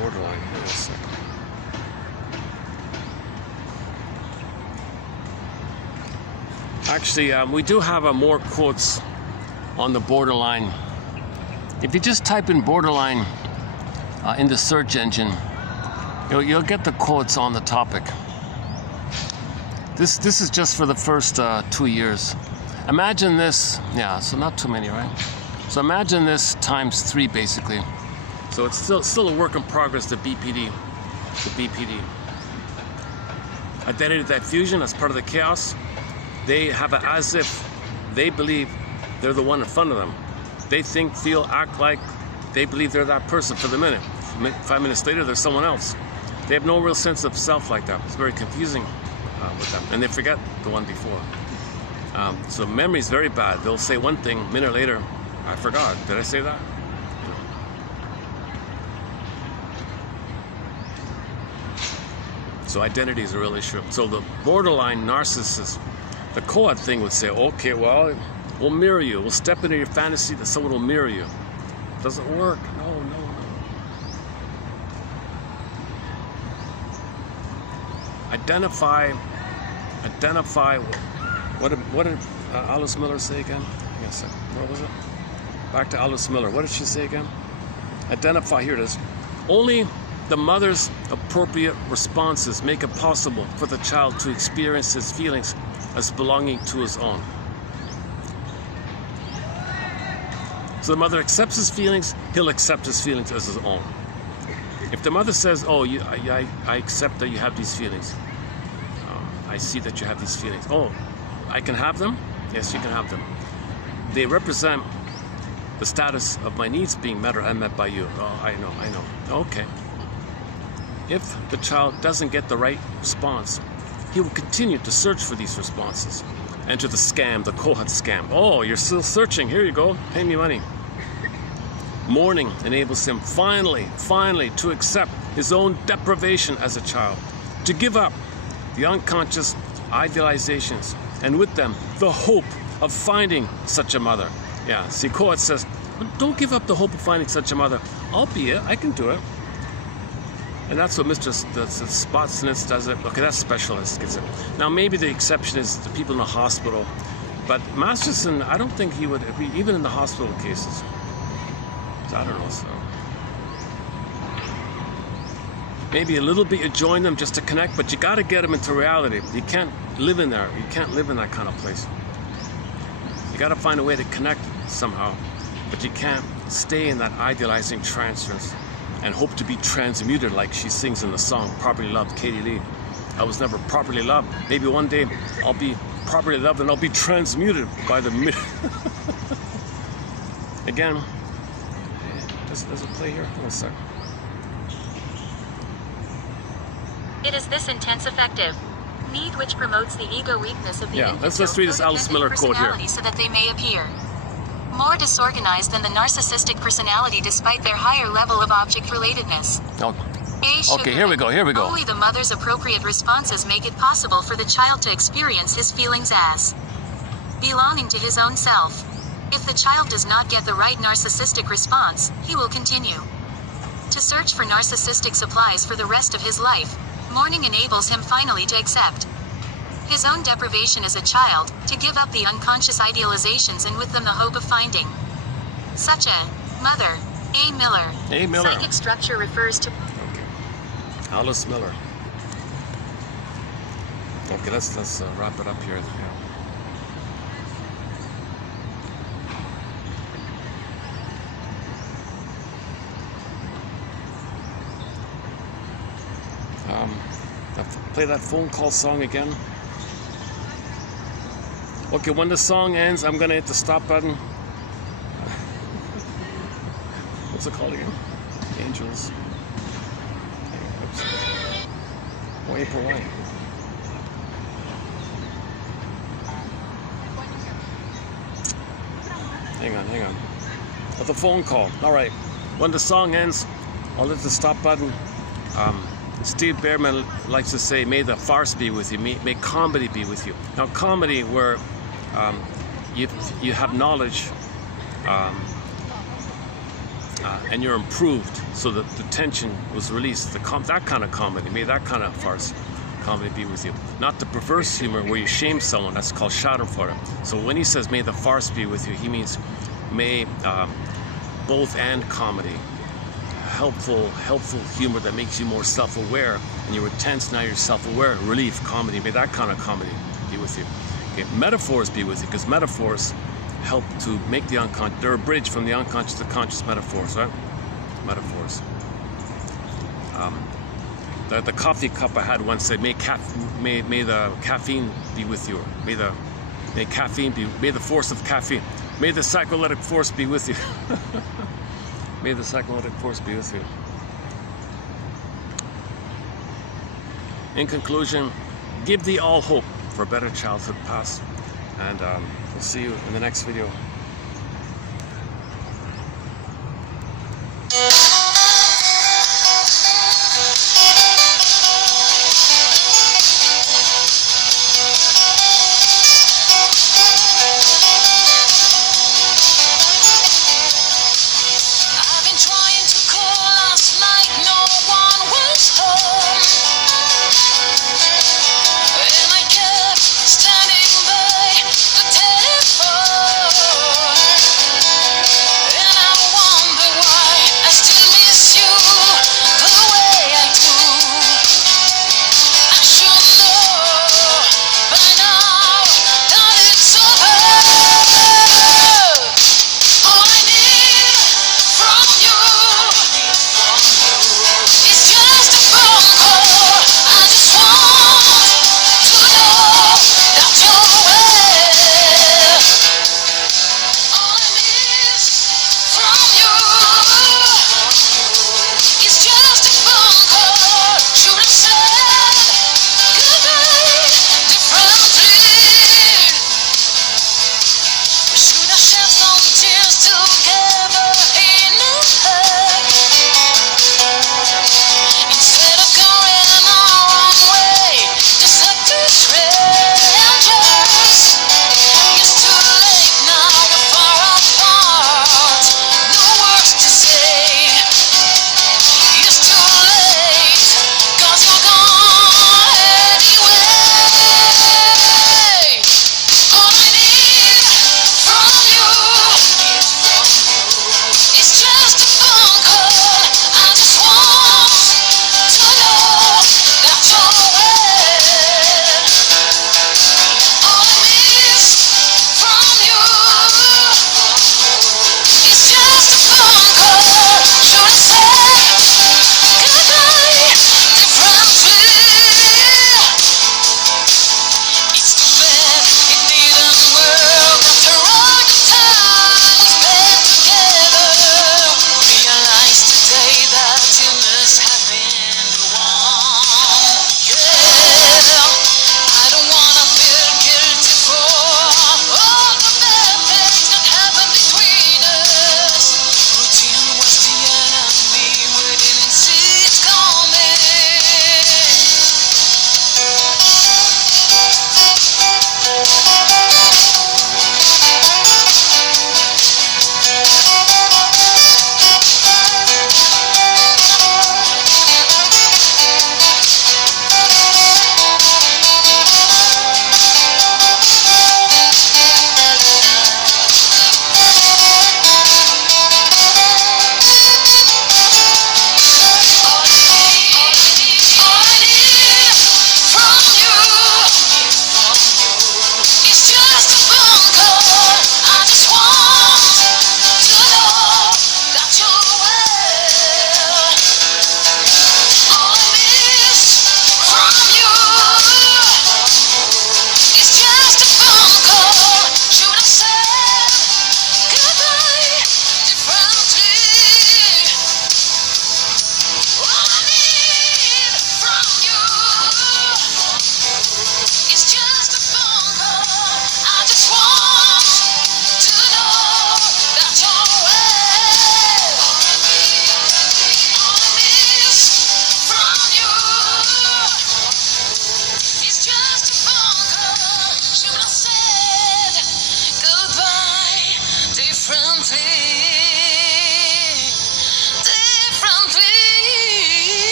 Borderline. Hang on a sec. Actually, we do have more quotes on the borderline. If you just type in borderline in the search engine, you'll get the quotes on the topic. This is just for the first 2 years. Imagine this, yeah, so not too many, right? So imagine this times 3 basically. So it's still a work in progress, the BPD. Identity diffusion, as part of the chaos. They have it as if they believe they're the one in front of them. They think, feel, act like they believe they're that person for the minute. 5 minutes later, they're someone else. They have no real sense of self like that. It's very confusing with them. And they forget the one before. So memory is very bad. They'll say one thing, a minute later, I forgot. Did I say that? You know. So identity is a real issue. So the borderline narcissist, the Kohut thing would say, okay, well, we'll mirror you. We'll step into your fantasy that someone will mirror you. Doesn't work. No. Identify. What did Alice Miller say again? Yes, what was it? Back to Alice Miller. What did she say again? Identify. Here it is. Only the mother's appropriate responses make it possible for the child to experience his feelings as belonging to his own. So the mother accepts his feelings, he'll accept his feelings as his own. If the mother says, oh, I accept that you have these feelings. I see that you have these feelings. Oh, I can have them? Yes, you can have them. They represent the status of my needs being met or unmet by you. Oh, I know. Okay. If the child doesn't get the right response, he will continue to search for these responses. Enter the scam, the Kohut scam. Oh, you're still searching. Here you go. Pay me money. Mourning enables him finally to accept his own deprivation as a child, to give up the unconscious idealizations, and with them, the hope of finding such a mother. Yeah, see, Kohut says, don't give up the hope of finding such a mother. I'll be it. I can do it. And that's what Mr. Spotsnitz does it. Okay, that specialist gets it. Now, maybe the exception is the people in the hospital, but Masterson, I don't think he would agree, even in the hospital cases. So I don't know, so. Maybe a little bit you join them just to connect, but you got to get them into reality. You can't live in there. You can't live in that kind of place. You got to find a way to connect somehow, but you can't stay in that idealizing transference and hope to be transmuted like she sings in the song, Properly Loved, Katie Lee. I was never properly loved. Maybe one day I'll be properly loved and I'll be transmuted by the... Again, does it play here? Hold on a sec. It is this intense affective need which promotes the ego weakness of the individual. Let's read this Alice Miller quote here. So that they may appear more disorganized than the narcissistic personality despite their higher level of object relatedness. Okay, here we go. Only the mother's appropriate responses make it possible for the child to experience his feelings as belonging to his own self. If the child does not get the right narcissistic response, he will continue to search for narcissistic supplies for the rest of his life. Mourning enables him finally to accept his own deprivation as a child, to give up the unconscious idealizations and with them the hope of finding such a mother. A. Miller. Psychic structure refers to... Okay. Alice Miller. Okay, let's wrap it up here. Play that phone call song again. Okay, when the song ends, I'm gonna hit the stop button. What's it called again? Angels. Oops. Oh, April White. Hang on. Oh, the phone call. All right. When the song ends, I'll hit the stop button. Steve Behrman likes to say, may the farce be with you, may comedy be with you. Now, comedy where you have knowledge and you're improved, so that the tension was released. That kind of comedy, may that kind of farce comedy be with you. Not the perverse humor where you shame someone, that's called Schadenfreude. So when he says, may the farce be with you, he means may both and comedy helpful humor that makes you more self-aware, and you were tense, now you're self-aware. Relief, comedy, may that kind of comedy be with you. Okay, metaphors be with you, because metaphors help to make the unconscious, they're a bridge from the unconscious to conscious. Metaphors, right? Metaphors. The coffee cup I had once said, may the caffeine be with you. May the force of caffeine. May the psycholytic force be with you. May the psycholytic force be with you. In conclusion, give thee all hope for a better childhood past. And we'll see you in the next video.